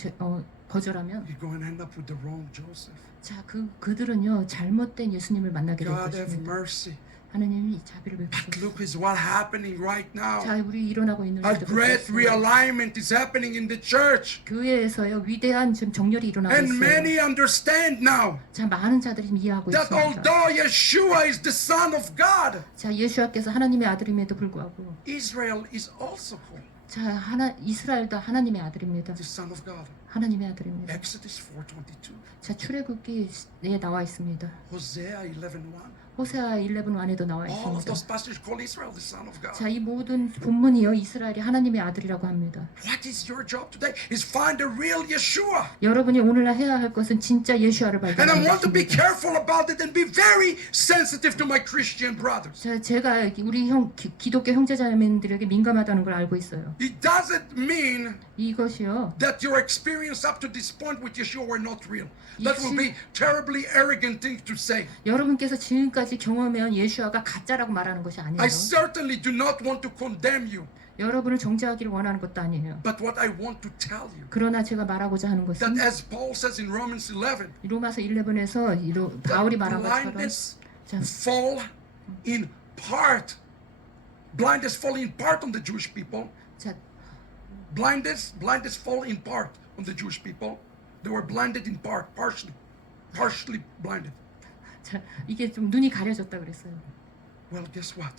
거절하면 you're going to end up with the wrong Joseph. 자, 그들은요 잘못된 예수님을 만나게 될 God have 것입니다. mercy. 하나님이 자비를 But 베푸소서. look is what happening right now. 자, 우리 일어나고 있는 A 일들을 great 보세요. realignment is happening in the church. 교회에서요 위대한 지금 정렬이 일어나고 And 있어요. many understand now 자, 많은 자들이 이해하고 that 있습니다. although Yeshua is the Son of God, 자, 예수와께서 하나님의 아들임에도 불구하고 Israel is also called 자, 이스라엘도 하나님의 아들입니다. the Son of God. 하나님의 아들입니다. Exodus 4:22, 자, 출애굽기에 나와 있습니다. Hosea 11:1. 호세아 11:1에도 나와 All of 있습니다. those passages call Israel the Son of God. 자, 이 모든 본문이요 이스라엘이 하나님의 아들이라고 합니다. What is your job today? Is find the real Yeshua. 여러분이 오늘날 해야 할 것은 진짜 예수아를 And I 발견하는 want to be 것입니다. careful about it and be very sensitive to my Christian brothers. 자, 제가 우리 기독교 형제자매들에게 민감하다는 걸 알고 있어요. It doesn't mean 이것이요. that your experience up to this point with Yeshua were not real. That will be terribly arrogant thing to say. 여러분께서 지금까지 경험해온 예수아가 가짜라고 말하는 것이 아니에요. I certainly do not want to condemn you. 여러분을 정죄하기를 원하는 것도 아니에요. But what I want to tell you, 그러나 제가 말하고자 하는 것은 that as Paul says in Romans 11, 로마서 11에서 바울이 말한 것처럼 blindness 자, fall in part. Blindness fall in part on the Jewish people. 자, Blindness fall in part on the Jewish people. They were blinded in part, partially blinded. 자, 이게 좀 눈이 가려졌다 그랬어요. Well, guess what?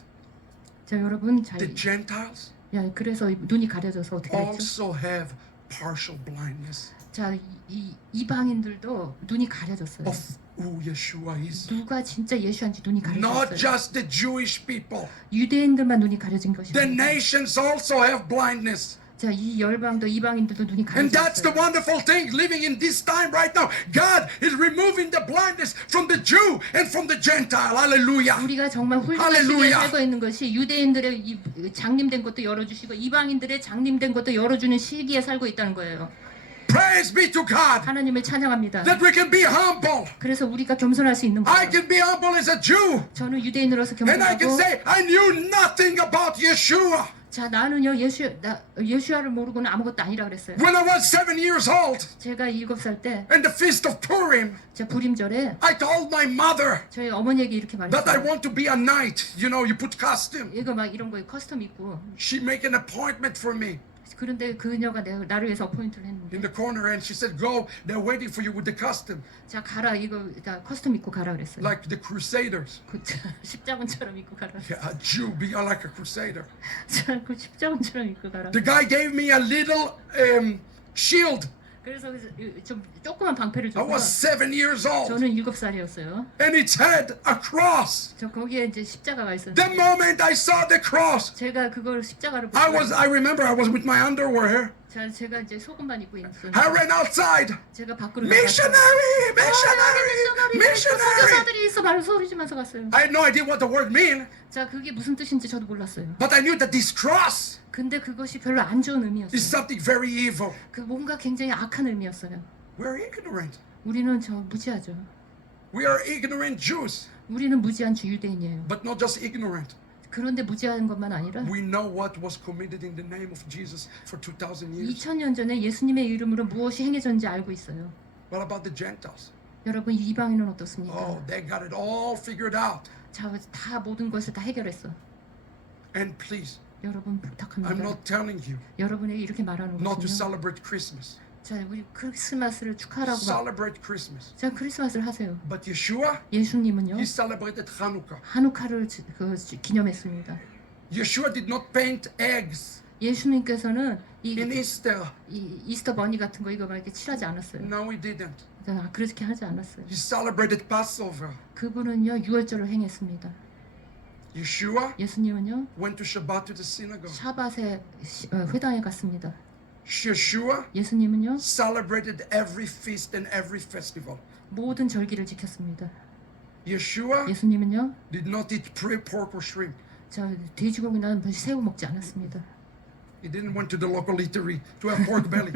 자, 여러분 The Gentiles 야, 그래서 눈이 가려져서 어떻게 됐죠? also have partial blindness 자, 이방인들도 눈이 가려졌어요. of who Yeshua is. 누가 진짜 예수한지 눈이 Not 가려졌어요. just the Jewish people. 유대인들만 눈이 가려진 The 것입니다. nations also have blindness. 자, 이 열방도 이방인들도 눈이 And that's the 가려졌어요. wonderful thing living in this time right now. God is removing the blindness from the Jew and from the Gentile. Hallelujah. 우리가 정말 훌륭한 시대에 할렐루야. 살고 있는 것이 유대인들의 이 장님된 것도 열어주시고 이방인들의 장님된 것도 열어주는 시기에 살고 있다는 거예요. Praise be to God 하나님을 찬양합니다. that we can be humble. 그래서 우리가 겸손할 수 있는 I 거예요. can be humble as a Jew. 저는 유대인으로서 And I can 겸손하고 say, I knew nothing about Yeshua. 자, 나는요 예수야를 모르고는 아무것도 아니라 그랬어요. When I was 7 years old, 제가 7살 때 in the feast of Purim, 자, 부림절에 I told my mother 저희 어머니에게 이렇게 that I 말했어요. want to be a knight. You know, you put costume. 이거 막 이런 거에 커스텀 입고 She make an appointment for me. 그런데 그녀가 나를 위해서 어포인트를 in 했는데 the corner, and she said, "Go, they're waiting for you with the costume, 자 가라 이거 다 커스텀 입고 가라 그랬어요. like the Crusaders." 그 십자군처럼 입고 가라. Yeah, a Jew be like a Crusader. 자, 그 십자군처럼 입고 가라. The guy gave me a little shield. 그래서 좀 조그만 방패를 I 줬고요. was 7 years old, 저는 7살이었어요. and it had a cross. 저 거기에 이제 십자가가 The 있었는데 moment I saw the cross, 제가 그걸 십자가를 보고 I remember I was with my underwear. 제가 이제 속옷만 입고 있었는데 I ran outside. 제가 밖으로 Missionary, missionary, missionary. 선교사들이 있어 말로 소리 지면서 갔어요. I had no idea what the word mean, 자 그게 무슨 뜻인지 저도 몰랐어요. but I knew that this cross 근데 그것이 별로 안 좋은 is 의미였어요. something very evil. 그 뭔가 굉장히 악한 의미였어요. We're ignorant. 우리는 저 무지하죠. We are ignorant Jews, 우리는 무지한 유대인이에요. but not just ignorant. 그런데 무지한 것만 아니라 We know what was committed in the name of Jesus for 2,000 years. 2000년 전에 예수님의 이름으로 무엇이 행해졌는지 알고 있어요. What about the Gentiles? 여러분 이방인은 어떻습니까? Oh, they got it all figured out. 자, 다 모든 것을 다 해결했어. And please, 여러분 I'm 부탁합니다. not telling you 여러분에게 이렇게 말하는 not to 것은요. celebrate Christmas. 자, 우리 크리스마스를 축하하라고 막. Celebrate Christmas. 자, 크리스마스를 하세요. But Yeshua, 예수님은요. he celebrated Hanukkah. 한우카를 기념했습니다. Yeshua did not paint eggs 예수님께서는 in Easter. 이 이스터 버니 같은 거 이거 막 이렇게 칠하지 않았어요. No, he didn't. 그렇게 하지 않았어요. He celebrated Passover. 그분은요 유월절을 행했습니다. Yeshua 예수님은요 went to Shabbat to the synagogue. 샤밧에 회당에 갔습니다. Yeshua 예수님은요 celebrated every feast and every festival. 모든 절기를 지켰습니다. Yeshua 예수님은요 did not eat pork or shrimp. 저 돼지고기나 새우 먹지 않았습니다. He didn't went to the local eatery to have pork belly.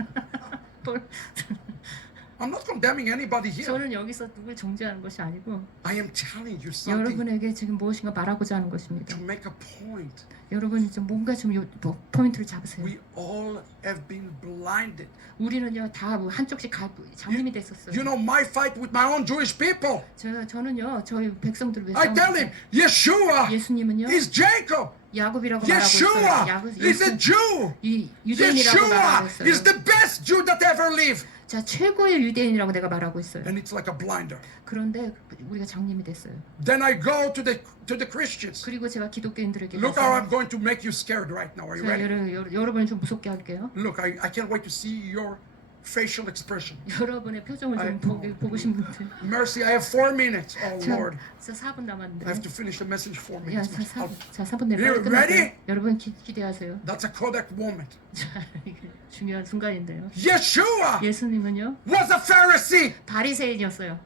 I'm not condemning anybody here. 저는 여기서 누굴 정죄하는 것이 아니고 I am telling you something 여러분에게 지금 무엇인가 말하고자 하는 것입니다. to make a point. 여러분이 좀 뭔가 좀 포인트를 잡으세요. We all have been blinded. 우리는요 다 한쪽씩 장님이 됐었어요. You know my fight with my own Jewish people. 저는요 저희 백성들 위해 I tell him, Yeshua 예수님은요 is Jacob. 야곱이라고 말하고 Yeshua 있어요. is a Jew. 유대인이라고 말하고 Yeshua 있어요. is the best Jew that ever lived. 자 최고의 유대인이라고 내가 말하고 있어요. And it's like a blinder. 그런데 우리가 장님이 됐어요. Then I go to the Christians. 그리고 제가 기독교인들에게 Look how I'm going to make you scared right now. Are you 자, ready? 여러분을 좀 무섭게 할게요. Look, I can't wait to see your facial expression. 여러분의 표정을 좀 보고 싶은 분들. Mercy, I have 4 minutes. Oh Lord, 자 4분 남았는데. I have to finish the message 4 야, minutes. 자 4분 내로 You 끝났어요. ready? 여러분 기대하세요. That's a Kodak moment. 자, 이게 중요한 순간인데요. Yeshua 예수님은요 was a Pharisee. 바리새인이었어요.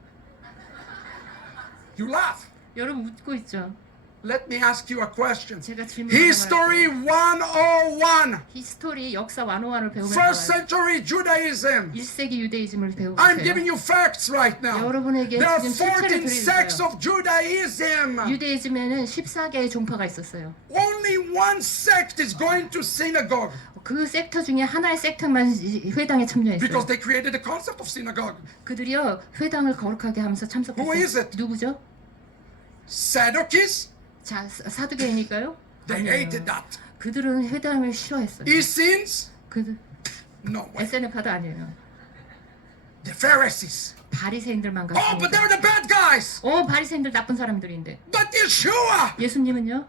You laugh. 여러분 웃고 있죠. Let me ask you a question. 제가 질문 History 101. 히스토리 역사 101을 배우면 First 좋아요. century Judaism. 1세기 유대이즘을 배우고 I'm 있어요. giving you facts right now. 여러분에게 There are 지금 실체를 14 sects 드리는 of Judaism. 거예요. 유대이즘에는 14개의 종파가 있었어요. Only one sect is going to synagogue 그 섹터 중에 하나의 섹터만 회당에 참여했어요. because they created the concept of synagogue. 그들이요 회당을 거룩하게 하면서 참석했어요. Who is it? 누구죠? Sadducees, 자 사두개이니까요? they 아니에요. hated that. 그들은 회당을 싫어했어요. Essenes, 그들 no way. SNF도 아니에요. The Pharisees. 바리새인들만 Oh, but 갔습니다. they're the bad guys. 바리새인들 나쁜 사람들인데 But Yeshua, 예수님은요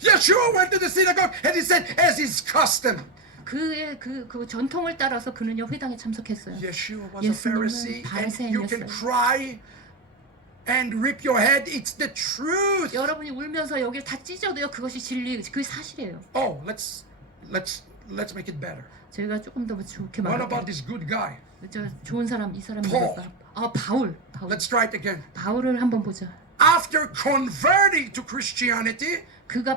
Yeshua went to the synagogue and he said, as his custom. 그의 그 전통을 따라서 그는요 회당에 참석했어요. Yeshua was a 예수님은 Pharisee, and you can 바리새인이었어요. cry and rip your head. It's the truth. 여러분이 울면서 여기를 다 찢어도요 그것이 진리, 그 사실이에요. Oh, let's make it better. 저희가 조금 더 좋게 What about 말할게요. this good guy? 저 좋은 사람 이 사람이 Paul. 누굴까? 바울. Let's try it again. 바울을 한번 보자. After converting to Christianity, 그가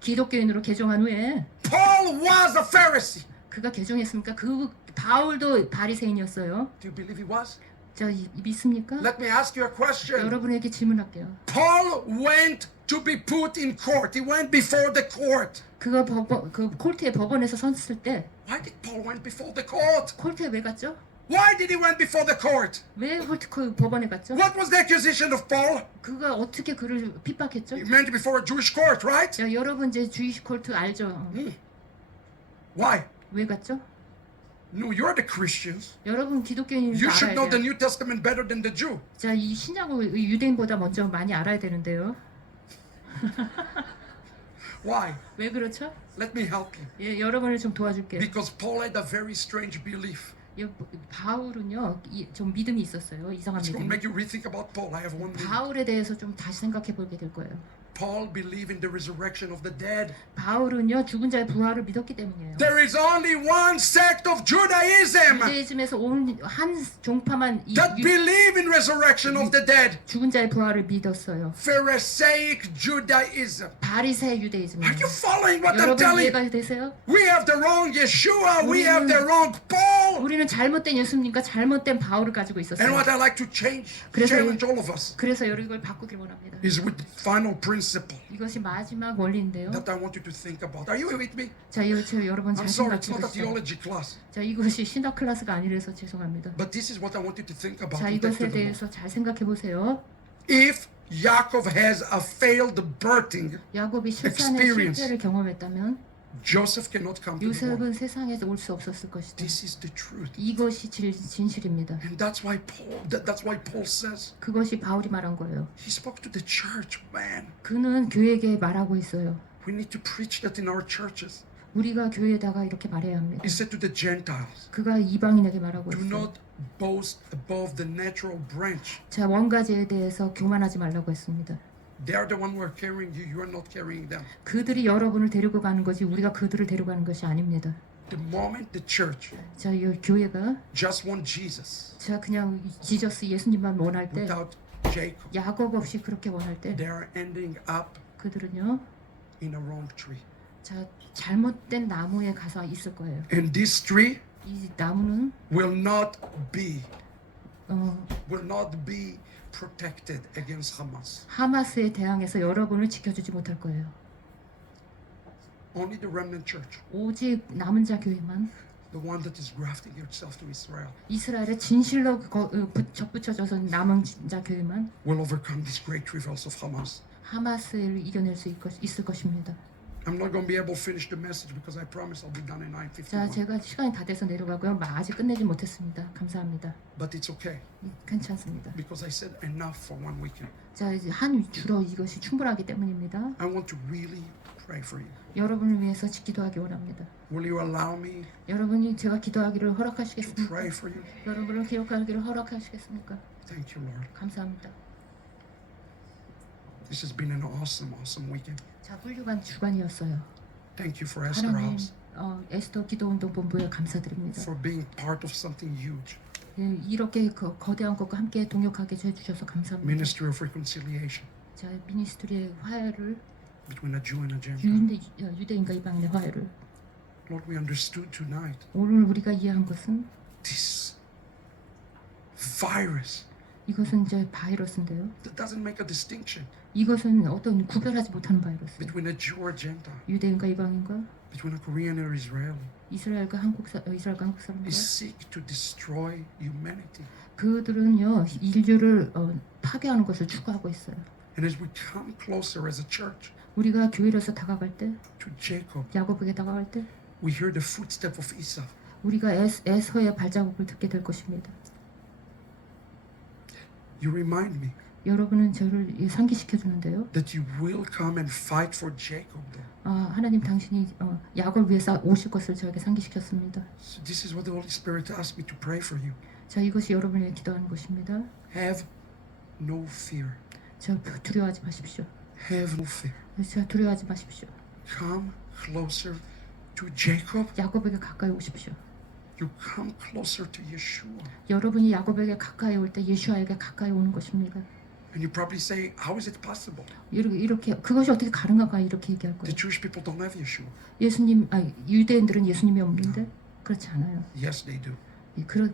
기독교인으로 개종한 후에 Paul was a Pharisee. 그가 개종했습니까? 그 바울도 바리새인이었어요. Do you believe he was? 자 믿습니까? Let me ask you a question. 여러분에게 질문할게요. Paul went to be put in court. He went before the court. 그가 그 콜트의 법원에서 섰을 때 Why did Paul went before the court? 콜트에 왜 갔죠? Why did he went before the court? 왜 콜트 그 법원에 갔죠? What was the accusation of Paul? 그가 어떻게 그를 핍박했죠? He went before a Jewish court, right? 자, 여러분 이제 주이시 콜트 알죠? Why? 왜 갔죠? No, you're the Christians. 여러분 기독교인인 줄 You should 알아야 know the 돼요. New Testament better than the Jew. 자, 이 신약을 유대인보다 먼저 많이 알아야 되는데요. Why? 왜 그렇죠? Let me help you. 예, 여러분을 좀 도와줄게요. Because Paul had a very strange belief. 예, 바울은요, 좀 믿음이 있었어요. 이상한 It's going to 믿음. make you rethink about Paul. I have one minute. 바울에 대해서 좀 다시 생각해 보게 될 거예요. Paul believed in the resurrection of the dead. 바울은요, 죽은 자의 부활을 믿었기 때문이에요. There is only one sect of Judaism 유대이즘에서 온 한 종파만 that believe in resurrection of the dead. 죽은 자의 부활을 믿었어요. Pharisaic Judaism. 바리새 Are 유대이즘이에요. you following what I'm 여러분 telling you? 이해가 되세요? We have the wrong Yeshua. We have the wrong Paul. 우리는 잘못된 예수님과 잘못된 바울을 가지고 And 있었어요. what I like to 그래서 challenge all of us 그래서 이걸 바꾸길 원합니다. is with the final principle 이것이 마지막 원리인데요. that I want you to think about. Are you with me? 자, 이거 여러분 잘 I'm sorry, it's 생각해 not a 보세요. theology class. 자, 이것이 신학 클래스가 아니라서 죄송합니다. But this is what I want you to think about. 자, and take 이것에 to the Lord. 대해서 잘 생각해 보세요. If Yaakov has a failed birthing, 야곱이 실산의 experience. 실패를 경험했다면 Joseph cannot come to the world. 요셉은 세상에서 올 수 없었을 것이다. This is the truth. 이것이 진실입니다. And that's why Paul says, 그것이 바울이 말한 거예요. he spoke to the church, man. 그는 교회에게 말하고 있어요. We need to preach that in our churches. 우리가 교회에다가 이렇게 말해야 합니다. He said to the Gentiles, 그가 이방인에게 말하고 do 있어요. not boast above the natural branch. 자, 원가지에 대해서 교만하지 말라고 했습니다. They are the one who are carrying you. You are not carrying them. 그들이 여러분을 데리고 가는 거지 우리가 그들을 데려가는 것이 아닙니다. The moment the church 자, 이 교회가 just want Jesus 자 그냥 지저스 예수님만 원할 때 without Jacob, 야곱 없이 그렇게 원할 때 they are ending up 그들은요 in a wrong tree. 자 잘못된 나무에 가서 있을 거예요. And this tree 이 나무는 will not be 어, protected against Hamas. 하마스에 대항해서 여러분을 지켜주지 못할 거예요. Only the remnant church, 오직 남은 자 교회만 the one that is grafting itself to Israel, 이스라엘의 진실로 접붙여져서 남은 자 교회만 will overcome these great revolts of Hamas. 하마스를 이겨낼 수 있을 것입니다. I'm not going to be able to finish the message because I promise I'll be done in 자, 9:51. 제가 시간이 다 돼서 내려가고요. 아직 끝내지 못했습니다. 감사합니다. But it's okay 괜찮습니다. because I said enough for one weekend. 자, 이제 한 주로 이것이 충분하기 때문입니다. I want to really pray for you. 여러분을 위해서 기도하기 원합니다. Will you allow me 여러분이 제가 기도하기를 to 허락하시겠습니까? pray for you? 여러분을 기억하기를 허락하시겠습니까? Thank you, Lord. 감사합니다. This has been an awesome weekend. 자, 훌륭한 주간이었어요. Thank you for Esther 하나님, House, 에스더 기도운동 본부에 감사드립니다. for being part of something huge. 예, 이렇게 거대한 것과 함께 동역하게 해주셔서 감사합니다. Ministry of Reconciliation 자, 미니스트리의 화해를 between a Jew and a Gentile. 유대인과 이방인의 화해를 Lord, we understood tonight 오늘 우리가 이해한 것은 this virus 이것은 이제 바이러스인데요. that doesn't make a distinction 이것은 어떤 구별하지 못하는 바이러스. between a Jew or Gentile, 유대인과 이방인과 between a Korean or Israeli. 이스라엘과 한국 사람과 They seek to destroy humanity. 그들은요 인류를 파괴하는 것을 추구하고 있어요. And as we come closer as a church 우리가 교회로서 다가갈 때, to Jacob, 야곱에게 다가갈 때, we hear the footstep of Esau. 우리가 에서의 발자국을 듣게 될 것입니다. You remind me 여러분은 저를 상기시켜 주는데요. that you will come and fight for Jacob. 하나님 당신이 야곱을 위해서 오실 것을 저에게 상기시켰습니다. So this is what the Holy Spirit asked me to pray for you. 자, 이것이 여러분을 위해 기도하는 것입니다. Have no fear. 자, 두려워하지 마십시오. Have no fear. 자, 두려워하지 마십시오. Come closer to Jacob. 야곱에게 가까이 오십시오. You come closer to Yeshua. 여러분이 야곱에게 가까이 올 때 예수아에게 가까이 오는 것입니다. And you probably say, how is it possible? 이렇게 그것이 어떻게 가능한가 이렇게 얘기할 The 거예요. Jewish people don't have Yeshua. 유대인들은 예수님이 없는데 그렇지 않아요. Yes, they do.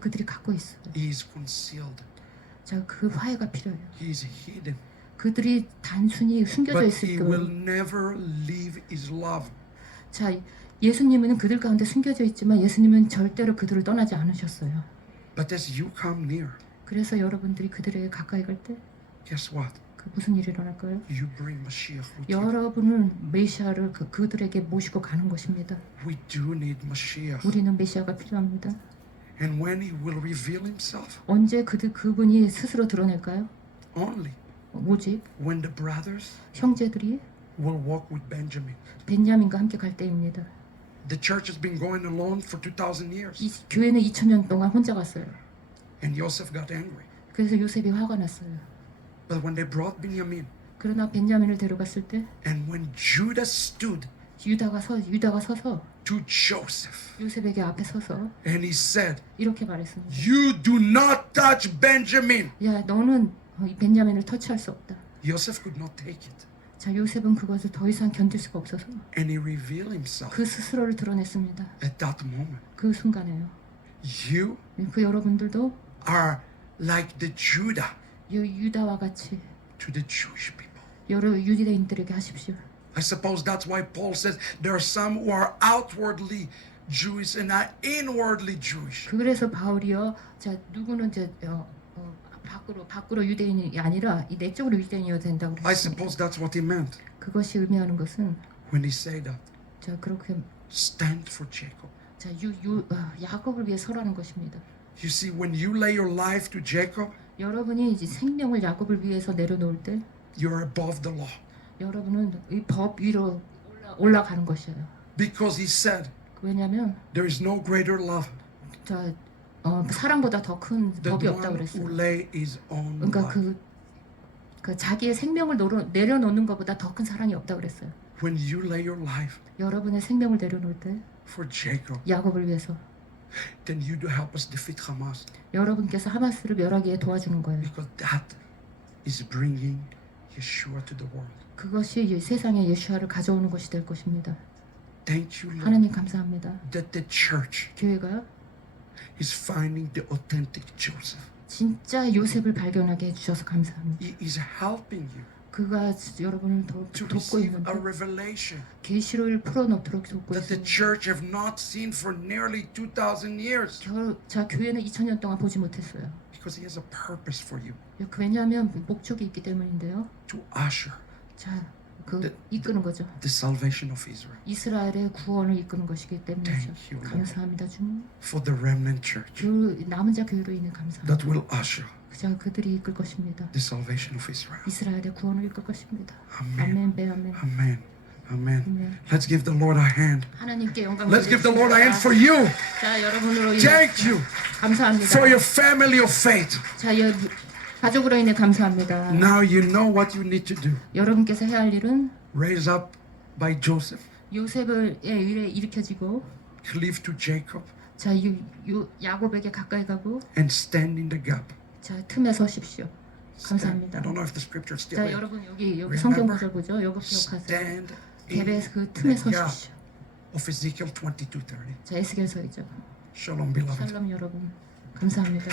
그들이 갖고 있어요. He is concealed. 자, 그 화해가 필요해요. He is hidden. 그들이 단순히 숨겨져 But 있을 he 때, will never leave his love. 자, 예수님은 그들 가운데 숨겨져 있지만 예수님은 절대로 그들을 떠나지 않으셨어요. But as you come near, 그래서 여러분들이 그들에게 가까이 갈 때, guess what? 그 무슨 일이 일어날까요? You bring Mashiach with you. 여러분은 메시아를 그들에게 모시고 가는 것입니다. We do need Mashiach. 우리는 메시아가 필요합니다. And when he will reveal himself? 언제 그분이 스스로 드러낼까요? Only 오직 when the brothers 형제들이 will walk with Benjamin. 벤야민과 함께 갈 때입니다. The church has been going alone for 2,000 years. 이 교회는 2000년 동안 혼자 갔어요. And Joseph got angry. 그래서 요셉이 화가 났어요. But when they brought Benjamin, 그러나 벤야민을 데려갔을 때 and when Judah stood 유다가 서서 to Joseph, 요셉에게 앞에 서서 and he said, 이렇게 말했습니다. you do not touch Benjamin. 야, 너는 이 벤야민을 터치할 수 없다. Joseph could not take it. 자, 요셉은 그것을 더 이상 견딜 수가 없어서 And he revealed himself 그 스스로를 드러냈습니다. at that moment. 그 순간에요. You 그 여러분들도 are like the Judah 유다와 같이 to the Jewish people. 여러 유대인들에게 하십시오. I suppose that's why Paul says there are some who are outwardly Jewish and are inwardly Jewish. 그래서 바울이요, 자 누구는 이제 밖으로 유대인이 아니라 이 내적으로 유대인이어야 된다고 I 그랬습니다. suppose that's what he meant 그것이 의미하는 것은 when he said that. 자 그렇게 Stand for Jacob. 자 야곱을 위해 서라는 것입니다. You see, when you lay your life to Jacob, 여러분이 이제 생명을 야곱을 위해서 내려놓을 때 you're above the law. 여러분은 이 법 위로 올라가는 것이에요. Because he said, 왜냐하면 there is no greater love 자 사랑보다 더 큰 than 법이 the 없다고 one who 그랬어요. lay his own 그러니까 life. 그 자기의 생명을 내려놓는 것보다 더 큰 사랑이 없다고 그랬어요. When you lay your life 여러분의 생명을 내려놓을 때 for Jacob, 야곱을 위해서 then you do help us defeat Hamas. 여러분께서 하마스를 멸하기에 도와주는 거예요. Because that is bringing Yeshua to the world. 그것이 이 세상에 예수아를 가져오는 것이 될 것입니다. Thank you, Lord, 하나님 감사합니다. that the church 교회가 is finding the authentic Joseph. 진짜 요셉을 발견하게 해주셔서 감사합니다. He is helping you 그가 여러분을 to 돕고 receive 있는데 a revelation 계시를 풀어놓도록 돕고 that the 있습니다. church have not seen for nearly 2,000 years. 자 교회는 2000년 동안 보지 못했어요. Because he has a purpose for you 왜냐하면 목적이 있기 때문인데요. to usher 자 네. 이끄는 거죠. the salvation of Israel. 이스라엘의 구원을 이끄는 것이기 때문이죠. Thank you, Lord. 감사합니다 주님. For the remnant church 남은 자 교회로 인해 감사합니다. that will usher 자 그들이 이끌 것입니다. the salvation of Israel. 이스라엘의 구원을 이끌 것입니다. Amen. 아멘, 아멘, Amen. Amen. 아멘. Let's give the Lord a hand. 하나님께 영광을 Let's give the Lord a hand for you. 자 여러분으로 인해 Thank you 감사합니다. for your family of faith. 자 가족으로 인해 감사합니다. Now you know what you need to do. 여러분께서 해야 할 일은 Raise up by Joseph, 요셉을 일으켜지고 cleave to Jacob, 자 야곱에게 가까이 가고 and stand in the gap. 자 틈에 서십시오. Stand. 감사합니다. I don't know if the scripture is still 자 there. 여러분 여기 Remember, 성경 구절 보죠. 여기 기억하세요. Stand in 갭의 그 the 틈에 gap 서십시오. of Ezekiel 22:30. 자 에스겔서이죠. Shalom, beloved. 샬롬 여러분 감사합니다.